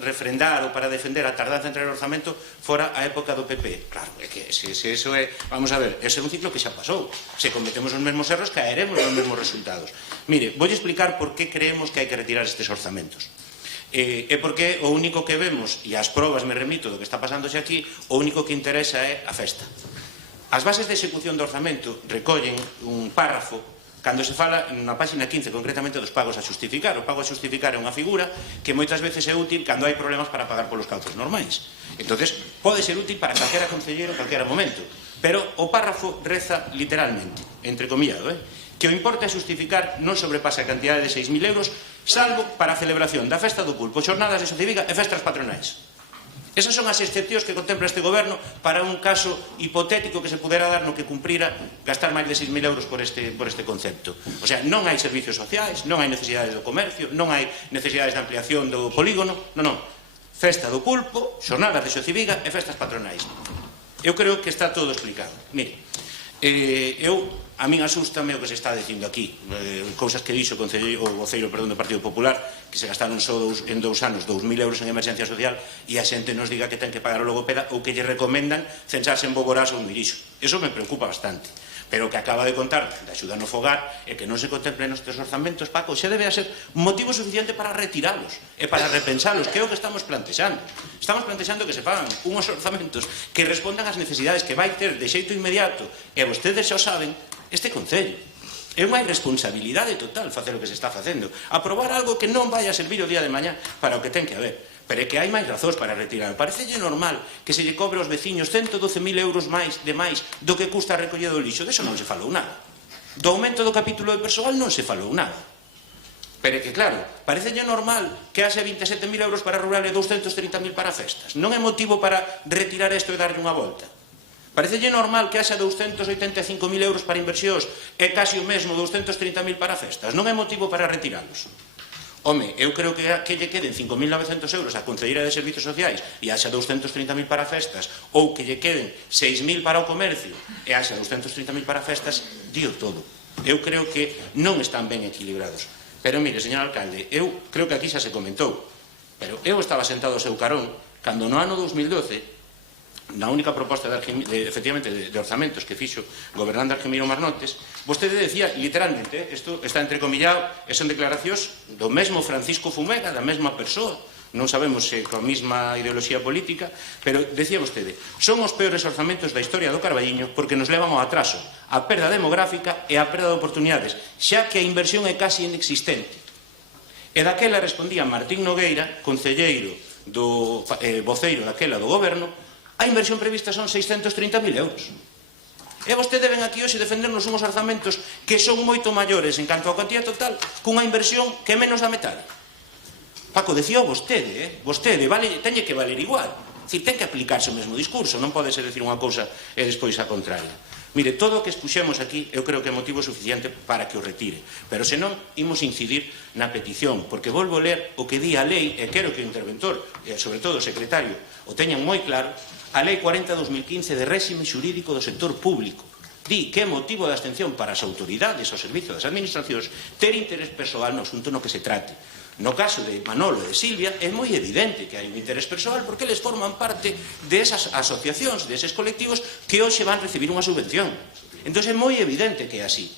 refrendar ou para defender a tardanza entre o orzamento fora a época do PP. Claro, é que se eso é... Vamos a ver, ese é un ciclo que xa pasou. Se cometemos os mesmos erros, caeremos nos mesmos resultados. Mire, vou explicar por que creemos que hai que retirar estes orzamentos. É porque o único que vemos, e as probas me remito do que está pasándose aquí, o único que interesa é a festa. As bases de execución do orzamento recollen un párrafo cando se fala na páxina 15 concretamente dos pagos a xustificar. O pago a xustificar é unha figura que moitas veces é útil cando hai problemas para pagar polos cautos normais. Entonces, pode ser útil para calquera concelleiro en calquera momento, pero o párrafo reza literalmente, entrecomillado, que o importe a xustificar non sobrepasa a cantidade de 6.000 euros, salvo para a celebración da festa do pulpo, xornadas de Sociviga e festas patronais. Esas son as excepcións que contempla este goberno para un caso hipotético que se pudera dar no que cumprira gastar máis de 6.000 euros por este concepto. O sea, non hai servicios sociais, non hai necesidades do comercio, non hai necesidades de ampliación do polígono, non. Festa do pulpo, xornadas de Sociviga e festas patronais. Eu creo que está todo explicado. Mire, a min asústame o que se está dicindo aquí, cousas que dixo o voceiro do Partido Popular, que se gastaron só en 2 anos 2.000 euros en emerxencia social e a xente nos diga que ten que pagar o logopeda ou que lle recomendan censarse en Boborás ou en Mirixo. Eso me preocupa bastante. Pero o que acaba de contar da axuda no fogar e que non se contemplen nos teus orzamentos, Paco, xa debe ser motivo suficiente para retiralos e para repensalos, que é o que estamos plantexando. Estamos plantexando que se fagan unhos orzamentos que respondan ás necesidades que vai ter de xeito inmediato, e vostedes xa o saben, este Concello. É unha irresponsabilidade total facer o que se está facendo. Aprobar algo que non vai a servir o día de mañá para o que ten que haber. Pero é que hai máis razóns para retirar. Parecelle normal que se lle cobre aos veciños 112.000 euros de máis do que custa a recollida do lixo. Deso non se falou nada. Do aumento do capítulo de persoal non se falou nada. Pero é que, claro, parecelle normal que haxe 27.000 euros para rural e 230.000 para festas. Non é motivo para retirar isto e darlle unha volta. Parecelle normal que haxa 285.000 euros para inversións e casi o mesmo 230.000 para festas. Non é motivo para retiralos. Home, eu creo que lle queden 5.900 euros a Concelleira de Servicios Sociais e haxa 230.000 para festas, ou que lle queden 6.000 para o comercio e haxa 230.000 para festas, dio todo. Eu creo que non están ben equilibrados. Pero mire, señor alcalde, eu creo que aquí xa se comentou, pero eu estaba sentado ao seu carón cando no ano 2012 na única proposta efectivamente de orzamentos que fixo gobernando Argemiro Marnotes, vostede decía literalmente, isto está entrecomillado, e son declaracións do mesmo Francisco Fumega, da mesma persoa, non sabemos se coa mesma ideoloxía política, pero decía vostede, son os peores orzamentos da historia do Carballiño porque nos levan ao atraso, a perda demográfica e a perda de oportunidades, xa que a inversión é casi inexistente. E daquela respondía Martín Nogueira, concelleiro voceiro daquela do goberno, a inversión prevista son 630.000 euros. E vostede ven aquí hoxe defendernos unhos orzamentos que son moito maiores en canto a cantidad total cunha inversión que é menos da metade. Paco, decía vostede, teñe que valer igual. Ten que aplicarse o mesmo discurso, non pode ser decir unha cousa e despois a contraria. Mire, todo o que expuxemos aquí eu creo que é motivo suficiente para que o retire, pero senón imos incidir na petición, porque volvo a ler o que di a lei, e quero que o interventor, e sobre todo o secretario, o teñan moi claro, a Lei 40/2015 de réxime xurídico do sector público. Di que é motivo de abstención para as autoridades ao servizo das administracións ter interés persoal no asunto no que se trate. No caso de Manolo e de Silvia é moi evidente que hai un interés persoal porque eles forman parte desas asociacións, deses colectivos que hoxe van recibir unha subvención. Entón é moi evidente que é así.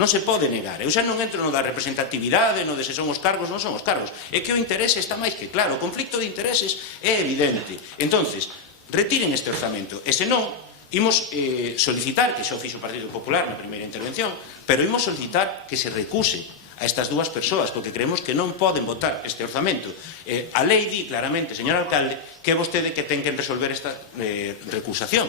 Non se pode negar. Eu xa non entro no da representatividade, no de se son os cargos, non son os cargos. É que o interese está máis que claro. O conflicto de intereses é evidente. Entonces, retiren este orzamento. E senón, imos solicitar, que xa o fixo o Partido Popular na primeira intervención, pero imos solicitar que se recuse a estas dúas persoas, porque creemos que non poden votar este orzamento. A lei di claramente, señor alcalde, que é vostede que ten que resolver esta recusación.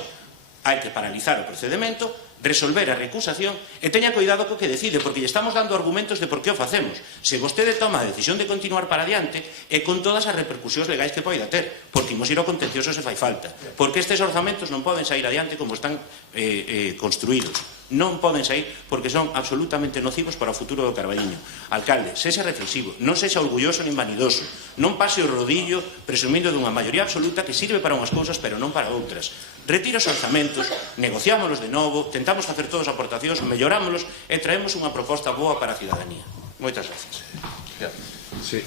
Hai que paralizar o procedimento, resolver a recusación e teña cuidado co que decide, porque lle estamos dando argumentos de por que o facemos. Se vostede toma a decisión de continuar para adiante e con todas as repercusións legais que poida ter, porque imos ir ao contencioso se fai falta, porque estes orzamentos non poden sair adiante como están construídos. Non poden sair porque son absolutamente nocivos para o futuro do Carballiño. Alcalde, sexa reflexivo, non sexa orgulloso nin vanidoso, non pase o rodillo presumindo dunha maioría absoluta que sirve para unhas cousas pero non para outras. Retira os orzamentos, negociámolos de novo, tentamos facer todas as aportacións, mellorámolos e traemos unha proposta boa para a cidadanía. Moitas gracias. Sí,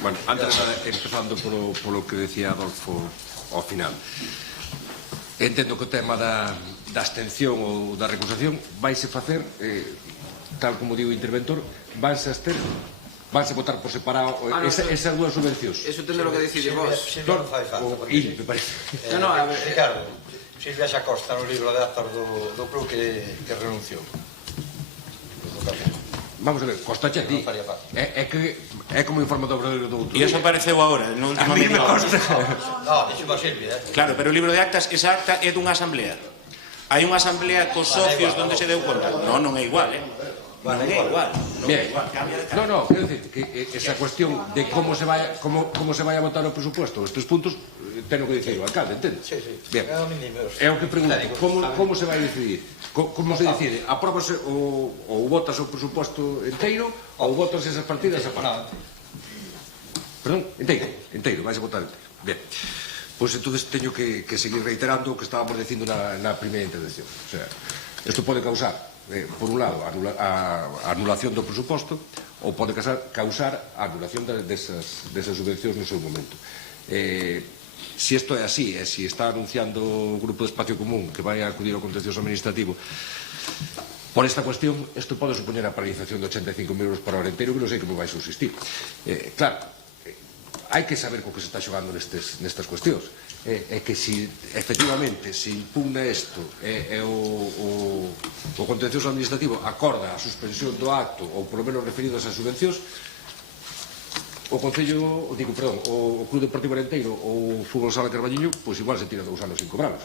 bueno, antes de nada, empezando polo que decía Adolfo ao final, entendo que o tema da abstención ou da recusación vaise facer, tal como digo o interventor, vanse abster, vanse votar por separado esas dúas subvencións. Eso tende lo que decidir vos. Non fai falta. Me parece. No, a ver, Ricardo, Silvia xa consta no libro de actas do club que renunciou. Vamos a ver, costache a ti. É como informa do Obradoiro do outro. E eso apareceu agora, no último media hora. No, dixo a Silvia, Claro, pero o libro de actas, esa acta é dunha asamblea. Hai unha asamblea cos socios onde se deu conta. Non é igual, Non é igual. Bien. No, quero dicir que esa cuestión de como se vai a votar o presupuesto, estes puntos, tenho que dicir o alcalde, entende? Sí. Bien. É o que pregunto, como se vai decidir? Como se decide? Apróbase ou votas o presupuesto inteiro ou votas esas partidas a parte? Perdón, inteiro, vais a votar inteiro. Bien. Pois entonces teño que seguir reiterando o que estábamos dicindo na primeira intervención. O sea, isto pode causar, por un lado, a anulación do presuposto ou pode causar a anulación desas subvencións no seu momento. Si isto é así, e si está anunciando o Grupo de Espacio Común que vai a acudir ao contencioso administrativo por esta cuestión, isto pode supoñer a paralización de 85.000 euros para o Arenteiro, que non sei como vai subsistir. Claro, hai que saber co que se está xogando nestas cuestións. É que si efectivamente se impugna isto e o contencioso administrativo acorda a suspensión do acto ou polo menos referido a esas subvencións, o Club Deportivo Arenteiro ou o Fútbol Sala Carballiño, pois igual se tira 2 anos sin cobrarlos.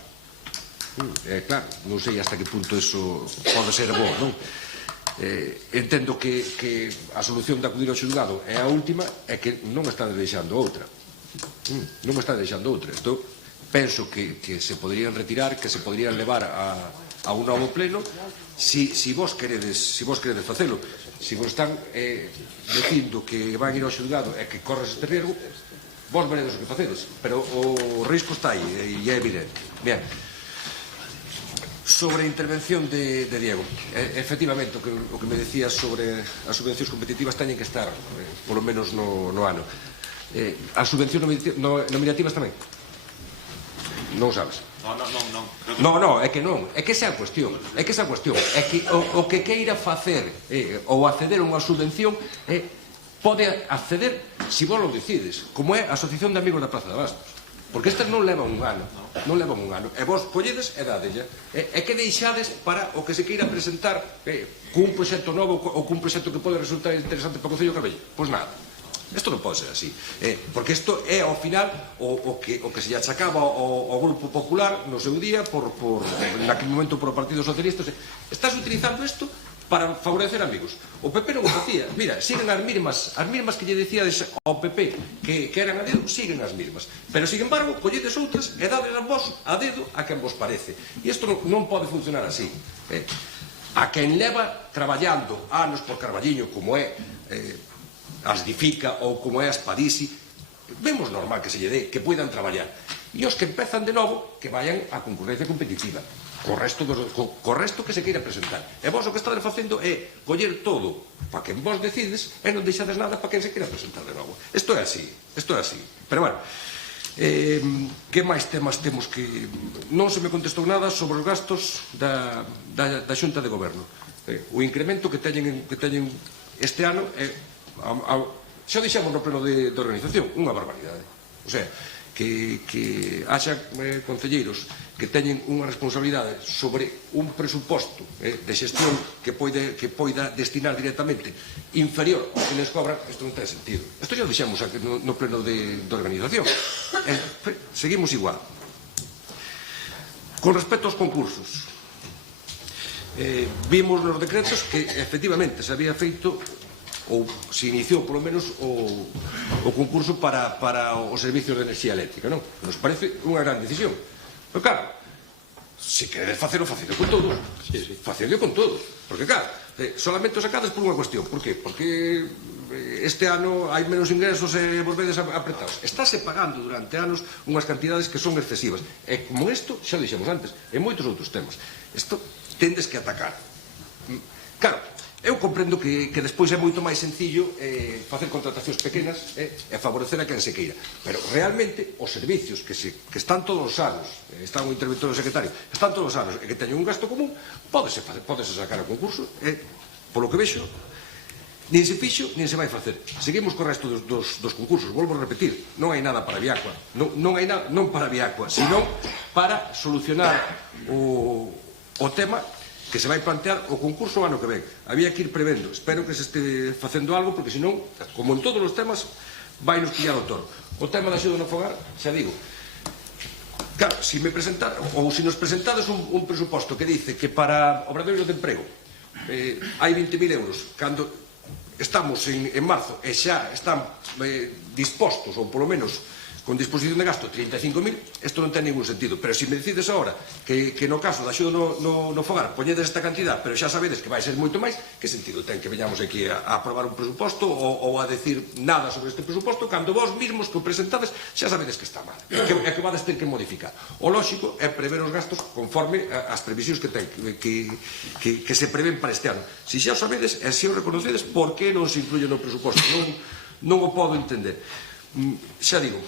Claro, non sei hasta que punto eso pode ser bo, non? Entendo que a solución de acudir ao xulgado é a última e que non me está deixando outra. Isto penso que se poderían retirar, que se poderían levar a un novo pleno si vos queredes facelo. Si vos están dicindo que van ir ao xulgado e que corres este riesgo, vos veredes o que facedes, pero o risco está aí e é evidente. Bien. Sobre a intervención de Diego, efectivamente o que me decías sobre as subvencións competitivas teñen que estar polo menos no ano. As subvencións nominativas tamén? Non o sabes? No, é que non, é que esa é a cuestión, é que o que queira facer ou acceder a unha subvención pode acceder se vos lo decides, como é a Asociación de Amigos da Praza de Bastos, porque estas non levan un ano, e vos colledes e dadella, e que deixades para o que se queira presentar cun proxecto novo ou cun proxecto que pode resultar interesante para o Concello de Carballo. Pois nada. Isto non pode ser así, porque isto é ao final o que se lle achacaba ao Grupo Popular no seu día, naquele momento por o Partido Socialista. Estás utilizando isto para favorecer amigos. O PP non o facía. Mira, siguen as mismas que lle dicíades ao PP que eran a dedo, siguen as mismas. Pero, sin embargo, colledes outras e dades a vos a dedo a quen vos parece. E isto non pode funcionar así. A quen leva traballando anos por Carballiño, como é as Difica ou como é as Parisi, vemos normal que se lle dé, que poidan traballar. E os que empezan de novo, que vayan á concurrencia competitiva, co resto que se queira presentar. E vos o que estades facendo é coller todo para quen vos decides e non deixades nada para quen se queira presentar de novo. Isto é así. Pero bueno, que máis temas temos que... Non se me contestou nada sobre os gastos da Xunta de Goberno. O incremento que teñen este ano é... xa deixamos no pleno de organización unha barbaridade, o sea que haxa concelleiros que teñen unha responsabilidade sobre un presuposto de xestión que poida destinar directamente inferior ao que les cobran. Isto non ten sentido. Isto xa deixamos no pleno de organización. Seguimos igual. Con respecto aos concursos, vimos nos decretos que efectivamente se había feito ou se iniciou polo menos o concurso para os servicios de enerxía eléctrica, non? Nos parece unha gran decisión. Pero claro, se queredes facelo con todos. Facelo con todos. Porque claro, solamente os sacades por unha cuestión. Por qué? Porque este ano hai menos ingresos e vos vedes apretados. Estáse pagando durante anos unhas cantidades que son excesivas. E como isto, xa dixemos antes, e moitos outros temas. Isto tendes que atacar. Claro, eu comprendo que despois é moito máis sencillo facer contratacións pequenas e favorecer a quen se queira, pero realmente os servicios que están todos os anos, está un interventor do secretario, están todos os anos e que teñen un gasto común, pódese sacar a concurso e, polo que vexo, nin se fixo, nin se vai facer. Seguimos co resto dos concursos, volvo a repetir, non hai nada para Viacua, non hai nada, non para Viacua, senón para solucionar o tema que se vai plantear o concurso o ano que ven. Había que ir prevendo. Espero que se este facendo algo, porque senón, como en todos os temas, vai nos pillar o toro. O tema da axuda no fogar, xa digo, claro, se me presentar, ou se nos presentades un presuposto que dice que para obradoiros de emprego hai 20.000 euros, cando estamos en marzo e xa están dispostos, ou polo menos con disposición de gasto 35.000, isto non ten ningún sentido. Pero se me decides agora que no caso da axuda no fogar poñedes esta cantidad, pero xa sabedes que vai ser moito máis, que sentido ten que veñamos aquí a aprobar un presuposto ou a decir nada sobre este presuposto cando vos mismos que o presentades xa sabedes que está mal e que vades ter que modificar? O lóxico é prever os gastos conforme as previsións que se prevén para este ano. Se xa o sabedes e se o reconocedes, por que non se incluye no presuposto? Non o podo entender. Xa digo,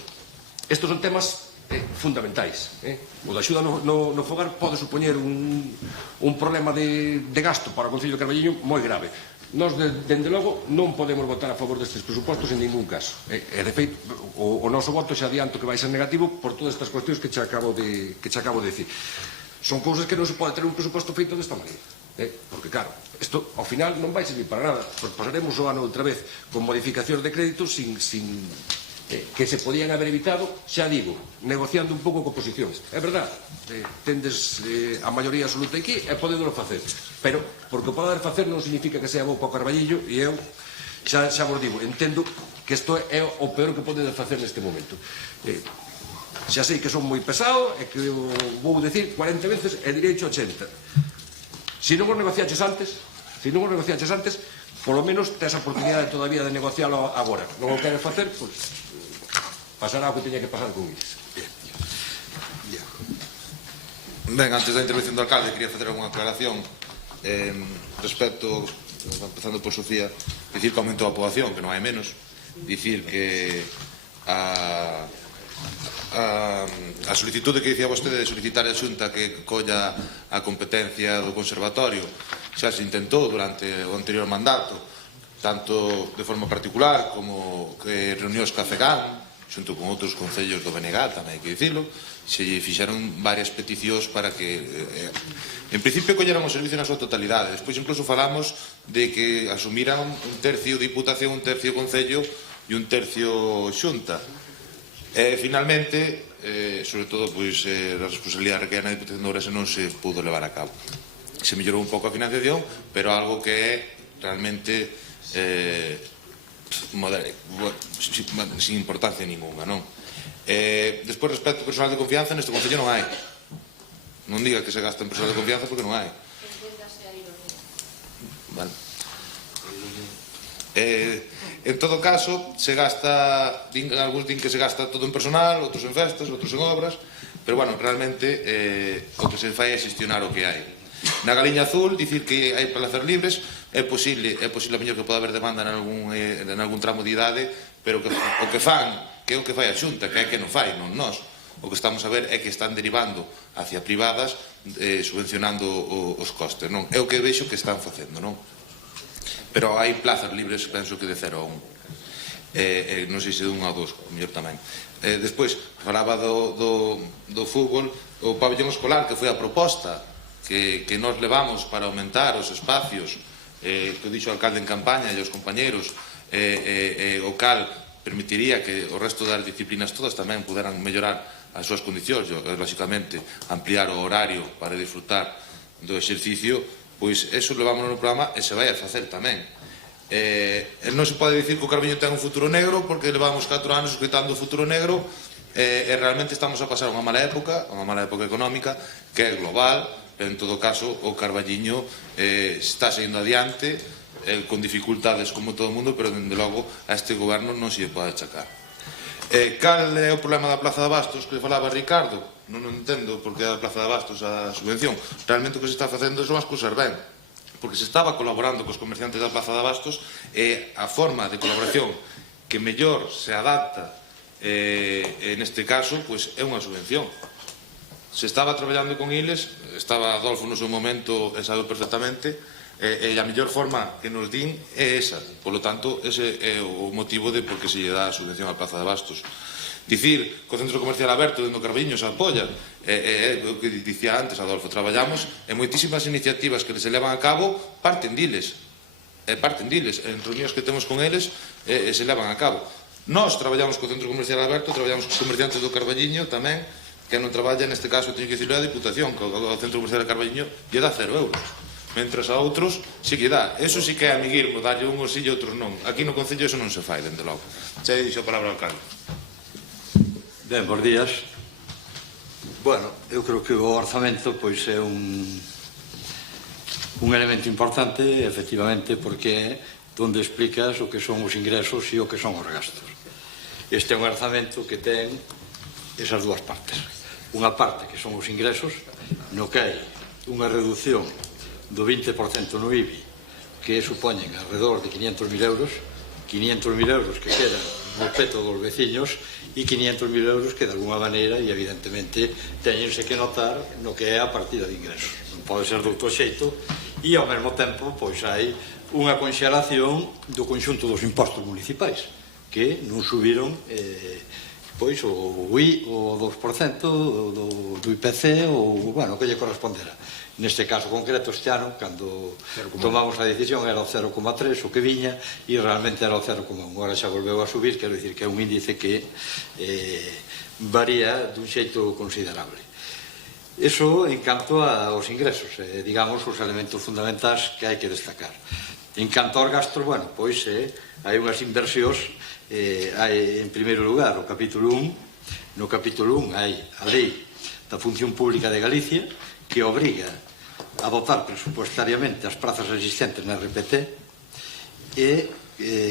estes son temas fundamentais. O da axuda no fogar pode supoñer un problema de gasto para o Concello de Carballiño moi grave. Nós, dende logo, non podemos votar a favor destes presupostos en ningún caso. E, de feito, o noso voto xa adianto que vai ser negativo por todas estas cuestións que xa acabo de dicir. Son cousas que non se pode ter un presuposto feito desta maneira. Porque, claro, isto ao final non vai servir para nada. Pasaremos o ano outra vez con modificacións de crédito sin que se podían haber evitado, xa digo, negociando un pouco con oposicións. É verdade, tendes a maioría absoluta aquí e podedelo facer, pero porque o poder facer non significa que sea bo para o Carballiño, e eu xa vos digo, entendo que isto é o peor que podedes facer neste momento. Xa sei que son moi pesado e que vou decir 40 veces e direito 80. Se non os negociaches antes, polo menos tes a oportunidade todavía de negocialo agora. Non o queres facer, pois pasará o que teña que pasar con eles. Ben, antes da intervención do alcalde quería facer unha aclaración respecto, empezando por Sofía, dicir que aumentou a poboación, que non hai menos, dicir que a solicitude que dicía vostede de solicitar a Xunta que colla a competencia do conservatorio xa se intentou durante o anterior mandato, tanto de forma particular como que reunións ca CEGAN xunto con outros concellos do BNG, tamén hai que dicilo, se fixeron varias peticións para que en principio colleran o servicio na súa totalidade. Despois incluso falamos de que asumiran un tercio Diputación, un tercio Concello e un tercio Xunta. Finalmente, sobre todo, a responsabilidade recaía na Diputación de Ourense non se pudo levar a cabo. Se mellorou un pouco a financiación, pero algo que é realmente sin importancia ninguna, non? Despois, respecto ao personal de confianza, neste Concello non hai. Non diga que se gasta en personal de confianza porque non hai. Vale. En todo caso, se gasta, algúns din que se gasta todo en personal, outros en festas, outros en obras, pero, bueno, realmente o que se fai é xestionar o que hai. Na Galiña Azul, dicir que hai plazas libres, é posible a mellor que poda haber demanda en algún tramo de idade, pero o que fan, que é o que fai a Xunta, que é que non fai, non nós. O que estamos a ver é que están derivando hacia privadas, subvencionando os costes, non? É o que vexo que están facendo, non? Pero hai plazas libres, penso que de 0 a 1. Non sei se de 1 a 2, mellor tamén. Despois, falaba do fútbol, o pabellón escolar, que foi a proposta que nos levamos para aumentar os espacios, que o dixo o alcalde en campaña e os compañeros, o cal permitiría que o resto das disciplinas todas tamén puderan mellorar as súas condicións, lógicamente ampliar o horario para disfrutar do exercicio, pois eso levámonos no programa e se vai a facer tamén. Non se pode dicir que o Carballiño ten un futuro negro porque levamos 4 anos escritando o futuro negro e realmente estamos a pasar unha mala época económica que é global, pero en todo caso o Carballiño está saindo adiante con dificultades como todo o mundo, pero dende logo a este goberno non se lle pode achacar. Cal é o problema da Plaza de Bastos que falaba Ricardo? Non entendo por que a Plaza de Bastos a subvención. Realmente o que se está facendo son as cousas ben, porque se estaba colaborando cos comerciantes da Plaza de Bastos e a forma de colaboración que mellor se adapta neste caso é unha subvención. Se estaba traballando con eles, estaba Adolfo no seu momento e sabe perfectamente, e a mellor forma que nos din é esa. Por lo tanto, ese é o motivo de por que se lle dá a subvención á Plaza de Bastos. Dicir que o centro comercial aberto dentro do Carballiño se apoia, o que dicía antes Adolfo, traballamos en moitísimas iniciativas que se levan a cabo, parten diles, en reunións que temos con eles se levan a cabo. Nós traballamos co centro comercial aberto, traballamos cos comerciantes do Carballiño tamén, que non traballa, neste caso, teño que dicirlo, a Diputación, que o centro comercial do Carballiño lle dá 0 euros. Mentras a outros sí que dá. Eso sí que é amiguismo, darlle uns sí e outros non. Aquí no Concello eso non se fai, dende logo. Xa dixo a palabra ao alcalde. Ben, bons días. Bueno, eu creo que o orzamento pois é un elemento importante, efectivamente, porque é onde explicas o que son os ingresos e o que son os gastos. Este é un orzamento que ten esas dúas partes. Unha parte que son os ingresos, no que hai unha reducción do 20% no IBI que supoñen alrededor de 500.000 euros, 500.000 euros que quedan no peto dos veciños e 500.000 euros que de alguna maneira e evidentemente teñense que notar no que é a partida de ingresos. Non pode ser de outro xeito e ao mesmo tempo pois hai unha conxelación do conxunto dos impostos municipais que non subiron pois o 2% do IPC ou, bueno, que lle corresponderá. Neste caso concreto, este ano, cando tomamos a decisión, era o 0,3 o que viña e realmente era o 0,1. Agora xa volveu a subir, quero dicir que é un índice que varía dun xeito considerable. Iso en canto aos ingresos, digamos, os elementos fundamentais que hai que destacar. En canto aos gastos, bueno, pois hai unhas inversións, hai en primeiro lugar o capítulo 1. No capítulo 1 hai a lei da Función Pública de Galicia que obriga a dotar presupuestariamente as prazas existentes na RPT e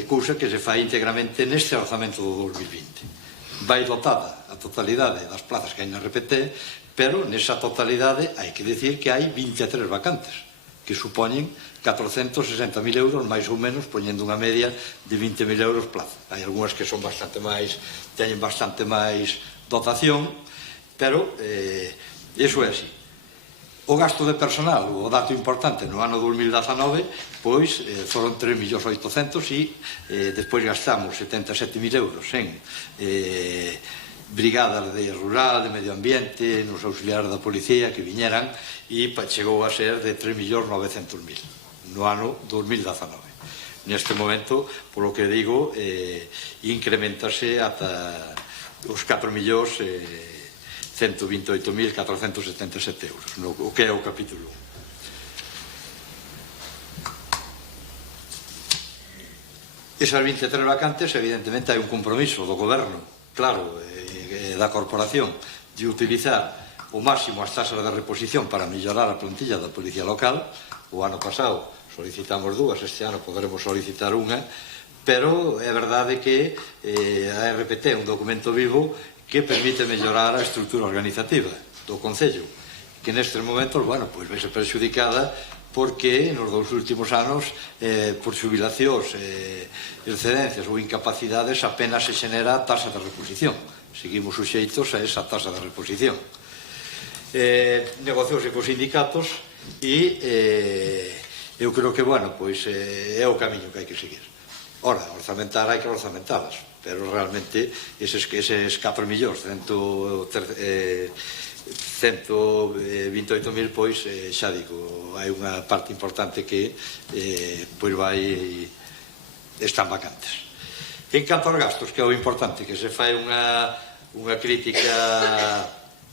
cousa que se fai íntegramente neste orzamento do 2020. Vai dotada a totalidade das plazas que hai na RPT, pero nesa totalidade hai que dicir que hai 23 vacantes que supoñen 460.000 euros máis ou menos, poñendo unha media de 20.000 euros plaza. Hai algunhas que son bastante máis, teñen bastante máis dotación, pero iso é así. O gasto de personal, o dato importante no ano 2019, pois foron 3.800.000 e despois gastamos 77.000 euros en brigadas de rural, de medio ambiente, nos auxiliares da policía que viñeran e chegou a ser de 3.900.000 no ano 2019. Neste momento, polo que digo, incrementase ata os 4.128.477 euros, o que é o capítulo 1. Esas 23 vacantes, evidentemente, hai un compromiso do goberno, claro, da corporación, de utilizar o máximo as tasas de reposición para mellorar a plantilla da Policía Local. O ano pasado solicitamos 2, este ano poderemos solicitar unha, pero é verdade que a RPT é un documento vivo que permite mellorar a estrutura organizativa do Concello, que nestes momentos, bueno, pois vese perxudicada porque nos 2 últimos anos, por xubilacións, excedencias ou incapacidades, apenas se xenera a tasa de reposición. Seguimos suxeitos a esa tasa de reposición. Negociouse cos sindicatos e eu creo que, bueno, pois é o camiño que hai que seguir. Ora, orzamentar hai que orzamentalas, pero realmente eses 4.128.000, pois xa digo, hai unha parte importante que pois están vacantes. En canto aos gastos, que é o importante, que se fai unha crítica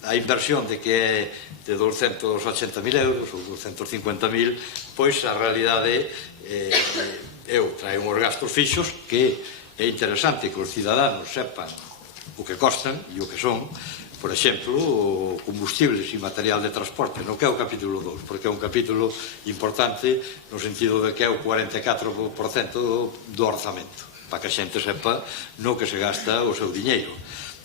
á inversión de que é de 280.000 euros ou 250.000, pois a realidade eu traio uns gastos fixos que é interesante que os ciudadanos sepan o que costan e o que son. Por exemplo, combustibles e material de transporte, no que é o capítulo 2, porque é un capítulo importante no sentido de que é o 44% do orzamento, para que a xente sepa no que se gasta o seu diñeiro.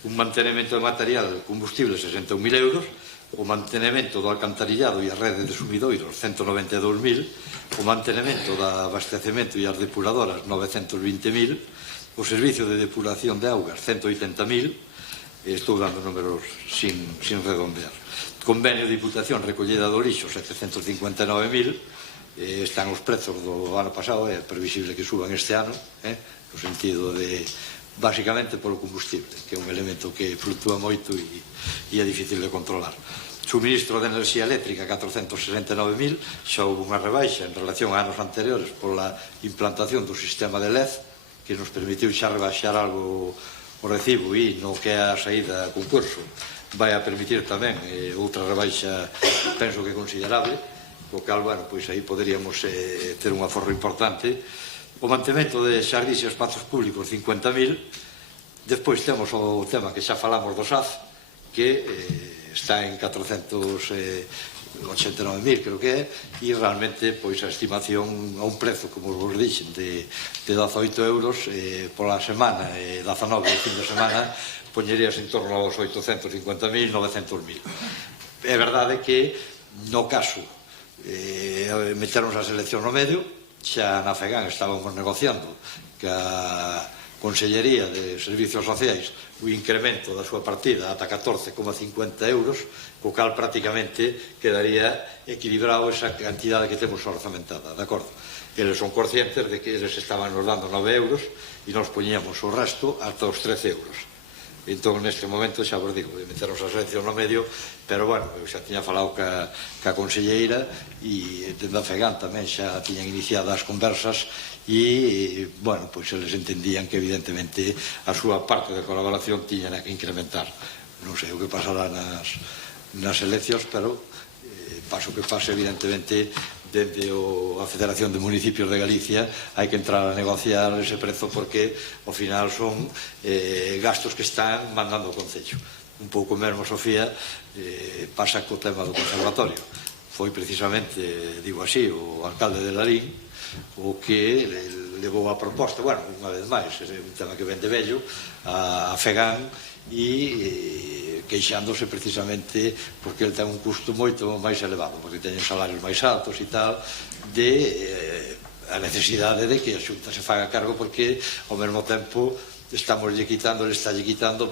Un mantenimento de material de combustible 61.000 euros, o mantenimento do alcantarillado e a rede de sumidoiros 192.000, o mantenimento do abastecemento e as depuradoras 920.000, o servicio de depuración de augas 180.000, estou dando números sin redondear. Convenio de Diputación recollida do lixo 759.000, están os prezos do ano pasado, é previsible que suban este ano, no sentido de basicamente polo combustible, que é un elemento que fluctúa moito e é difícil de controlar. Suministro de enerxía eléctrica 469.000, xa houve unha rebaixa en relación a anos anteriores pola implantación do sistema de LED, que nos permitiu xa rebaixar algo o recibo, e no que é a saída a concurso vai a permitir tamén outra rebaixa, penso que considerable, co cal, bueno, pois aí poderíamos ter un aforro importante. O mantemento de xardís e espazos públicos 50.000. Despois temos o tema que xa falamos do SAF, que está en 489.000, creo que é, e realmente pois a estimación a un prezo, como vos dixen, de 18 euros pola semana e 19 o fin de semana, poñerías en torno aos 850.000, 900.000. É verdade que no caso meternos a selección no medio, xa na FEGAN estábamos negociando que a Consellería de Servicios Sociais o incremento da súa partida ata 14,50 euros, co cal prácticamente quedaría equilibrado esa cantidade que temos orzamentada, de acordo? Eles son conscientes de que eles estaban nos dando 9 euros e nos poñíamos o resto ata os 13 euros. Entón, neste momento, xa vos digo, de meternos a selección no medio, pero, bueno, eu xa tiña falado ca conselleira e dende a FEGAN tamén xa tiñan iniciado as conversas e, bueno, pois eles entendían que, evidentemente, a súa parte de colaboración tiñan que incrementar. Non sei o que pasará nas eleccións, pero paso que pase, evidentemente, dende a Federación de Municipios de Galicia hai que entrar a negociar ese prezo, porque ao final son gastos que están mandando o Concello. Un pouco mesmo, Sofía, pasa co tema do conservatorio. Foi precisamente, digo así, o alcalde de Lalín o que levou a proposta, bueno, unha vez máis, é un tema que ven de vello, a FEGAN, e queixándose precisamente porque ele ten un custo moito máis elevado, porque teñen salarios máis altos e tal, de a necesidade de que a Xunta se faga cargo, porque ao mesmo tempo estamos quitando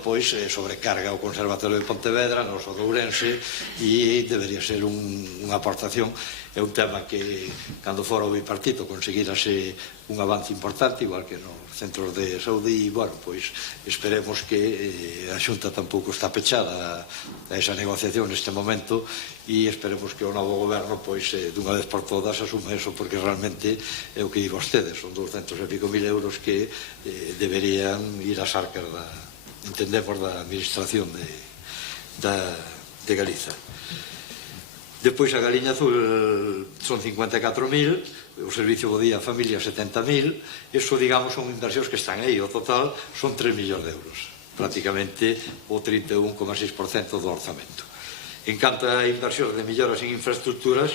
pois sobrecarga ao Conservatorio de Pontevedra, no oso de Ourense, e debería ser unha aportación. É un tema que, cando fora o bipartito, conseguirase un avance importante, igual que nos centros de saúde, e, bueno, pois esperemos que a Xunta tampouco está pechada a esa negociación neste momento, e esperemos que o novo goberno, pois, dunha vez por todas, asume eso, porque realmente é o que digo a ustedes, son 200 e pico mil euros que deberían ir ás arcas entendemos, da administración de Galiza. Depois a Galiña Azul son 54.000, o Servicio Bo Día a Familia 70.000, eso, digamos, son inversións que están aí, o total son 3 millóns de euros, prácticamente o 31,6% do orzamento. En canto a inversións de melloras en infraestructuras,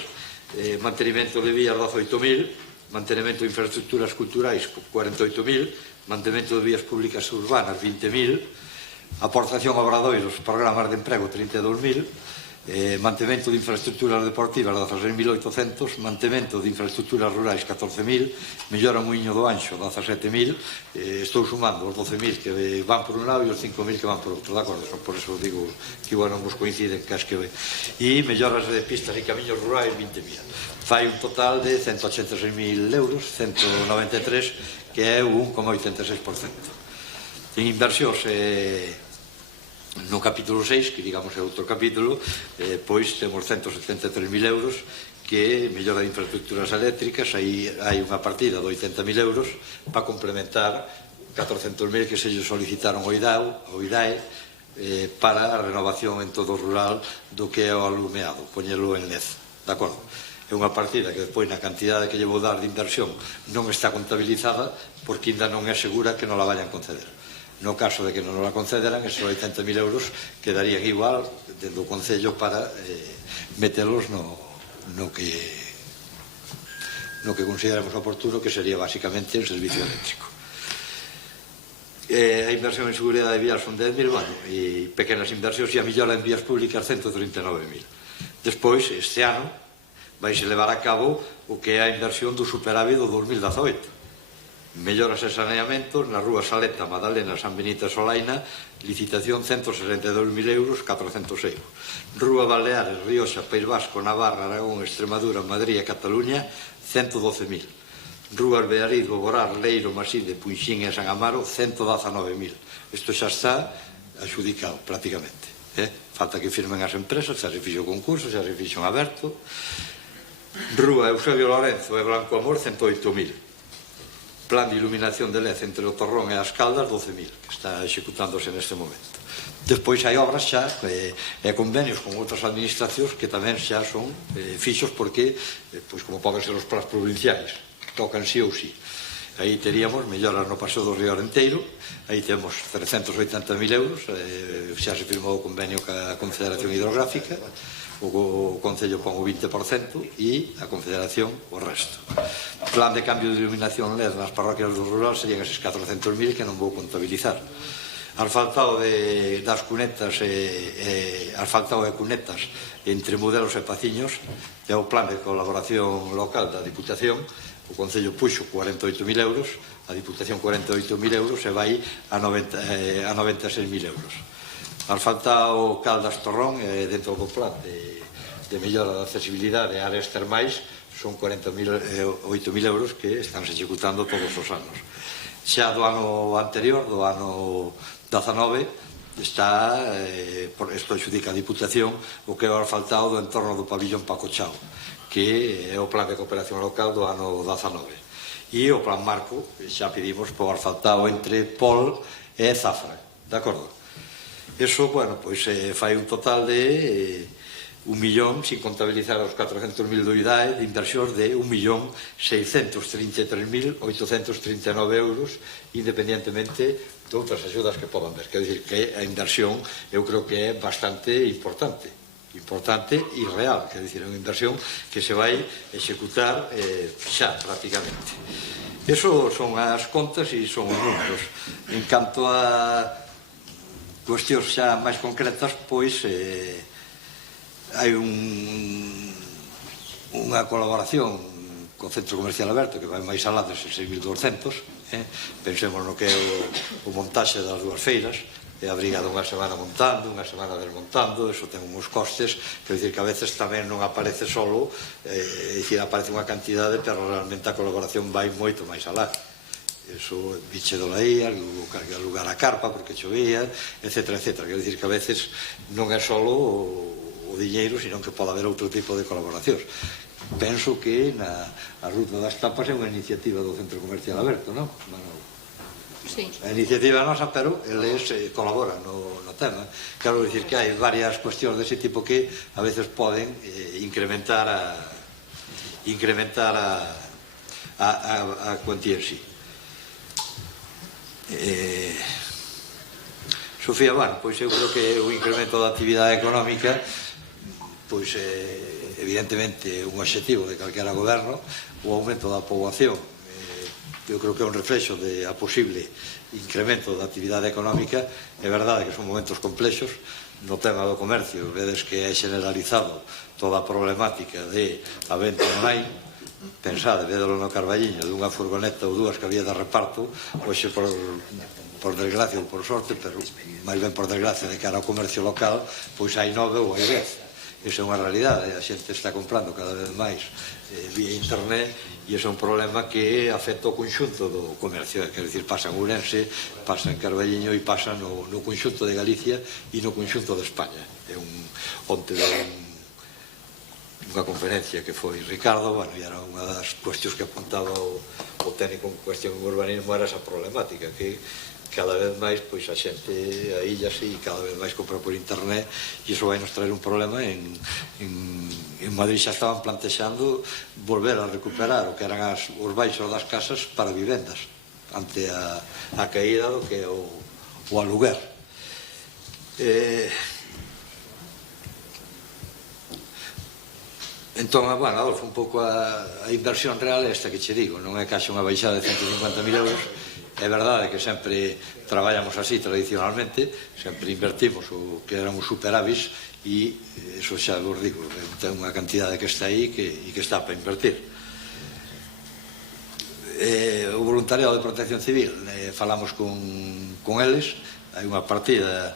mantenimento de vías 18.000, mantenimento de infraestructuras culturais 48.000, mantenimento de vías públicas urbanas 20.000, aportación a obradoiros, programas de emprego 32.000, mantemento de infraestructuras deportivas 16.800, mantemento de infraestructuras rurais 14.000, mellora Muiño do Anxo 17.000, estou sumando os 12.000 que van por un lado e os 5.000 que van por outro, de acordo? Por eso digo que, bueno, nos coinciden que as que ve. E melloras de pistas e camiños rurais 20.000. Fai un total de 186.000 euros, 193, que é o 1,86%. En inversións no capítulo 6, que digamos é outro capítulo, pois temos 173.000 euros que mellora de infraestructuras eléctricas. Aí hai unha partida de 80.000 euros para complementar 400.000 que se solicitaron ao IDAE para a renovación en todo o rural do que é o alumeado, poñelo en LED, de acordo? É unha partida que despois na cantidade que lle vou dar de inversión non está contabilizada, porque ainda non é segura que non la vayan conceder. No caso de que non la concederan, esos 80.000 euros quedarían igual dentro do Concello para metelos no que consideramos oportuno, que sería basicamente el servicio eléctrico. A inversión en seguridade vial son 10.000, bueno, e pequenas inversións, e a mellora en vías públicas 139.000. Despois, este ano, vais levar a cabo o que é a inversión do superávit do 2018. Melloras e saneamentos na rúa Saleta, Madalena, San Benito e Solaina, licitación 162.000 euros, 400 euros. Rúa Baleares, Rioxa, País Vasco, Navarra, Aragón, Extremadura, Madrid e Cataluña, 112.000. Rúas Bearido, Borar, Leiro, Maside, Punxín e San Amaro, 119.000. Isto xa está adjudicado prácticamente. Falta que firmen as empresas, xa se fixo o concurso, xa se fixo un aberto. Rúa Eusebio Lorenzo e Blanco Amor, 108.000. Plan de iluminación de LED entre o Torrón e as Caldas, 12.000, que está executándose neste momento. Despois hai obras xa e convenios con outras administracións que tamén xa son fixos porque, como poden ser os plans provinciais, tocan sí ou sí. Aí teríamos melloras no Paseo do Río Arenteiro, aí temos 380.000 euros, xa se firmou o convenio ca Confederación Hidrográfica, o Concello pon o 20% e a Confederación o resto. Plan de cambio de iluminación LED nas parroquias do rural serían eses 400.000 que non vou contabilizar. Asfaltado das cunetas asfaltado de cunetas entre Modelos e Paciños é o plan de colaboración local da Diputación. O Concello puxo 48.000 euros, a Diputación 48.000 euros e vai a 96.000 euros. Asfaltado Caldas Torrón dentro do plan de mellora da accesibilidade a áreas termais son 48.000 euros que están se executando todos os anos. Xa do ano anterior, do ano 19, está isto adjudica a Diputación o que é o asfaltado do entorno do pabillón Paco Chao, que é o plan de cooperación local do ano 19, e o plan marco xa pedimos por asfaltado entre Pol e Zafra, de acordo? Eso, bueno, pois fai un total de 1 millón, sin contabilizar os 400.000 do IDAE, de inversións de 1.633.839 euros, independientemente de outras axudas que podan ver. Quer dizer que a inversión eu creo que é bastante importante e real, quer dizer, é unha inversión que se vai executar xa prácticamente. Eso son as contas e son os números. En canto a cuestións xa máis concretas, pois hai unha colaboración co Centro Comercial Aberto que vai máis alá dos 6.200. Pensemos no que é o montaxe das dúas feiras, é a brigada unha semana montando, unha semana desmontando, eso ten uns costes, quer dizer que a veces tamén non aparece solo, aparece unha cantidade, pero realmente a colaboración vai moito máis alá. Eso, biche do laía, lugar a carpa porque chovía, etc. Quer dizer que a veces non é solo o diñeiro, sino que pode haber outro tipo de colaboracións. Penso que a Ruta das Tapas é unha iniciativa do Centro Comercial Aberto, non? Sí. A iniciativa nosa, pero eles colaboran no tema. Quero dicir que hai varias cuestións dese tipo que a veces poden incrementar a cuantía en sí. Sofía, bueno, pois eu creo que o incremento da actividade económica pois evidentemente un obxectivo de calquera goberno, o aumento da poboación eu creo que é un reflexo de a posible incremento da actividade económica. É verdade que son momentos complexos no tema do comercio, vedes que é generalizado toda a problemática de a venta online. Pensade, vedelo no Carballiño, dunha furgoneta ou dúas que había de reparto, hoxe por desgracia ou por sorte, pero máis ben por desgracia de cara ao comercio local, pois hai 9 ou hai 10. Esa é unha realidade, a xente está comprando cada vez máis vía internet e ese é un problema que afecta o conxunto do comercio, quer dizer, pasa en Ourense, pasa en Carballiño e pasa no conxunto de Galicia e no conxunto de España. Onte de unha conferencia que foi Ricardo, bueno, e era unha das cuestións que apuntaba o técnico en cuestión en urbanismo, era esa problemática que cada vez máis pois a xente aíllase e cada vez máis compra por internet e iso vai nos traer un problema. En Madrid xa estaban plantexando volver a recuperar o que eran os baixos das casas para vivendas ante a caída do que é o aluguer. Entón, bueno, Adolfo, un pouco a inversión real é esta que che digo, non é que haxa unha baixada de 150.000 euros. É verdade que sempre traballamos así tradicionalmente, sempre invertimos o que éramos superávis e eso xa vos digo, ten unha cantidade que está aí e que está para invertir. O voluntariado de protección civil, falamos con eles, hai unha partida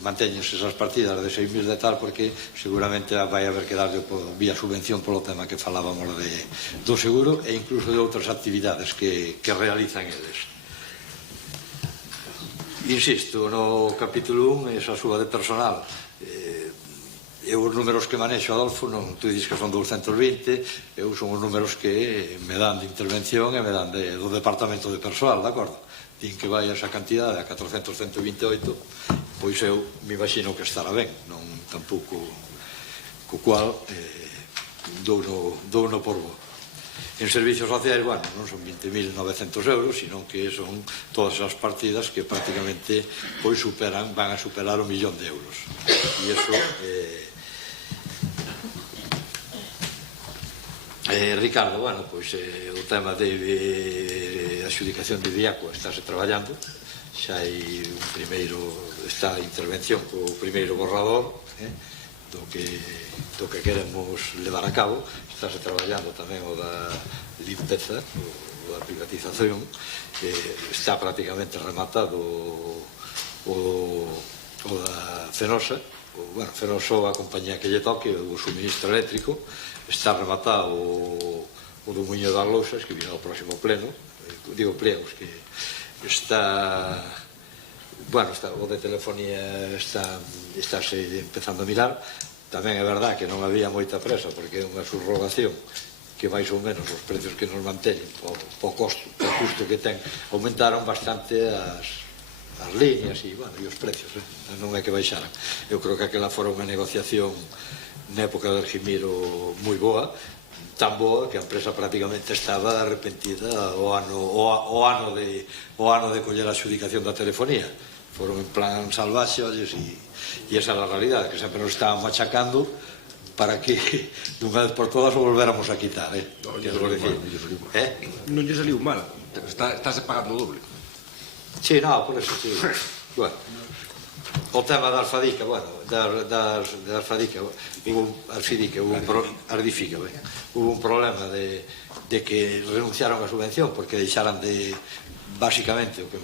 mantéñense esas partidas de 6.000 de tal, porque seguramente vai haber que darle vía subvención polo tema que falábamos do seguro e incluso de outras actividades que realizan eles. Insisto, no capítulo 1, esa suba de personal, eu os números que manexo, Adolfo, non, tu dices que son 220, eu son os números que me dan de intervención e me dan do departamento de persoal, de acordo? Din que vai a esa cantidade a 400.128, pois eu me imagino que estará ben, non tampouco co cual douno por bo. En servicios sociais, bueno, non son 20.900 euros, sino que son todas as partidas que prácticamente pois van a superar o 1.000.000 de euros. E iso Ricardo, bueno, pois o tema de adxudicación de Diaco estáse traballando, xa hai un primeiro, esta intervención co primeiro borrador do que queremos levar a cabo, estáse traballando tamén o da limpeza, o da privatización, está prácticamente rematado o da Fenosa, bueno, Fenosa a compañía que lle toque, o suministro eléctrico, está rematado o do Muño das Lousas, que virá ao próximo pleno, digo plenos, que está, bueno, o de telefonía estáse empezando a mirar. Tamén é verdad que non había moita presa, porque é unha subrogación que máis ou menos os precios que nos manteñen po custo que ten aumentaron bastante as líneas e os precios, non é que baixaran. Eu creo que aquela fora unha negociación na época de Argimiro moi boa, tan boa que a empresa prácticamente estaba arrepentida o ano de coller a adxudicación da telefonía. Foron en plan salvaxe, olles, e esa é a realidade, que sempre nos estábamos machacando para que dunha vez por todas o volvéramos a quitar, Non lle saliu mal, estáse pagando o doble. Sí, non, por eso, sí. Bueno, o tema da Alfadica, bueno, da Alfadica, hubo un problema de que renunciaron a subvención porque deixaran de, básicamente, o que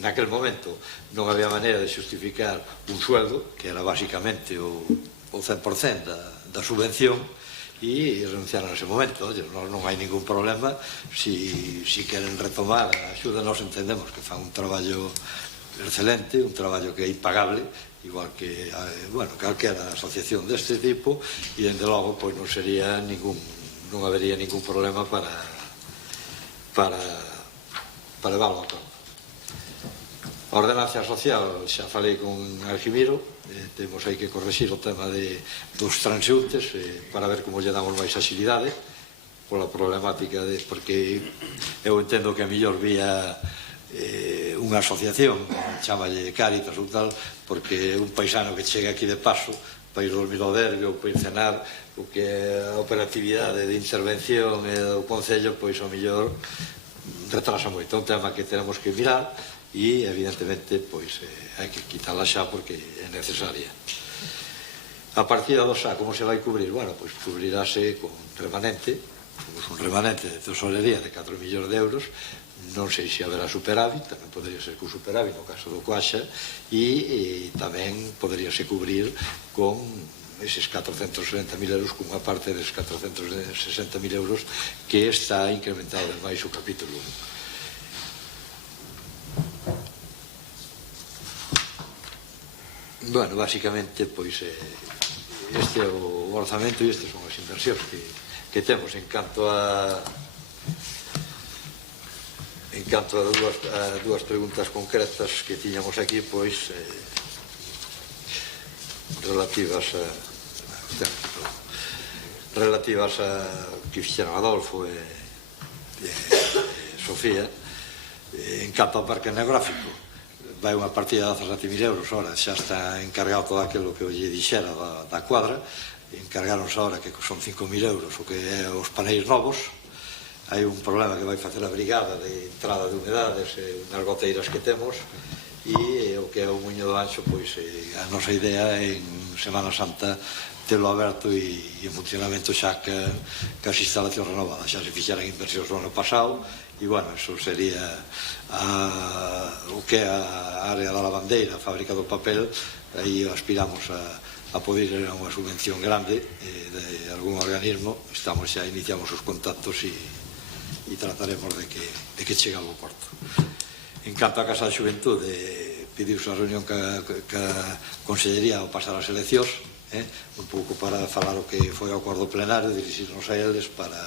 naquel momento non había maneira de xustificar un sueldo, que era básicamente o 100% da subvención, e renunciaron a ese momento. Non hai ningún problema si queren retomar a axuda. Nos entendemos que fan un traballo excelente, un traballo que é impagable, igual que, bueno, calquera asociación deste tipo, e dende logo pois non habería ningún problema para levarlo a cabo. A ordenancia social, xa falei con Argimiro, temos aí que correxir o tema dos transeúntes para ver como lle damos máis axilidade pola problemática porque eu entendo que a mellor vía unha asociación, chamalle Cáritas ou tal, porque un paisano que chega aquí de paso para ir dormir ao derbi ou para ir cenar, o que a operatividade de intervención do Concello, pois ao mellor retrasa moito. É un tema que tenemos que mirar e evidentemente pois hai que quitarla xa porque é necesaria. A partida do SA, como se vai cubrir? Bueno, pois cubrirase con remanente, un remanente de tesorería de 4 millóns de euros. Non sei se haberá superávit, tamén podría ser con superávit no caso do Coaxa, e tamén poderíase cubrir con eses 460.000 euros, con unha parte des 460.000 euros que está incrementado en máis o capítulo 1. Bueno, básicamente, pois este é o orzamento e estas son as inversións que temos. En canto a dúas preguntas concretas que tiñamos aquí, pois relativas a que fixeron Adolfo e Sofía. En canto ao parque etnográfico, vai unha partida de 17.000 euros, ora xa está encargado todo aquilo que eu lle dixera da cuadra, encargaronse ahora que son 5.000 euros o que é os paneis novos. Hai un problema que vai facer a brigada de entrada de humedades nas goteiras que temos, e o que é o Muño do Anxo, pois a nosa idea é en Semana Santa telo aberto e en funcionamento xa que as instalacións renovadas. Xa se fixeran inversións no ano pasado e, bueno, eso sería o que é a área da lavandeira, a fábrica do papel. Aí aspiramos a poder ir a unha subvención grande de algún organismo. Iniciamos os contactos e trataremos de que chegue ao porto. En canto a Casa da Xuventude, pediuse a reunión que a Consellería ao pasar as eleccións, un pouco para falar o que foi o acordo plenario, dirixirnos a eles para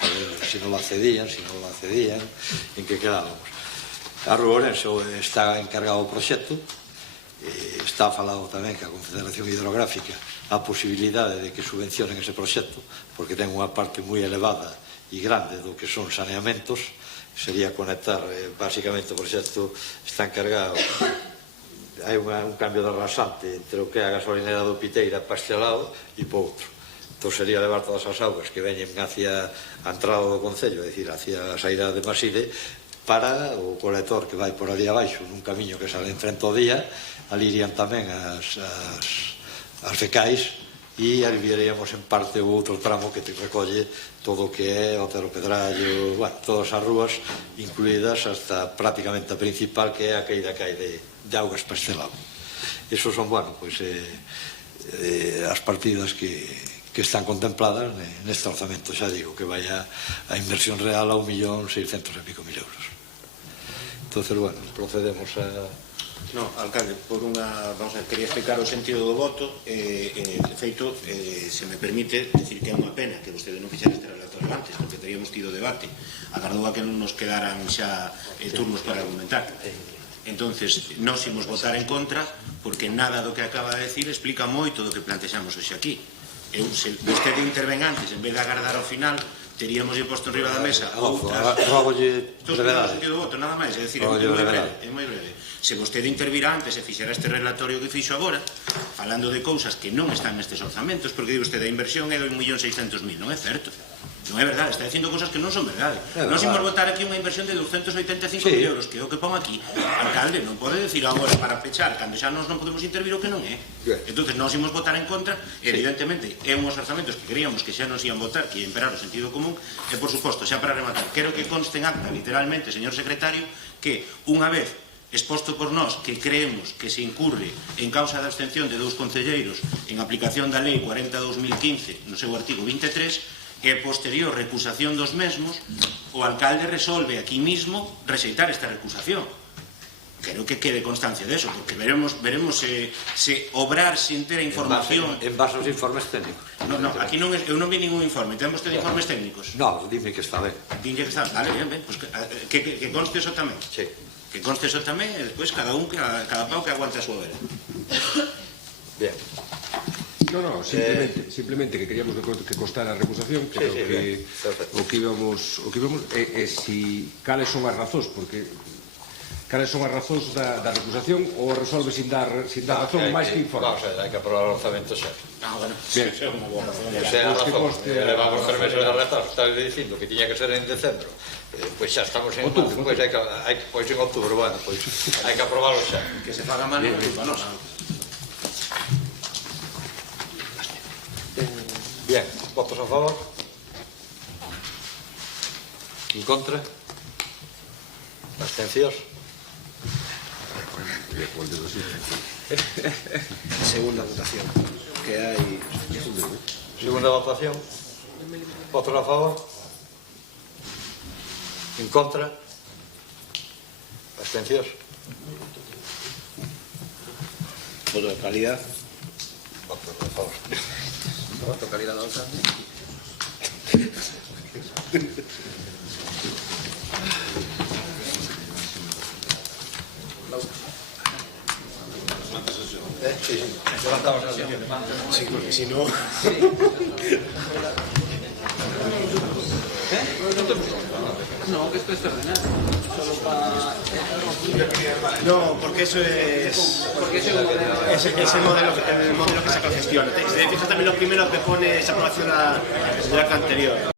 ver se non lo accedían, en que quedábamos. A Rúa Ourense está encargado do proxecto, está falado tamén que a Confederación Hidrográfica a posibilidade de que subvencionen ese proxecto, porque ten unha parte moi elevada e grande do que son saneamentos. Sería conectar, basicamente o proxecto está encargado, hai un cambio de rasante entre o que é a gasolinera do Piteira Pastelado e po outro. Entón sería levar todas as augas que veñen hacia a entrada do Concello, é dicir, hacia a saída de Maside, para o colector que vai por ali abaixo nun camiño que sale en frente ao día. Ali irían tamén as fecais e aliviaríamos en parte o outro tramo que te recolle todo o que é Otero Pedrallo, todas as rúas incluídas hasta prácticamente a principal, que é a caída de augas Pastelado. Esos son, as partidas que están contempladas neste orzamento. Xa digo que vai a inversión real a 1.600.000 euros. Entón, procedemos a... No, alcalde, quería explicar o sentido do voto. De feito, se me permite decir que é unha pena que vostede non fixera este relatorio antes, porque teríamos tido debate. Agardou a que non nos quedaran xa turnos para argumentar. Entonces, nós imos votar en contra, porque nada do que acaba de decir explica moito do que plantexamos hoxe aquí. Se vostede interven antes, en vez de agardar ao final, teríamos posto en riba da mesa outras... Rogolle brevedade. Nada máis, é dicir, é moi breve. Se vostede intervirá antes e fixera este relatorio que fixo agora, falando de cousas que non están nestes orzamentos, porque di vostede a inversión é de 1.600.000, non é certo. Non é verdade, está dicindo cousas que non son verdade. Nós imos votar aquí unha inversión de 285.000 euros, que é o que pon aquí. Alcalde, non pode decir agora para pechar, cando xa nós non podemos intervir o que non é. Entón, nós imos votar en contra, evidentemente, é unhos orzamentos que creíamos que xa nos ian votar, que ia imperar o sentido común, e, por suposto, xa para rematar, quero que conste en acta, literalmente, señor secretario, que unha vez exposto por nós que creemos que se incurre en causa da abstención de 2 concelleiros en aplicación da Lei 40/2015 no seu artigo 23, e posterior recusación dos mesmos, o alcalde resolve aquí mismo rexeitar esta recusación. Quero que quede constancia deso, porque veremos se obrar sin ter a información... En base aos informes técnicos. Non, aquí eu non vi ningún informe. Ten vostede informes técnicos? Non, dime que está ben. Dime que está ben, vale, ben, que conste eso tamén. Sí. Que conste eso tamén, e despois cada pau que aguante a súa vera. Bien. No, simplemente que queríamos que constara a recusación, que o que íbamos si cales son as razóns, porque cales son as razóns da recusación, ou resolve sin dar razón máis que informe. Vamos a ver, hai que aprobar o orzamento xa. Bien. Esa é a razón. Levamos 3 meses de retraso, estaba dicindo que tiña que ser en decembro. Pois xa estamos en outubro, pois en outubro, pois hai que aprobarlo xa. Que se faga mal non culpa nosa. Bien, votos a favor? En contra? Abstencións? Segunda votación que hai. Segunda votación. Votos a favor? En contra? Abstencións? Voto de calidad. Votos a favor. Voto calidad da outra. Sí, levantamos a sesión. Sí, porque si no... No, que esto es extraordinario. Solo para... No, porque eso es... Porque es el modelo que se gestiona. Fíjate también lo primero que pone esa aprobación de la anterior.